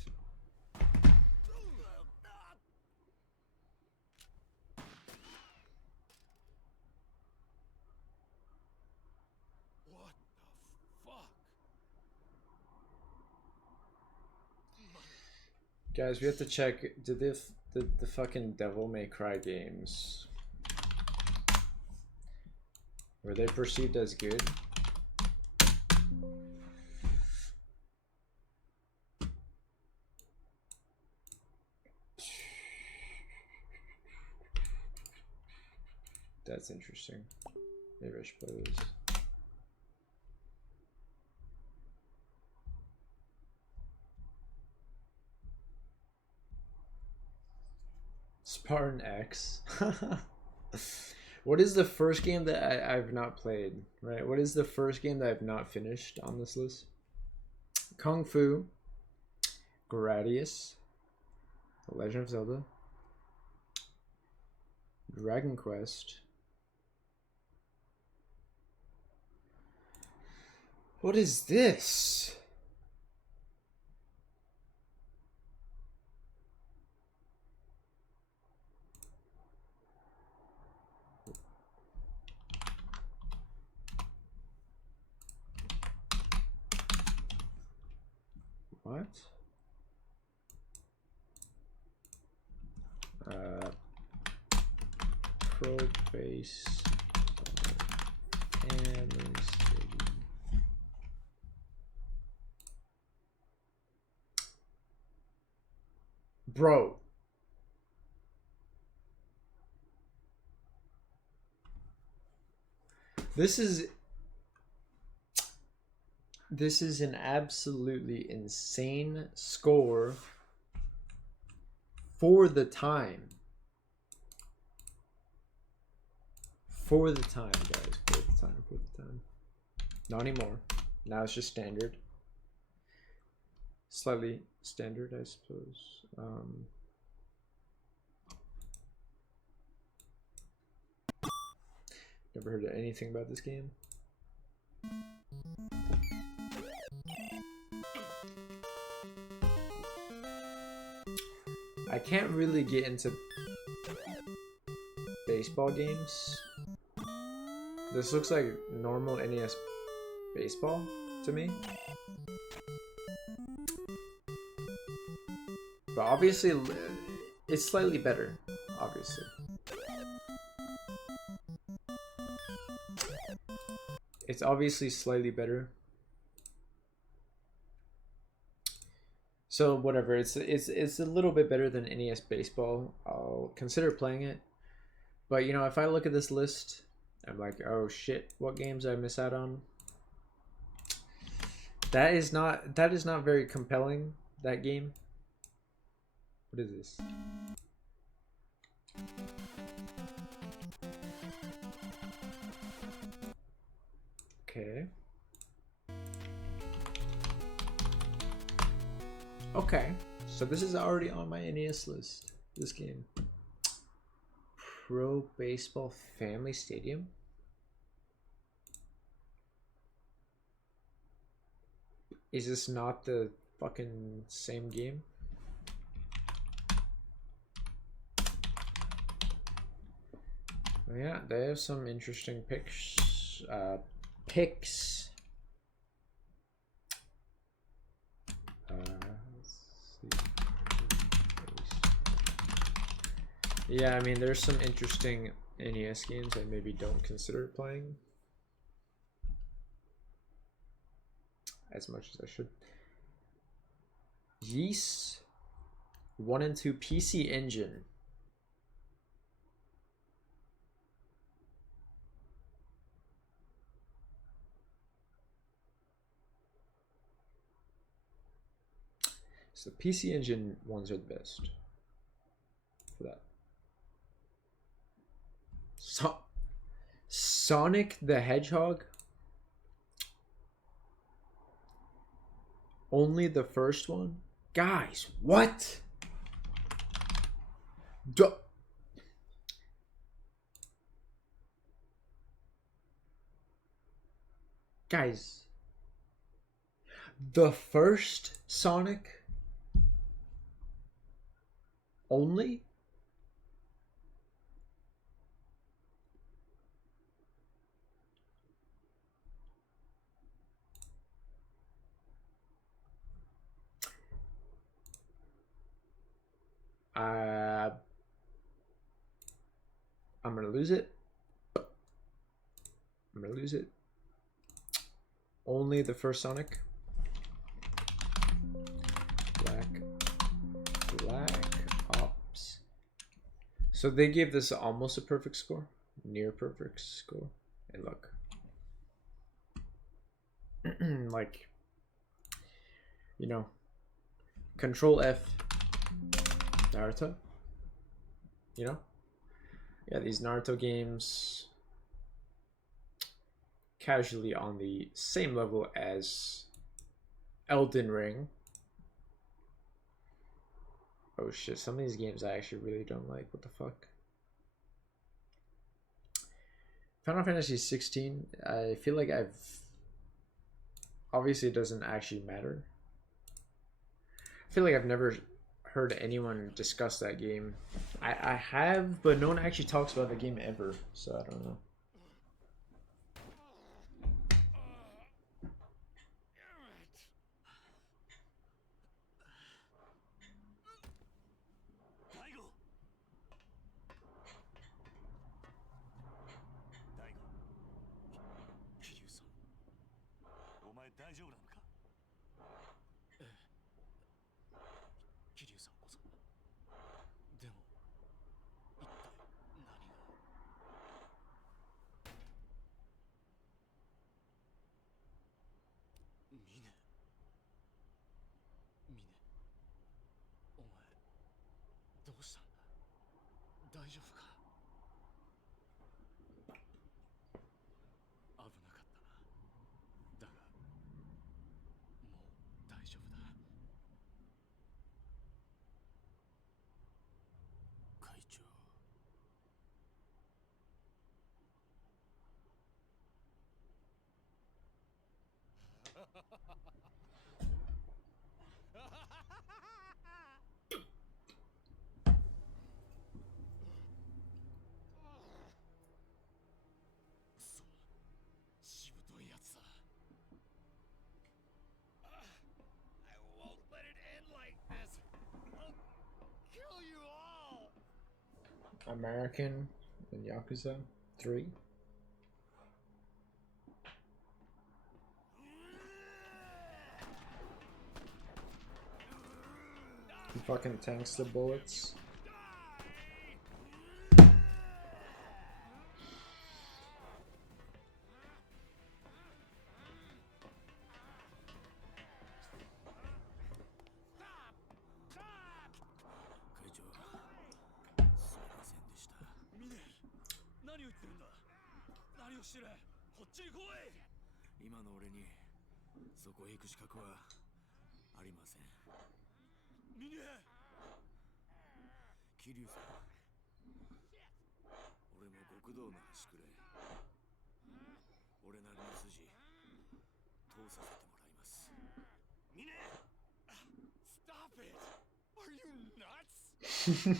Guys, we have to check. Did the fucking Devil May Cry games, were they perceived as good? That's interesting. Maybe I should play this. Spartan X. What is the first game that I've not played? Right? What is the first game that I've not finished on this list? Kung Fu, Gradius, The Legend of Zelda, Dragon Quest. What is this? What? Pro base family stadium. Bro. This is an absolutely insane score for the time. For the time, guys. For the time. For the time. Not anymore. Now it's just standard. Slightly standard, I suppose. Never heard of anything about this game. I can't really get into baseball games. This looks like normal NES baseball to me. But obviously, it's slightly better, obviously. It's obviously slightly better. So whatever, it's a little bit better than NES baseball. I'll consider playing it. But you know, if I look at this list, I'm like, oh shit, what games did I miss out on? That is not very compelling, that game. What is this? Okay. Okay, so this is already on my NES list, this game. Pro Baseball Family Stadium? Is this not the fucking same game? Oh, yeah, they have some interesting picks. Yeah, I mean, there's some interesting NES games I maybe don't consider playing as much as I should. Yeast 1 and 2 PC Engine. So PC Engine ones are the best for that. Sonic the Hedgehog? Only the first one? Guys, what? Guys, the first Sonic only? I'm gonna lose it. I'm gonna lose it. Only the first Sonic. Black Ops. So they gave this almost a perfect score, near perfect score. Hey, look. Like, you know, Control F, Naruto. You know, yeah, these Naruto games casually on the same level as Elden Ring. Oh shit, some of these games I actually really don't like. What the fuck? Final Fantasy 16, I feel like I've... Obviously it doesn't actually matter. I feel like I've never heard anyone discuss that game. I have, but no one actually talks about the game ever, so I don't know. American and Yakuza 3. He fucking tanks the bullets. Stop it! Are you nuts?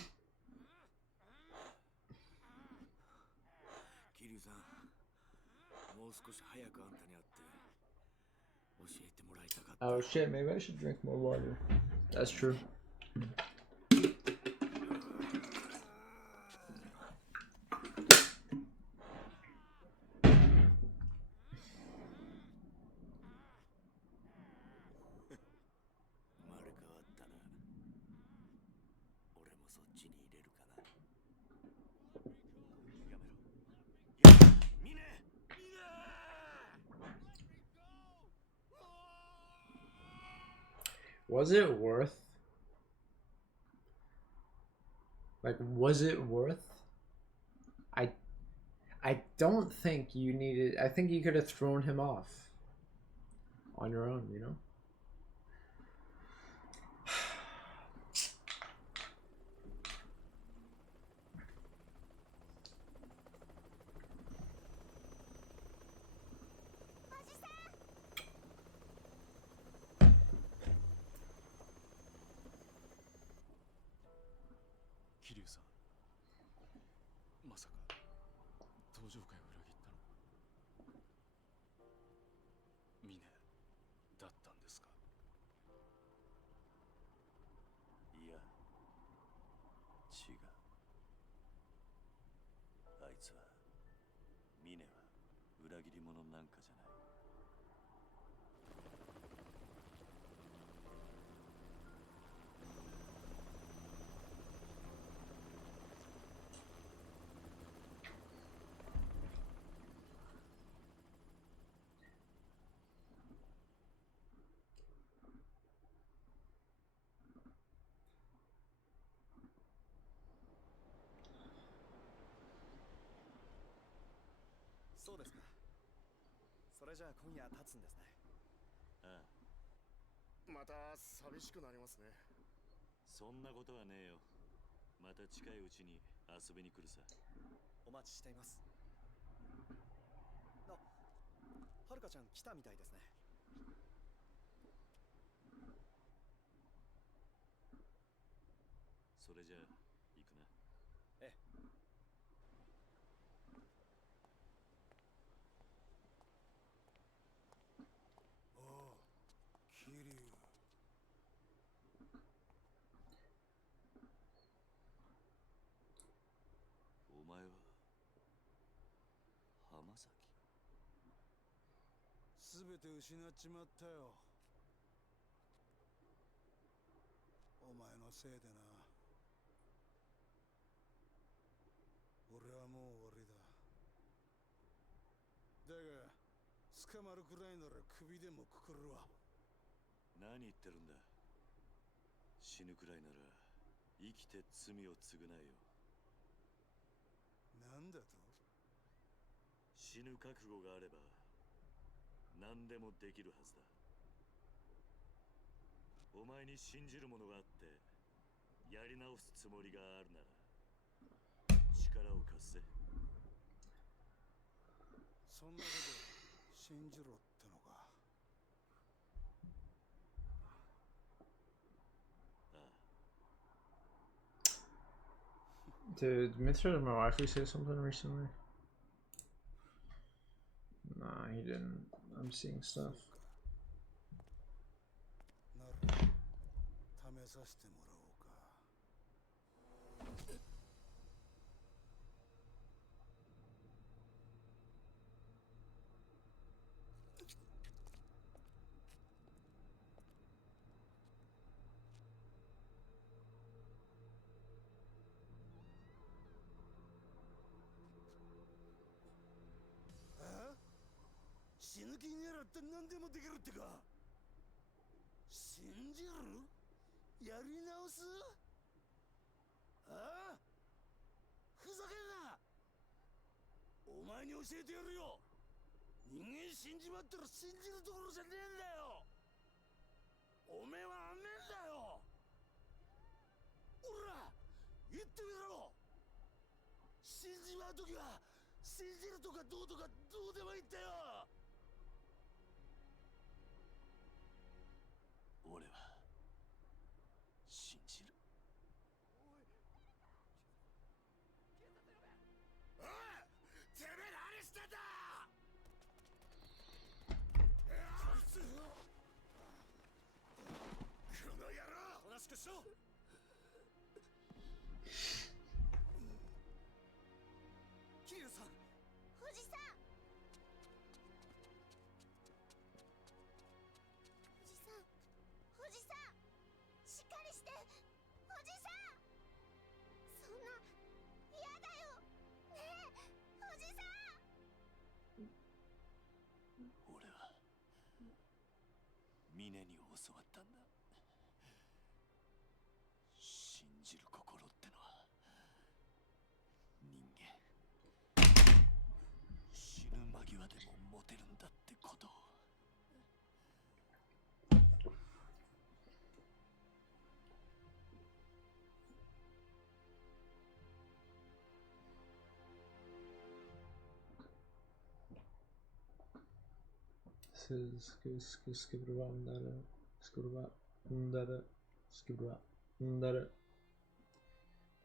Oh shit, maybe I should drink more water. That's true. Was it worth? Like, was it worth? I don't think you needed... I think you could have thrown him off on your own, you know? じゃあ今夜立つんですね。ああ、また寂しくなりますね。そんなことはねえよ。また近いうちに遊びに来るさ。お待ちしています。あ、はるかちゃん来たみたいですね。それじゃあ行くな。ええ。ああ、桐生。お前は浜崎。すべて失っちまったよ。お前のせいでな。俺はもう終わりだ。だが捕まるくらいなら首でもくくるわ。何言ってるんだ。死ぬくらいなら生きて罪を償えよ。なんだと？死ぬ覚悟があれば何でもできるはずだ。お前に信じるものがあってやり直すつもりがあるなら力を貸せ。そんなこと信じろってのか。Did Mitra and my waifu say something recently? Nah, he didn't. I'm seeing stuff. なら試させてもらおうか。死ぬ気にならって何でもできるってか。信じる？やり直す？ああ？ふざけんな！お前に教えてやるよ。人間死んじまったら信じるところじゃねえんだよ。おめえはあんねえんだよ。おら言ってみろ。死んじまうときは信じるとかどうとかどうでもいいんだよ。俺は信じる。おい！てめえ何してんだ！こいつ！この野郎！おとなしくしろ！桐生さん！おじさん！おじさん！しっかりして！おじさん！そんな嫌だよ！ねえおじさん！俺は峰に教わったんだ。信じる心ってのは人間死ぬ間際でも持てるんだってことを。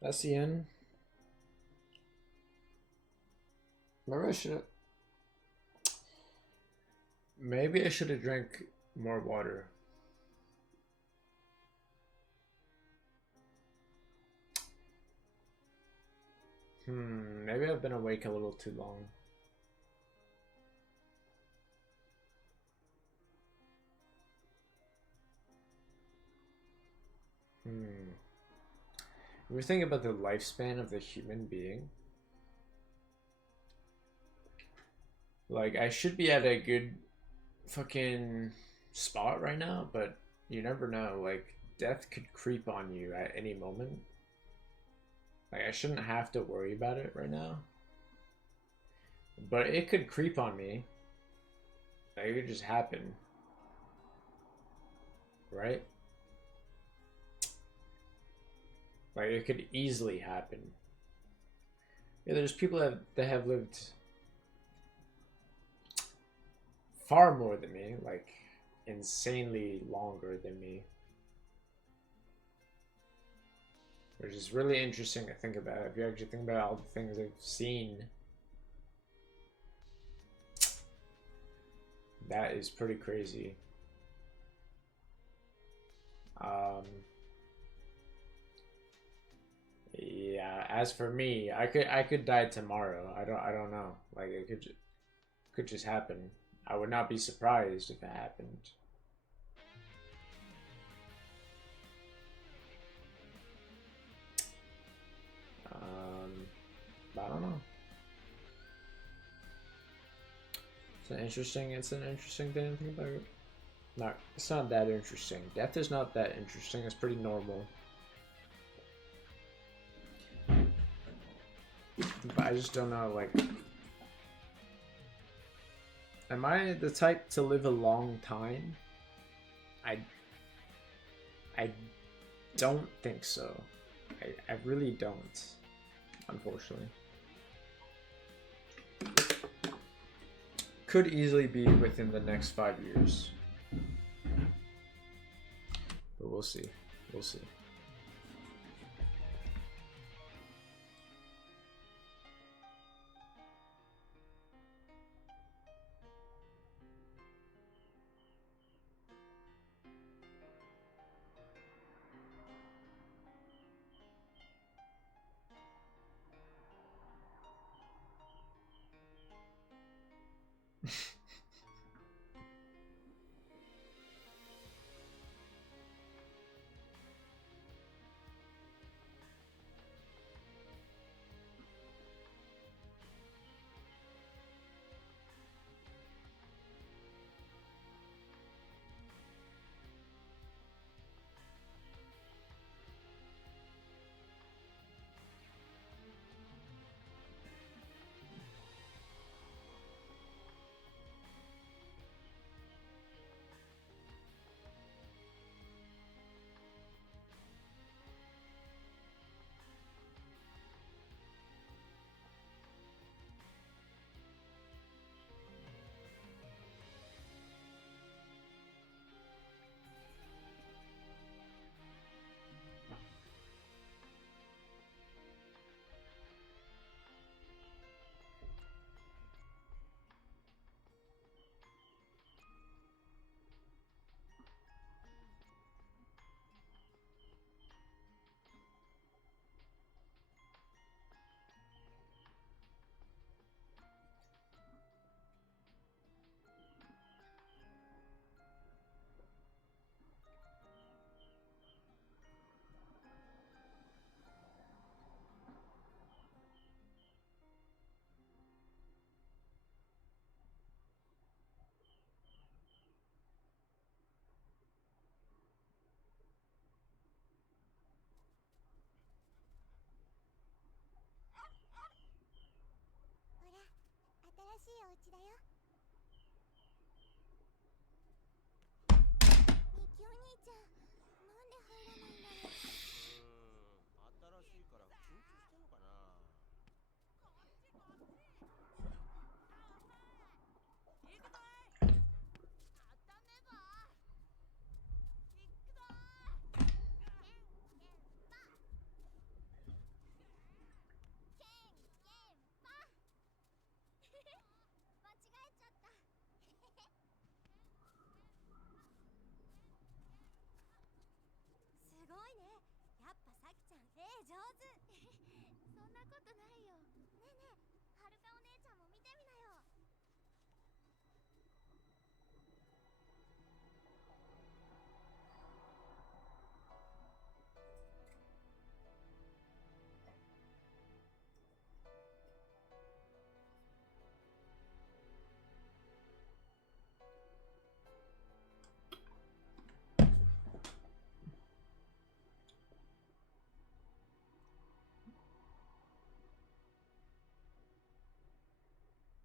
That's the end. Maybe I should have drank more water. Maybe I've been awake a little too long. When we think about the lifespan of the human being, like, I should be at a good fucking spot right now, but you never know. Like, death could creep on you at any moment. Like, I shouldn't have to worry about it right now, but it could creep on me. Like, it could just happen, right? Like, it could easily happen. Yeah, there's people that have lived far more than me, like insanely longer than me. Which is really interesting to think about. If you actually think about all the things I've seen, that is pretty crazy. Yeah, as for me, I could die tomorrow. I don't know. Like, it could just happen. I would not be surprised if it happened. I don't know. It's an interesting thing to think about. It's not that interesting. Death is not that interesting. It's pretty normal. But I just don't know, like, am I the type to live a long time? I don't think so. I really don't, unfortunately. Could easily be within the next 5 years. But we'll see. We'll see.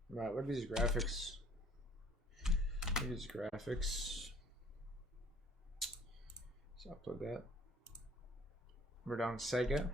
Right, what are these graphics? Here's graphics. So upload that. We're down Sega.